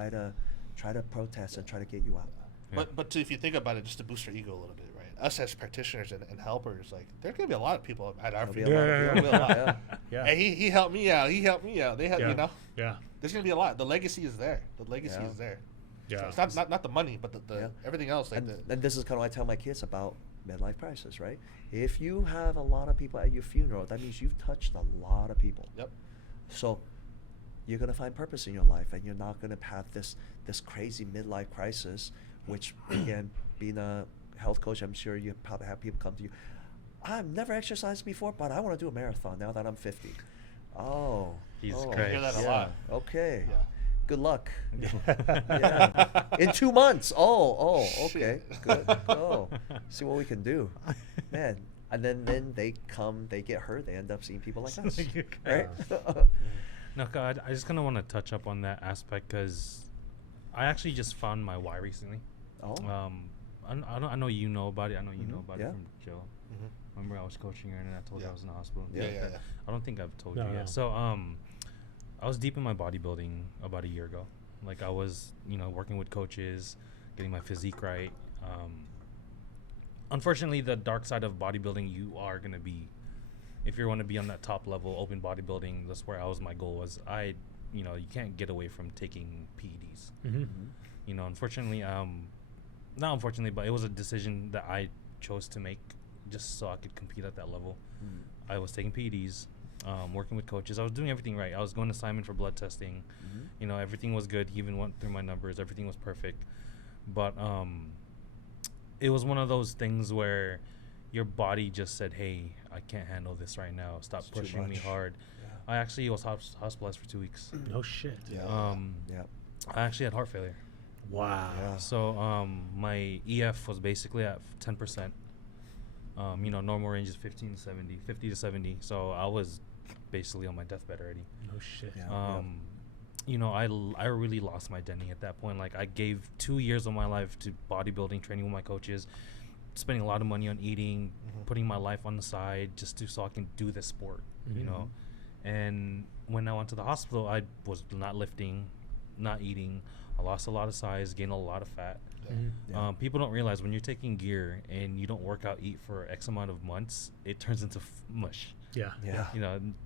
try to protest and try to get you out? Yeah. But if you think about it, just to boost your ego a little bit, right? Us as practitioners and helpers, like, there's gonna be a lot of people at our There'll be a funeral. lot of Yeah, There'll be a lot. Yeah. Yeah. Hey, he helped me out. He helped me out. They have, Yeah. you know, Yeah. there's gonna be a lot. The legacy is there. The legacy Yeah. is there. Yeah. So it's not the money, but the Yeah. everything else. Like And this is kind of what I tell my kids about midlife crisis, right? If you have a lot of people at your funeral, that means you've touched a lot of people. Yep. So you're gonna find purpose in your life, and you're not gonna have this crazy midlife crisis. Which again, being a health coach, I'm sure you probably have people come to you. I've never exercised before, but I want to do a marathon now that I'm 50. Oh, Jesus oh, Christ. I hear that a yeah. lot. Okay. Yeah. Good luck. Yeah. In 2 months. Oh, okay. Shit. Good. Go. See what we can do. Man. And then they come, they get hurt, they end up seeing people like us. Right? No, God, I just kind of want to touch up on that aspect because I actually just found my why recently. Oh. I know you know about it. I know you know Mhm. about Yeah. it from Joe. Mhm. Remember, I was coaching her and I told you Yeah. I was in the hospital. and Yeah, things yeah, like that. yeah. I don't think I've told No, you no. yet. So, I was deep in my bodybuilding about a year ago. Like I was, working with coaches, getting my physique right. Unfortunately, the dark side of bodybuilding, you are gonna be, if you want to be on that top level, open bodybuilding. That's where my goal was. You can't get away from taking PEDs. Mm-hmm. Unfortunately, not unfortunately, but it was a decision that I chose to make just so I could compete at that level. Mm. I was taking PEDs, working with coaches. I was doing everything right. I was going to Simon for blood testing. Mhm. Everything was good. He even went through my numbers. Everything was perfect. But it was one of those things where your body just said, hey, I can't handle this right now. Stop It's too pushing me much. hard. Yeah. I actually was hospitalized for 2 weeks. No shit. Yeah. Yeah. I actually had heart failure. Wow. Yeah. So my EF was basically at 10%. Normal range is 15 to 70, 50 to 70. So I was basically on my deathbed already. No shit. I really lost my identity at that point. Like, I gave 2 years of my life to bodybuilding, training with my coaches, spending a lot of money on eating, putting my life on the side just so I can do this sport, And when I went to the hospital, I was not lifting, not eating. I lost a lot of size, gained a lot of fat. People don't realize when you're taking gear and you don't work out, eat for X amount of months, it turns into mush. Yeah.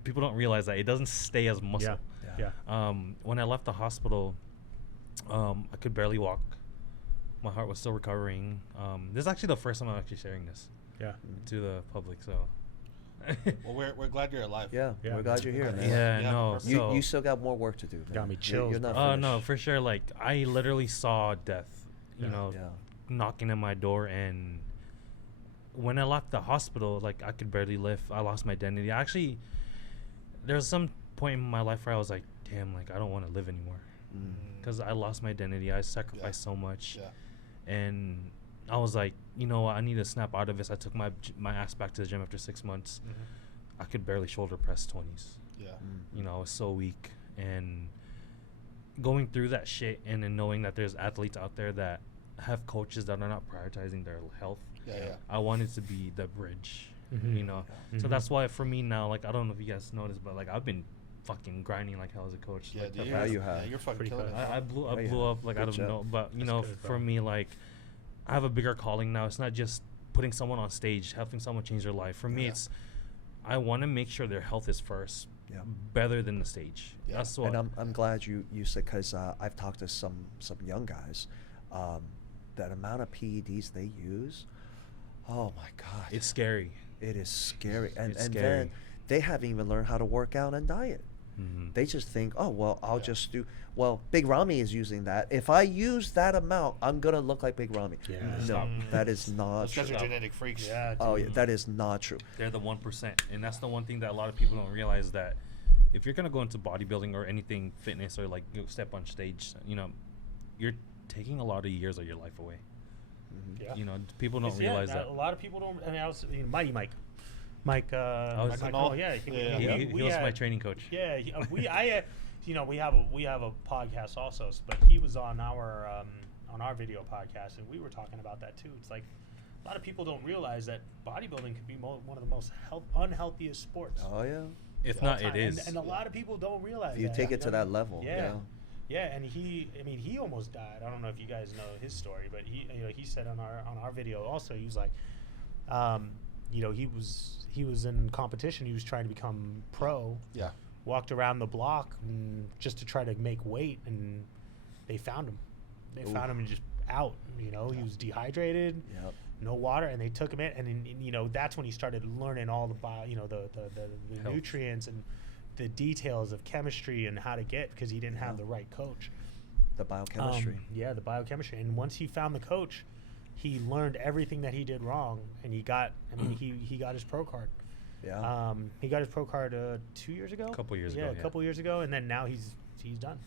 People don't realize that it doesn't stay as muscle. When I left the hospital, I could barely walk. My heart was still recovering. This is actually the first time I'm actually sharing this to the public. So, well, we're glad you're alive. We're glad you're here, man. You still got more work to do, man. Got me chills. You're not finished. No, for sure. Like, I literally saw death, knocking at my door. And when I left the hospital, like, I could barely lift. I lost my identity. Actually, there was some point in my life where I was like, damn, like, I don't want to live anymore. Because I lost my identity. I sacrificed so much. And I was like, you know what, I need to snap out of this. I took my ass back to the gym after 6 months. I could barely shoulder press 20s. I was so weak. And going through that shit and then knowing that there's athletes out there that have coaches that are not prioritizing their health. I wanted to be the bridge, So that's why for me now, like, I don't know if you guys noticed, but like, I've been fucking grinding like hell as a coach. You have. Yeah, you're fucking killing it. I blew up like out of no, but for me, like, I have a bigger calling now. It's not just putting someone on stage, helping someone change their life. For me, it's I want to make sure their health is first, better than the stage. That's what. And I'm glad you said, because I've talked to some young guys, that amount of PEDs they use. Oh my God, it's scary. It is scary, and scary. Then they haven't even learned how to work out and diet. They just think, oh, well, I'll just do. Well, Big Ramy is using that. If I use that amount, I'm gonna look like Big Ramy. No, that is not true. Those guys are genetic freaks. That is not true. They're the 1%, and that's the one thing that a lot of people don't realize, that if you're gonna go into bodybuilding or anything fitness or like step on stage, you're taking a lot of years of your life away. People don't realize that. A lot of people don't. I mean, I was Mighty Mike. Mike, he was my training coach. We have a podcast also, but he was on our video podcast, and we were talking about that too. It's like a lot of people don't realize that bodybuilding could be one of the most unhealthiest sports. Oh yeah. If not, it is. And a lot of people don't realize. If you take it to that level. Yeah, and he almost died. I don't know if you guys know his story, but he said on our video also, he was like, he was in competition. He was trying to become pro. Walked around the block just to try to make weight, and they found him. They found him and just out. He was dehydrated, no water, and they took him in, and then, that's when he started learning all the the nutrients and the details of chemistry and how to get, because he didn't have the right coach. The biochemistry. The biochemistry. And once he found the coach, he learned everything that he did wrong, and he got his pro card. He got his pro card 2 years ago. A couple years ago. A couple years ago, and then now he's done.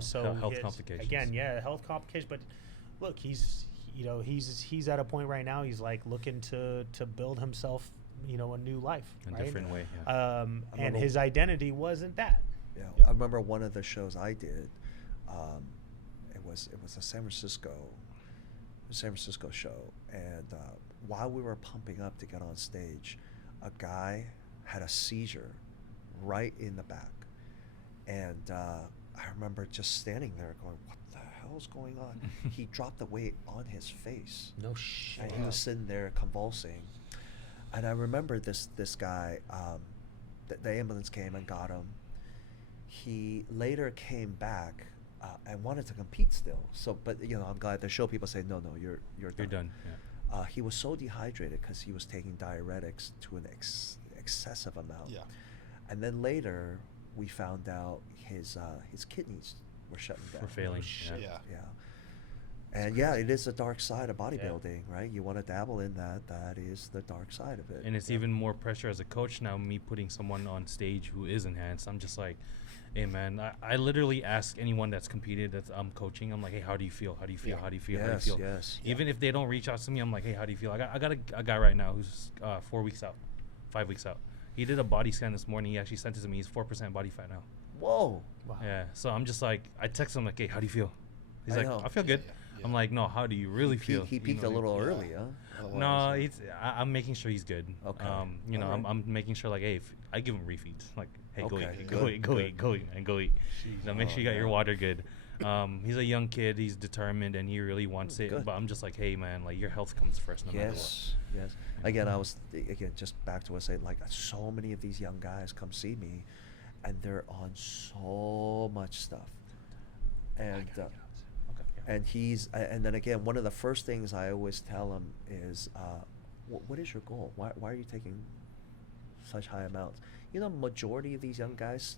So health complications. Again, health complications. But look, he's at a point right now. He's like looking to build himself, a new life, a different way. And his identity wasn't that. I remember one of the shows I did. It was a San Francisco show, and while we were pumping up to get on stage, a guy had a seizure right in the back, and I remember just standing there going, what the hell is going on? He dropped the weight on his face. No shit. And he was sitting there convulsing, and I remember this guy, the ambulance came and got him. He later came back and wanted to compete still. So, but I'm glad the show people say, no, you're done. You're done. He was so dehydrated because he was taking diuretics to an excessive amount. And then later we found out his kidneys were shutting down. We're failing. And it is the dark side of bodybuilding, right? You want to dabble in that. That is the dark side of it. And it's even more pressure as a coach now, me putting someone on stage who is enhanced. I'm just like, Hey man, I literally ask anyone that's competed that I'm coaching. I'm like, hey, how do you feel? How do you feel? How do you feel? How do you feel? Yes. Even if they don't reach out to me, I'm like, hey, how do you feel? I got a guy right now who's 4 weeks out, 5 weeks out. He did a body scan this morning. He actually sent it to me. He's 4% body fat now. Whoa. Wow. Yeah. So I'm just like, I text him like, hey, how do you feel? He's I like, know. I feel good. I'm like, no, how do you really feel? He You peaked know, a little early, huh? No, I'm making sure he's good. Okay. You know, Alright. I'm making sure like, hey, if I give him refeeds. Like, hey, go Okay, eat, good, go eat, go good. eat, go eat, and go eat. You know, make sure you got your water good. He's a young kid. He's determined, and he really wants it. Good. But I'm just like, hey, man, like your health comes first, no matter what. Yes. Again, just back to what I say, like so many of these young guys come see me, and they're on so much stuff, and and then again, one of the first things I always tell him is, what is your goal? Why are you taking such high amounts? You know, majority of these young guys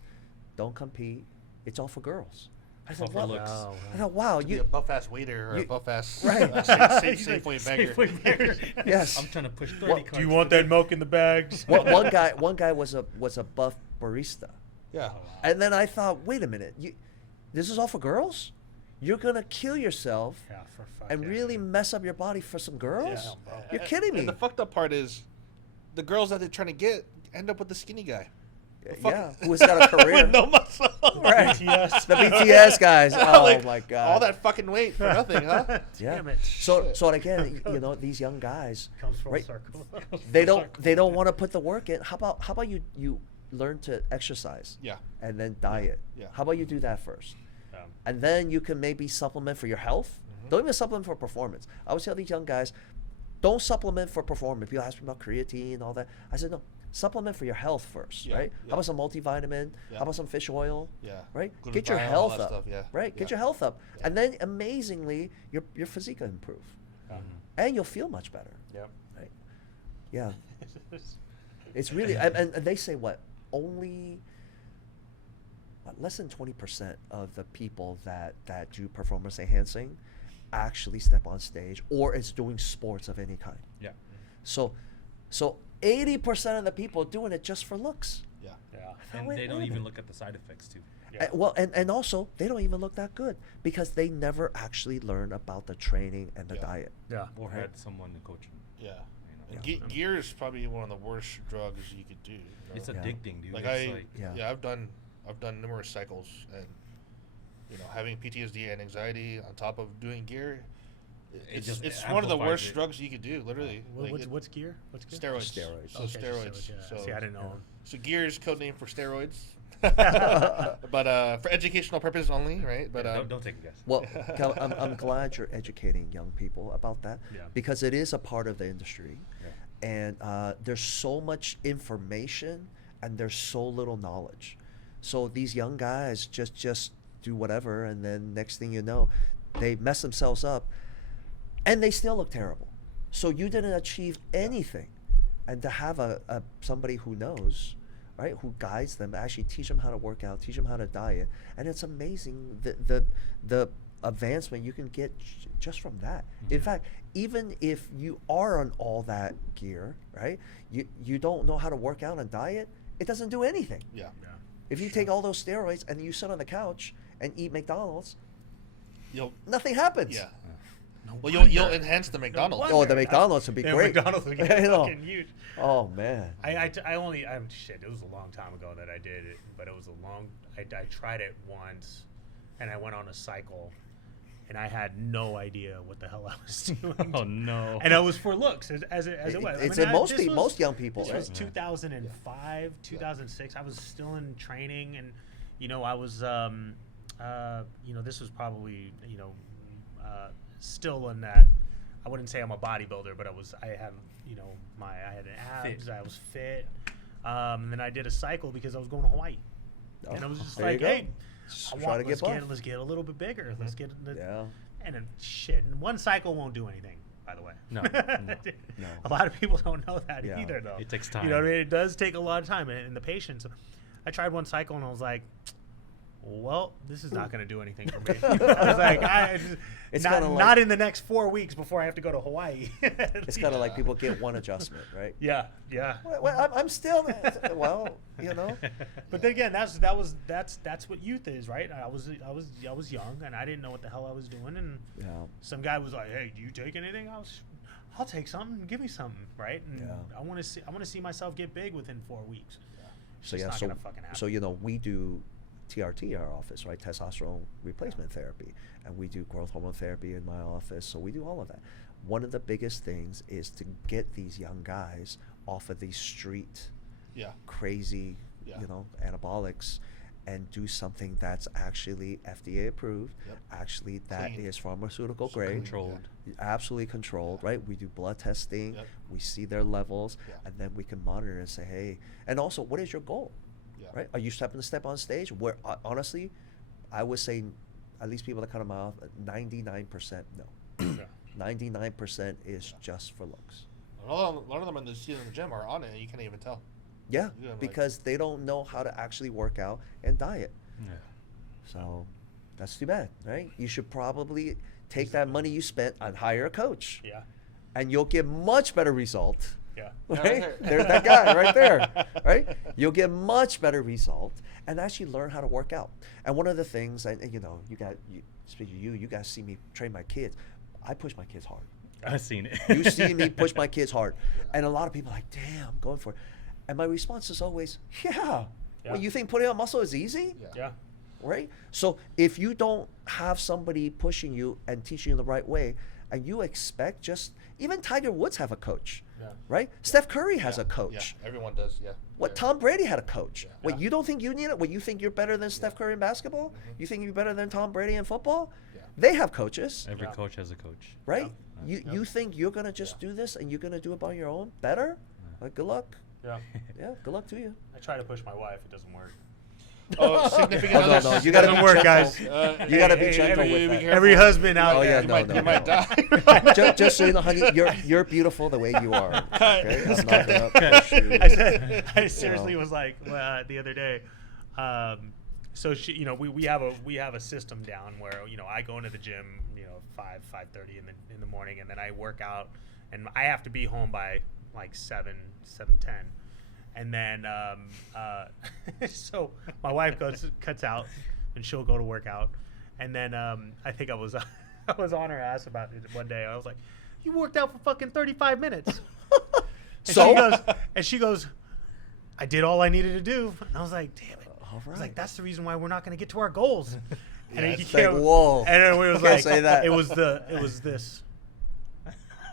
don't compete. It's all for girls. I It's all thought, for what? looks. I thought, wow, To be you a buff-ass waiter or a you- buff-ass right. Safeway beggar. yes. I'm trying to push 30 What- cards. Do you want that milk in the bags? one guy was a buff barista, Yeah. and then I thought, wait a minute, this is all for girls? You're gonna kill yourself Yeah, for and fucking- really mess up your body for some girls? Yeah, bro. You're kidding me? And the fucked up part is, the girls that they're trying to get end up with the skinny guy. fuck- Yeah, who's got a career? With no muscle. Right. BTS. The BTS guys. Oh Like, my god. All that fucking weight for nothing, huh? Yeah. Damn it. So again, you know, these young guys, Comes full right? circle. they don't want to put the work in. How about you learn to exercise Yeah. and then diet? Yeah. How about you do that first? Yeah. And then you can maybe supplement for your health. Don't even supplement for performance. I always tell these young guys, don't supplement for performance. People ask me about creatine and all that. I said, no, supplement for your health first, Yeah, right? yeah. How about some multivitamin? Yeah. How about some fish oil? Yeah. Right? Glutathione, Get your all health that up. stuff, yeah. Right? Get Yeah. your health up. Yeah. And then amazingly, your physique will improve. And you'll feel much better. Yep. Right? Yeah. It's really, and they say what? Only less than 20% of the people that do performance enhancing actually step on stage or is doing sports of any kind. Yeah. So 80% of the people are doing it just for looks. Yeah. Yeah. Oh, And wait they a don't even minute. look at the side effects too. Yeah. And also they don't even look that good because they never actually learn about the training and the Yeah. diet. Yeah. Or Right. had someone to coach them. Yeah. You know? And gear is probably one of the worst drugs you could do. You know? It's Yeah. addicting, dude. Like It's Yeah. I've done numerous cycles, and having PTSD and anxiety on top of doing gear, it's just one of the amplifies worst it. drugs you could do. Literally, like What's gear? What's gear? steroids. Steroids. So Okay, steroids. yeah. So See, I didn't know. So gear is code name for steroids, but for educational purposes only, right? But don't take a guess. Well, Cal, I'm glad you're educating young people about that Yeah. because it is a part of the industry. Yeah. And there's so much information and there's so little knowledge. So these young guys just do whatever, and then next thing you know, they mess themselves up, and they still look terrible. So you didn't achieve anything, and to have a somebody who knows, right, who guides them, actually teach them how to work out, teach them how to diet, and it's amazing the advancement you can get just from that. In fact, even if you are on all that gear, right, you don't know how to work out and diet, it doesn't do anything. yeah, Yeah. If you take all those steroids and you sit on the couch and eat McDonald's, you'll nothing happens. yeah. No Well, wonder. you'll enhance the McDonald's. wonder. Oh, the McDonald's would be Yeah, great. McDonald's would You get know. fucking huge. Oh man. Shit, it was a long time ago that I did it, but it was I tried it once, and I went on a cycle, and I had no idea what the hell I was doing. Oh no. And it was for looks, as it was. It's I in mean, most this people, was- most young people, This right? was 2005, 2006. I was still in training, and I was, this was probably, still in that. I wouldn't say I'm a bodybuilder, but I had abs. Fit. I was fit. And then I did a cycle because I was going to Hawaii, and I was just there you like, go. hey, Just I try want, to let's get get buff. let's get a little bit bigger. Let's get Yeah. and then shit. And one cycle won't do anything, by the way. No, no. A lot of people don't know that Yeah. either, though. It takes time. You know what I mean? It does take a lot of time and the patience. I tried one cycle and I was like, well, this is not going to do anything for me. I was like, It's not, kinda like- not in the next 4 weeks before I have to go to Hawaii. It's kind of like people get one adjustment, right? Yeah. Well, I'm still, well, you know. But then again, that's what youth is, right? I was young and I didn't know what the hell I was doing, and Yeah. some guy was like, "Hey, do you take anything?" I'll take something. Give me something, right? And Yeah. I want to see myself get big within 4 weeks. It's So just yeah, not so gonna fucking happen. so you know, we do TRT in our office, right? Testosterone replacement therapy, and we do growth hormone therapy in my office. So we do all of that. One of the biggest things is to get these young guys off of these street, crazy, you know, anabolics, and do something that's actually FDA approved, actually that Clean. is pharmaceutical grade, Controlled. absolutely controlled, right? We do blood testing, we see their levels, and then we can monitor and say, hey, and also, what is your goal? Right? Are you stepping to step on stage? Where honestly, I would say, at least people that come to my office, 99% no. 99% is just for looks. A lot of them in the gym are on it. You can't even tell. Yeah, Yeah, like- because they don't know how to actually work out and diet. Yeah. So that's too bad, right? You should probably take that money you spent and hire a coach, Yeah. and you'll get much better result. Yeah. Right? There's that guy right there, right? You'll get much better result and actually learn how to work out. And one of the things, and you know, speaking of you guys see me train my kids. I push my kids hard. I've seen it. You see me push my kids hard. And a lot of people are like, damn, I'm going for it. And my response is always, yeah. Well, you think putting on muscle is easy? Yeah. Right? So if you don't have somebody pushing you and teaching you the right way, and you expect even Tiger Woods have a coach, right? Steph Curry has a coach. Yeah, everyone does. Yeah. What, Tom Brady had a coach. What, you don't think you need it? What, you think you're better than Steph Curry in basketball? You think you're better than Tom Brady in football? They have coaches, Every coach has a coach. right? You think you're going to just do this and you're going to do it by your own better? Like, good luck. Yeah. Yeah, good luck to you. I try to push my wife. It doesn't work. Oh, significant No, others. no, you gotta Doesn't be work, gentle. guys. You gotta be gentle be with that. careful. Every husband out Oh, there. yeah, You might die. Just so you know, honey, you're beautiful the way you are. Okay? I'm not gonna push you. I seriously was like the other day. So she, you know, we have a system down where, you know, I go into the gym, you know, 5:30 in the morning, and then I work out, and I have to be home by like 7:10. And then, so my wife cuts out, and she'll go to work out. And then I think I was on her ass about it one day. I was like, "You worked out for fucking 35 minutes." And she goes, "I did all I needed to do." And I was like, "Damn it!" All I was right. like, "That's the reason why we're not going to get to our goals." And then it's like, whoa. And then it was Can't like, say that. it was this.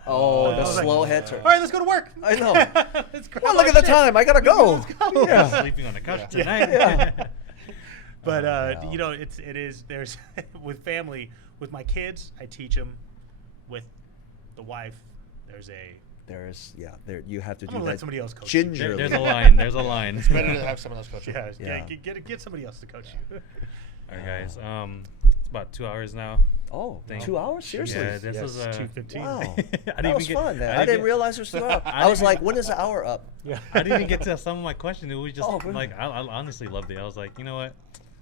Oh, the I was like, slow head turn. All right, let's go to work. I know. Let's grab Well, look our at the shit. time. I gotta go. Yeah. Sleeping on the couch tonight. But you know, it is there's with family, with my kids, I teach them. With the wife, There you have to I'm do gonna that let somebody else coach you. gingerly. There's a line. There's a line. It's better to have someone else coach you. Yeah, Yeah. get somebody else to coach you. All right, guys. It's about 2 hours now. Oh, Thank 2 hours? Seriously? Yeah, this was 2:15. Wow. I That was fun. I didn't realize it was 2 hours. I was like, when is the hour up? Yeah. I didn't even get to some of my questions. It was just Oh, really? like I honestly loved it. I was like, you know what?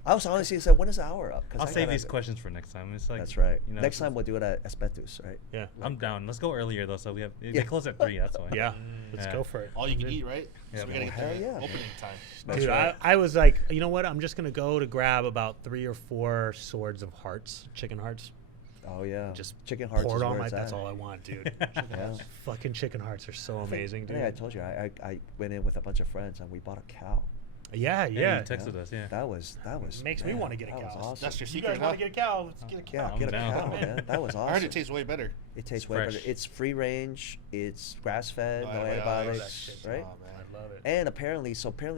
I was honestly said, when is the hour up? 'Cause I'll I save gotta- these questions for next time. It's like That's right. You know, Next time we'll do it at Espetus, right? Yeah. I'm down. Let's go earlier though, so we have they Yeah. close at 3. That's why. Yeah. Let's Yeah. go for it. All you can eat, right? Yeah, So we gotta man. get to Hell the yeah. opening time. That's Dude, right. I was like, you know what? I'm just gonna go to grab about 3 or 4 swords of hearts, chicken hearts. Oh yeah. Just chicken hearts pour is it on where my. it's That's at. all I want, dude. Yeah. Fucking chicken hearts are so amazing, I dude. think I told you I went in with a bunch of friends and we bought a cow. Yeah, Yeah, yeah. you texted us. Yeah. That was Makes me man, wanna get a that was cow. awesome. That's your You secret, guys huh? want to get a cow? Let's get a Yeah, cow. get a down. cow, man. That was awesome. I heard it tastes way better. It tastes way better. fresh. It's free range. It's grass fed, Oh, no yeah, I love that antibiotics, shit. right? Oh, man. I love it. And apparently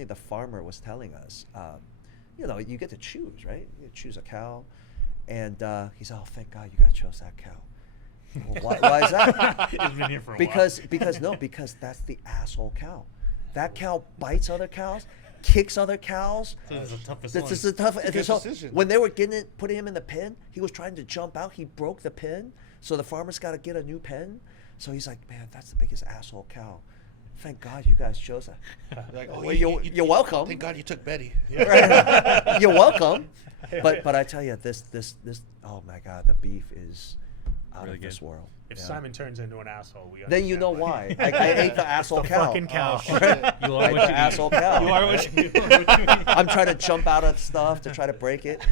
the farmer was telling us, you know, you get to choose, right? You choose a cow, and he said, "Oh, thank God you got chose that cow." Well, why is that? It's been here for a because that's the asshole cow. That cow bites other cows, kicks other cows. So this is the toughest This one. is the tough. good So decision. when they were putting him in the pen, he was trying to jump out. He broke the pen, so the farmer's got to get a new pen. So he's like, "Man, that's the biggest asshole cow." Thank God you guys chose that. Like, Well, you're welcome. Thank God you took Betty. Right. You're welcome. But I tell you, this oh my God, the beef is out Really of this good. world. If Yeah. Simon turns into an asshole, we Then you know understand why. I ate the asshole the cow. fucking cow. Oh, shit. You I are ate what the you asshole eat. cow. You are what you I'm trying to jump out of stuff to try to break it.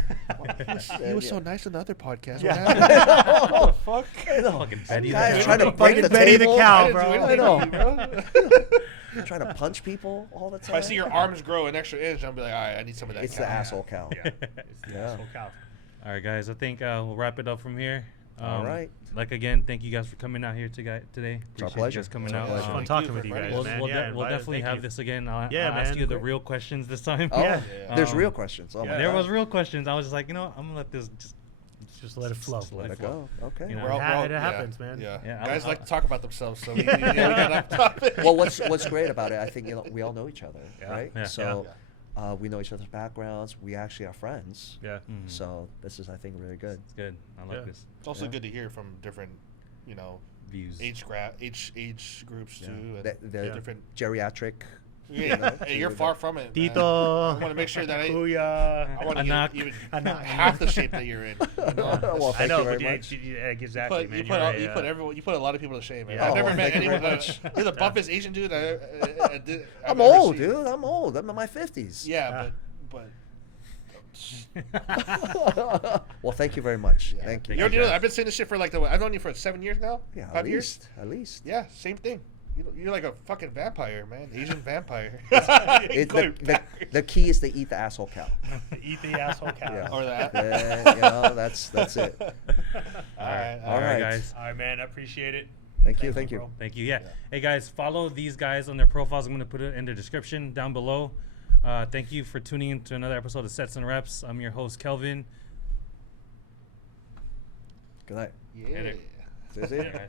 He was so nice in the other podcast. Yeah. What happened? Oh, Fuck. I know. Fucking Betty the Guys cow. trying to break the Betty the table. cow, I bro. didn't do I know. anything, bro. Trying to punch people all the If time. I see your arms grow an extra inch, I'll be like, all right, I need some of that. It's cow. the asshole cow. Yeah. It's the Yeah. asshole cow. All right, guys. I think we'll wrap it up from here. All right. Like again, thank you guys for coming out here today. It's our Appreciate pleasure. You guys coming It's our out. pleasure. Fun Thank talking you with for you inviting guys, us. man. We'll Yeah, we'll definitely thank have you. this again. I'll Yeah, ask man, you the great. real questions this time. Oh, Yeah. there's Um, real questions. Oh, yeah. my There God. was real questions. I was just like, you know, I'm gonna let this just Just let it flow. Just Let it flow. go. Okay. You know, It happens, man. Yeah. Yeah, Guys I'll- like to talk about themselves, so we got off topic. Well, what's great about it, I think we all know each other, Yeah. right? Yeah. So we know each other's backgrounds. We actually are friends. Yeah. Mhm. So this is, I think, really good. It's good. I like Yeah. this. It's also Yeah. good to hear from different, you know, Views. age groups Yeah. too. And The different. geriatric. Yeah, know, hey, you're to far from it. man. Tito. I want to make sure that I Booyah. want to Anak. get even Anak. half the shape that you're in. You know? Well, I thank know, you very but yeah, much. exactly, man. You You're right, you put everyone, you put a lot of people to shame, man. Yeah. I've never Oh, met thank you very anyone. much. You're the buffest Asian dude I've I'm ever old, seen. dude. I'm old. I'm in my 50s. Yeah, but Well, thank you very much. yeah. Thank you. You already know that. I've been saying this shit for like I've known you for 7 years now. Yeah, 5 years. At least. Yeah, same thing. You're like a fucking vampire, man. Asian vampire. The key is to eat the asshole cow. Eat the asshole cow. Yeah. Or that. You know, that's it. All right. All right. guys. All right, man. I appreciate it. Thank you. bro. Thank you. Yeah. Yeah. Hey guys, follow these guys on their profiles. I'm gonna put it in the description down below. Thank you for tuning in to another episode of Sets and Reps. I'm your host Kelvin. Good night. Yeah. Is it? Yeah.